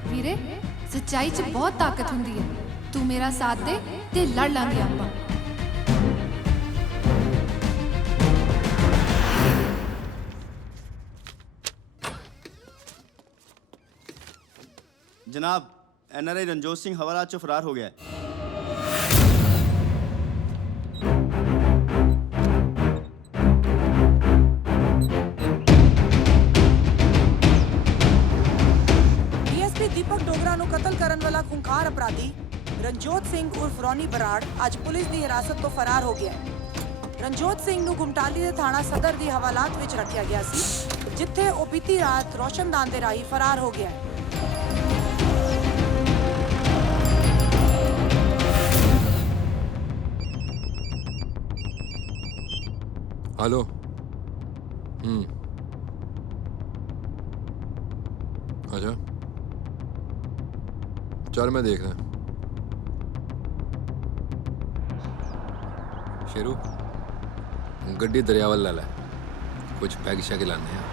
ਵੀਰੇ ਸੱਚਾਈ 'ਚ ਬਹੁਤ ਤਾਕਤ ਹੁੰਦੀ ਹੈ। ਤੂੰ ਮੇਰਾ ਸਾਥ ਦੇ ਤੇ ਲੜ ਲਾਂਗੇ ਆਪਾਂ। जनाब एनआरआई रणजोत सिंह हवालात से फरार हो गया है। डीएसपी दीपक डोगरा ਨੂੰ ਕਤਲ ਕਰਨ ਵਾਲਾ ਖੁੰਖਾਰ ਅਪਰਾਧੀ ਰਣਜੋਤ ਸਿੰਘ ਉਰਫ ਰੌਨੀ ਬਰਾੜ ਅੱਜ ਪੁਲਿਸ ਦੀ ਹਿਰਾਸਤ ਤੋਂ ਫਰਾਰ ਹੋ ਗਿਆ ਹੈ। ਰਣਜੋਤ ਸਿੰਘ ਨੂੰ ਗੁਮਟਾਲੀ ਦੇ ਥਾਣਾ ਸਦਰ ਦੀ ਹਵਾਲਾਤ ਵਿੱਚ ਰੱਖਿਆ ਗਿਆ ਸੀ, ਜਿੱਥੇ ਉਹ ਬੀਤੀ ਰਾਤ ਰੋਸ਼ਨਦਾਨ ਦੇ ਰਾਹੀਂ ਫਰਾਰ ਹੋ ਗਿਆ ਹੈ। हेलो अच्छा चल मैं देख रहा शेरू गड्डी दरियावल ला लै कुछ पैग शैग लाने हैं।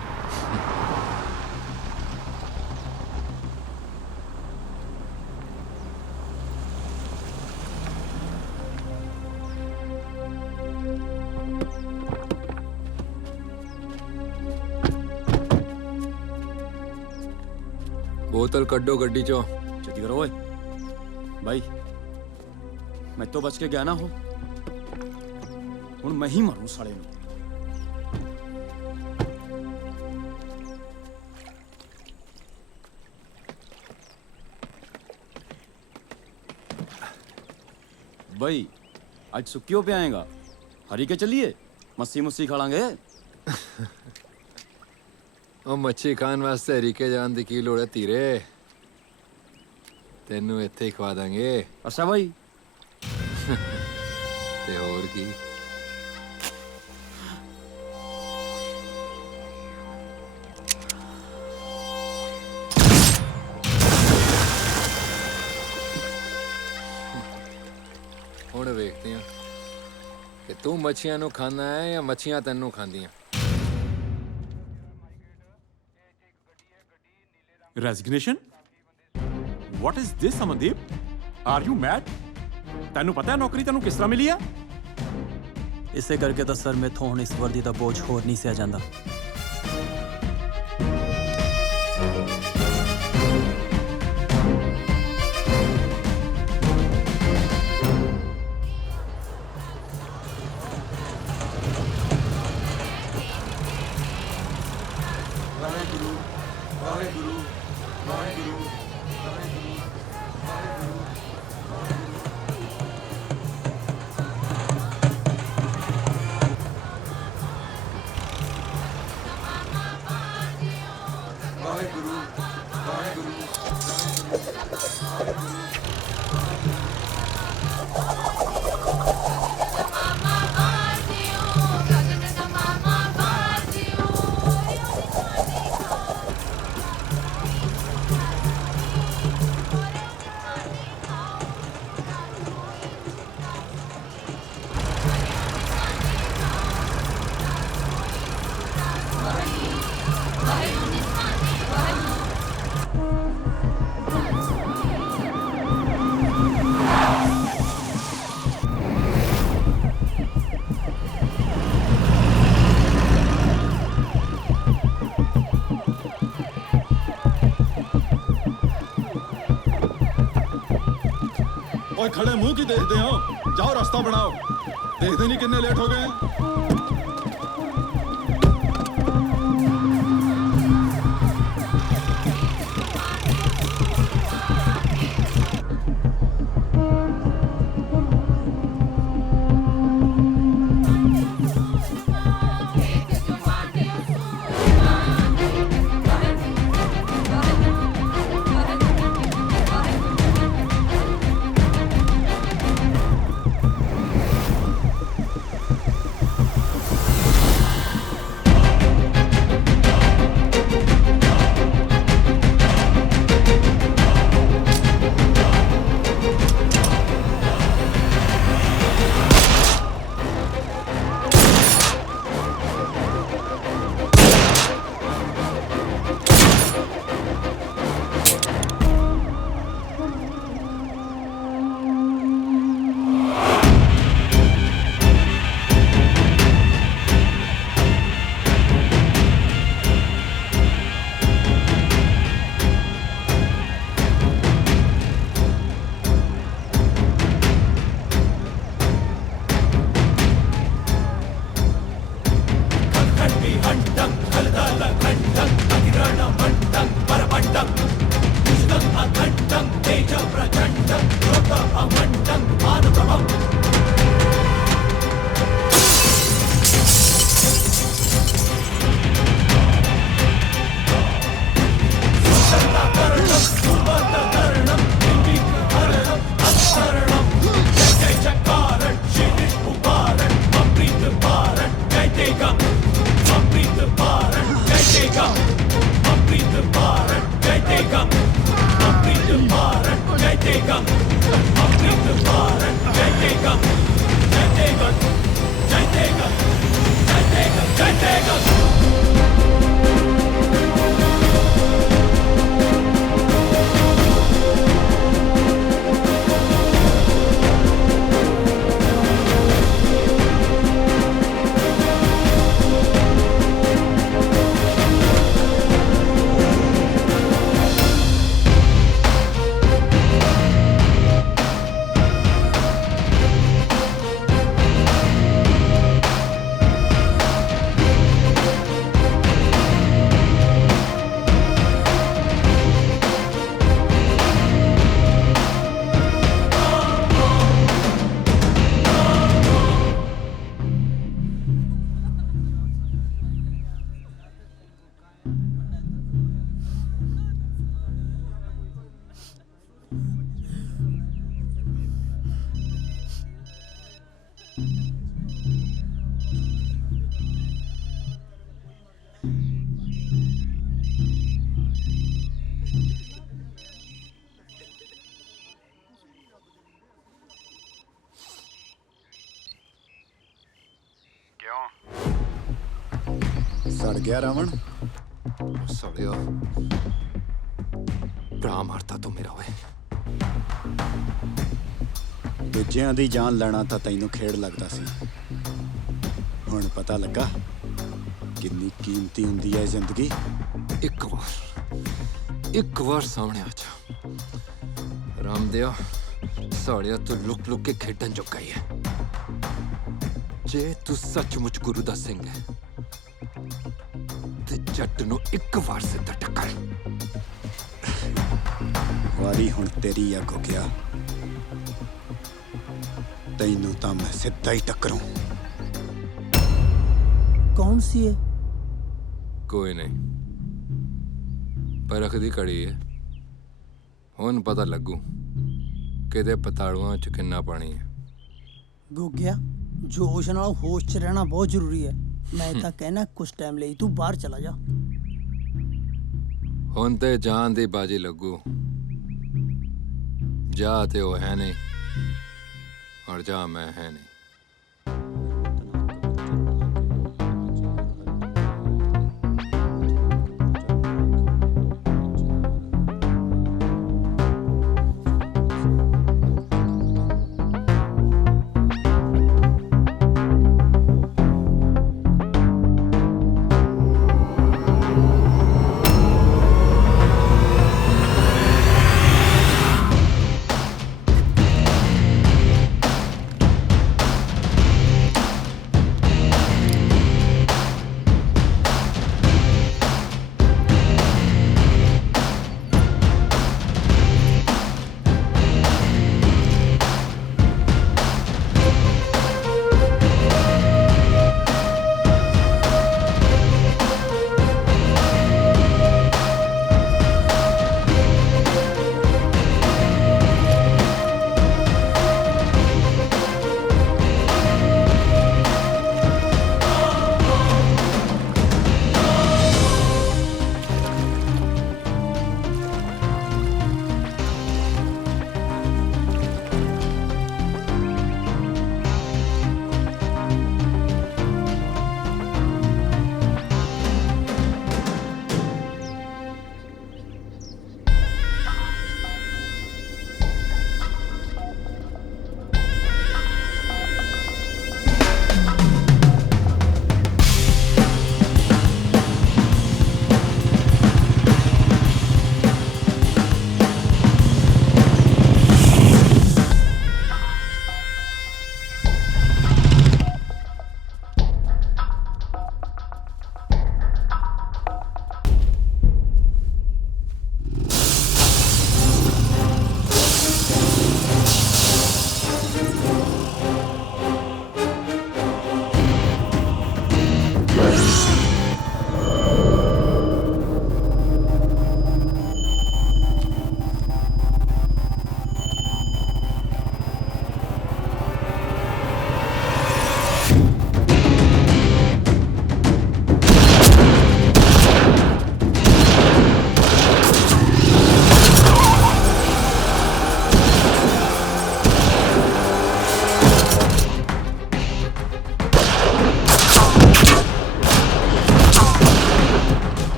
बोतल कड्डो गड्डी चो छेती करो ओए भाई, मैं तो बच के गया ना हो, हुण मैं ही मारूं साले नूं। भाई आज सुक्कियों पे आएगा, हरी के चलिए मस्सी मुस्सी खा लांगे। ਉਹ ਮੱਛੀ ਖਾਣ ਵਾਸਤੇ ਹਰੀਕੇ ਜਾਣ ਦੀ ਕੀ ਲੋੜ ਹੈ ਧੀਰੇ, ਤੈਨੂੰ ਇੱਥੇ ਹੀ ਖਵਾ ਦਾਂਗੇ। ਅੱਛਾ ਭਾਈ ਤੇ ਹੋਰ ਕੀ। ਹੁਣ ਵੇਖਦੇ ਹਾਂ ਕਿ ਤੂੰ ਮੱਛੀਆਂ ਨੂੰ ਖਾਂਦਾ ਹੈ ਜਾਂ ਮੱਛੀਆਂ ਤੈਨੂੰ ਖਾਂਦੀਆਂ। Resignation? What is this, Amandeep? Are you mad? ਤੈਨੂੰ ਪਤਾ ਹੈ ਨੌਕਰੀ ਤੈਨੂੰ ਕਿਸ ਤਰ੍ਹਾਂ ਮਿਲੀ ਆ? ਇਸੇ ਕਰਕੇ ਤਾਂ ਸਰ ਮੈਥੋਂ ਹੁਣ ਇਸ ਵਰਦੀ ਦਾ ਬੋਝ ਹੋਰ ਨਹੀਂ ਸਿਆ ਜਾਂਦਾ। ਵਾਹਿਗੁਰੂ ਵਾਹਿਗੁਰੂ ਓਏ ਖੜੇ ਮੂੰਹ ਕੀ ਦੇਖਦੇ ਹੋ? ਜਾਓ ਰਸਤਾ ਬਣਾਓ। ਦੇਖਦੇ ਨਹੀਂ ਕਿੰਨੇ ਲੇਟ ਹੋ ਗਏ। सड़ गया रावण। सड़ियो ਭਰਾ ਮਾਰਤਾ ਤੂੰ ਮੇਰਾ ਓਏ। ਦੂਜਿਆਂ ਦੀ ਜਾਨ ਲੈਣਾ ਤਾਂ ਤੈਨੂੰ ਖੇਡ ਲੱਗਦਾ ਸੀ, ਹੁਣ ਪਤਾ ਲੱਗਾ ਕਿੰਨੀ ਕੀਮਤੀ ਹੁੰਦੀ ਹੈ ਜ਼ਿੰਦਗੀ। ਇੱਕ ਵਾਰ ਸਾਹਮਣੇ ਆ ਜਾ ਰਾਮਦਿਆ, ਸਾਲਿਆ ਤੂੰ ਲੁਕ ਲੁਕ ਕੇ ਖੇਡਣ ਜੋਗਾ ਹੀ ਹੈ। ਜੇ ਤੂੰ ਸੱਚਮੁੱਚ ਗੁਰੂ ਦਾ ਸਿੰਘ ਹੈ ਤੇ ਜੱਟ ਨੂੰ ਇੱਕ ਵਾਰ ਸਿੱਧਾ ਟੱਕਰ। ਵਾਰੀ ਹੁਣ ਤੇਰੀ ਆ ਗੋਗਿਆ, ਤੈਨੂੰ ਤਾਂ ਮੈਂ ਸਿੱਧਾ ਹੀ ਟੱਕਰੂ। कौन सी है? कोई नहीं, ਬਰਖ ਦੀ ਘੜੀ ਹੈ। ਹੁਣ ਪਤਾ ਲੱਗੂ ਕਿਤੇ ਪਤਾਲੂਆਂ 'ਚ ਕਿੰਨਾ ਪਾਣੀ ਹੈ। ਗੋਗਿਆ ਜੋਸ਼ ਨਾਲ ਹੋਸ਼ 'ਚ ਰਹਿਣਾ ਬਹੁਤ ਜ਼ਰੂਰੀ ਹੈ। ਮੈਂ ਤਾਂ ਕਹਿਣਾ ਕੁਝ ਟਾਈਮ ਲਈ ਤੂੰ ਬਾਹਰ ਚਲਾ ਜਾ। ਹੁਣ ਤੇ ਜਾਨ ਦੀ ਬਾਜੀ ਲੱਗੂ। ਜਾ ਤੇ ਉਹ ਹੈ ਨਹੀਂ ਔਰ ਜਾ ਮੈਂ ਹੈ ਨਹੀਂ।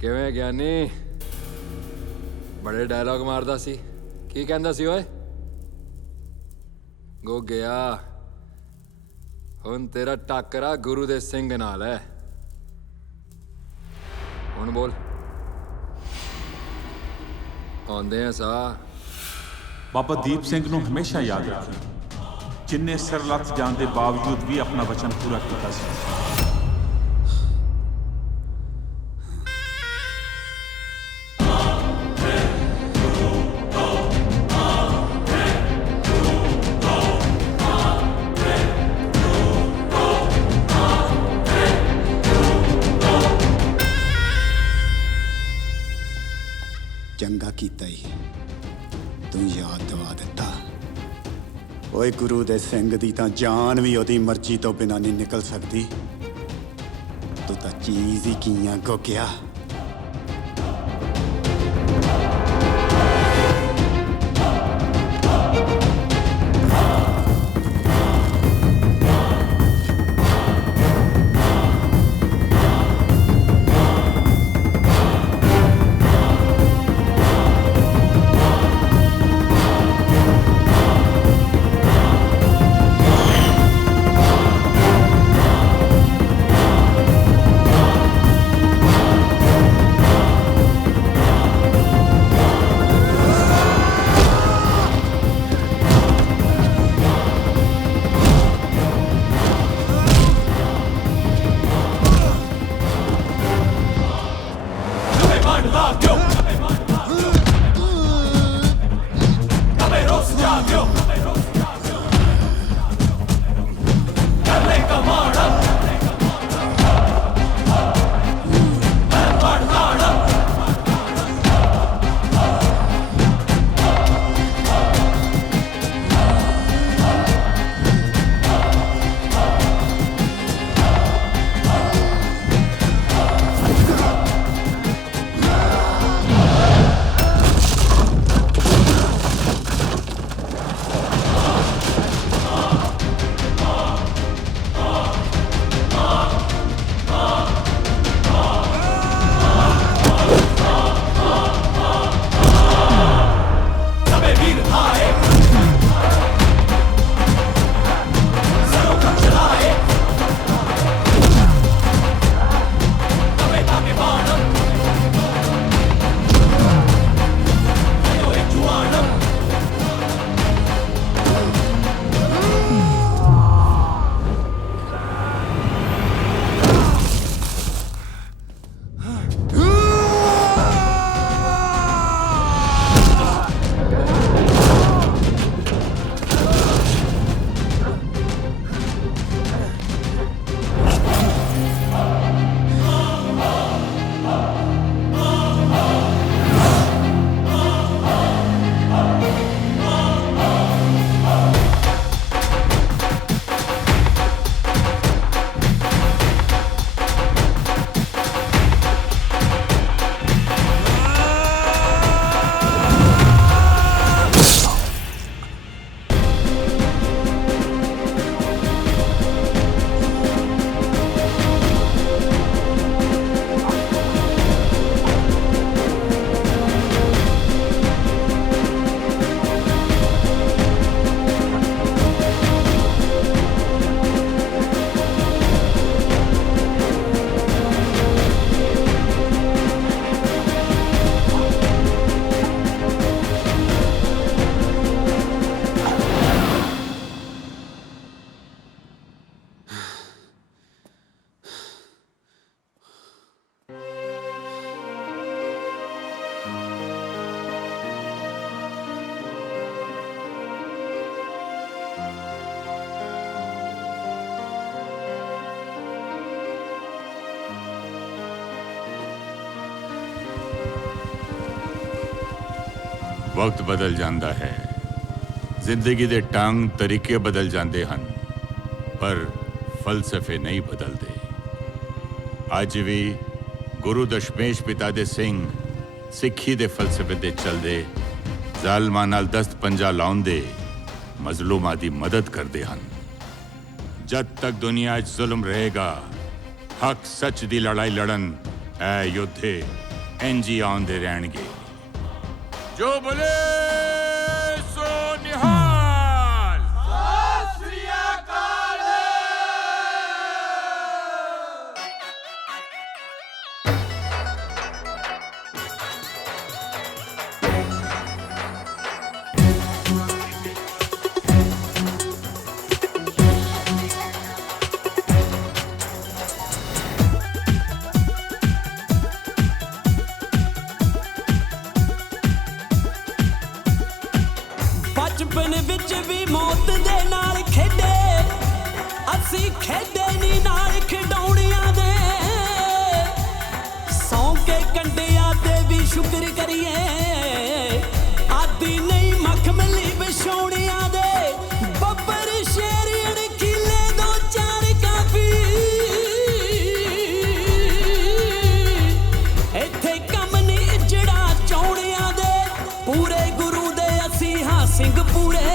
ਕਿਵੇਂ ਗਿਆਨੀ ਬੜੇ ਡਾਇਲੌਗ ਮਾਰਦਾ ਸੀ ਕੀ ਕਹਿੰਦਾ ਸੀ ਓਏ ਗੋਗਿਆ ਹੁਣ ਤੇਰਾ ਟੱਕਰਾ ਗੁਰੂ ਦੇ ਸਿੰਘ ਨਾਲ ਹੈ ਹੁਣ ਬੋਲ ਆਉਂਦੇ ਆ ਸਾ ਬਾਬਾ ਦੀਪ ਸਿੰਘ ਨੂੰ ਹਮੇਸ਼ਾ ਯਾਦ ਰੱਖੀ ਜਿਨ੍ਹਾਂ ਸਿਰ ਲੱਥ ਜਾਣ ਦੇ ਬਾਵਜੂਦ ਵੀ ਆਪਣਾ ਵਚਨ ਪੂਰਾ ਕੀਤਾ ਸੀ ਚੰਗਾ ਕੀਤਾ ਹੀ ਤੂੰ ਯਾਦ ਦਿਵਾ ਦਿੱਤਾ ਓਏ ਗੁਰੂ ਦੇ ਸਿੰਘ ਦੀ ਤਾਂ ਜਾਨ ਵੀ ਉਹਦੀ ਮਰਜ਼ੀ ਤੋਂ ਬਿਨਾਂ ਨਹੀਂ ਨਿਕਲ ਸਕਦੀ ਤੂੰ ਤਾਂ ਚੀਜ਼ ਹੀ ਕੀਆਂ ਗੋਗਿਆ ਵਕਤ ਬਦਲ ਜਾਂਦਾ ਹੈ ਜ਼ਿੰਦਗੀ ਦੇ ਢੰਗ ਤਰੀਕੇ ਬਦਲ ਜਾਂਦੇ ਹਨ ਪਰ ਫਲਸਫੇ ਨਹੀਂ ਬਦਲਦੇ ਅੱਜ ਵੀ ਗੁਰੂ ਦਸ਼ਮੇਸ਼ ਪਿਤਾ ਦੇ ਸਿੰਘ ਸਿੱਖੀ ਦੇ ਫਲਸਫੇ ਤੇ ਚੱਲਦੇ ਜ਼ਾਲਮਾਂ ਨਾਲ ਦਸਤ ਪੰਜਾ ਲਾਉਂਦੇ ਮਜ਼ਲੂਮਾਂ ਦੀ ਮਦਦ ਕਰਦੇ ਹਨ जब तक दुनिया 'ਚ ਜ਼ੁਲਮ ਰਹੇਗਾ ਹੱਕ ਸੱਚ ਦੀ ਲੜਾਈ ਲੜਨ ਇਹ ਯੋਧੇ ਇੰਜ ਹੀ ਆਉਂਦੇ ਰਹਿਣਗੇ ਜੋ ਬੋਲੇ ਸੋ ਨਿਹਾਲ ਸਤਿ ਸ੍ਰੀ ਅਕਾਲ ਬਚਪਨ ਵਿੱਚ ਵੀ ਮੌਤ ਦੇ ਨਾਲ ਖੇਡੇ ਅਸੀਂ ਖੇਡੇ ਨੀ ਨਾਲ ਖਿਡੌਣਿਆਂ ਦੇ ਸੌਂ ਕੇ ਕੰਡਿਆਂ ਤੇ ਵੀ ਸ਼ੁਕਰ ਕਰੀਏ ਆਦੀ ਨਹੀਂ ਮੱਖ ਮਿਲੀ ਵਿਛੋਣਿਆਂ ਦੇ ਬੱਬਰ ਸ਼ੇਰ ਅਣਖੀਲੇ ਦੋ ਚਾਰ ਕਾਫੀ ਇੱਥੇ ਕੰਮ ਨਹੀਂ ਜਿਹੜਾ ਚੌਣਿਆਂ ਦੇ ਪੂਰੇ ਗੁਰੂ ਦੇ ਅਸੀਂ ਹਾਂ ਸਿੰਘ ਪੂਰੇ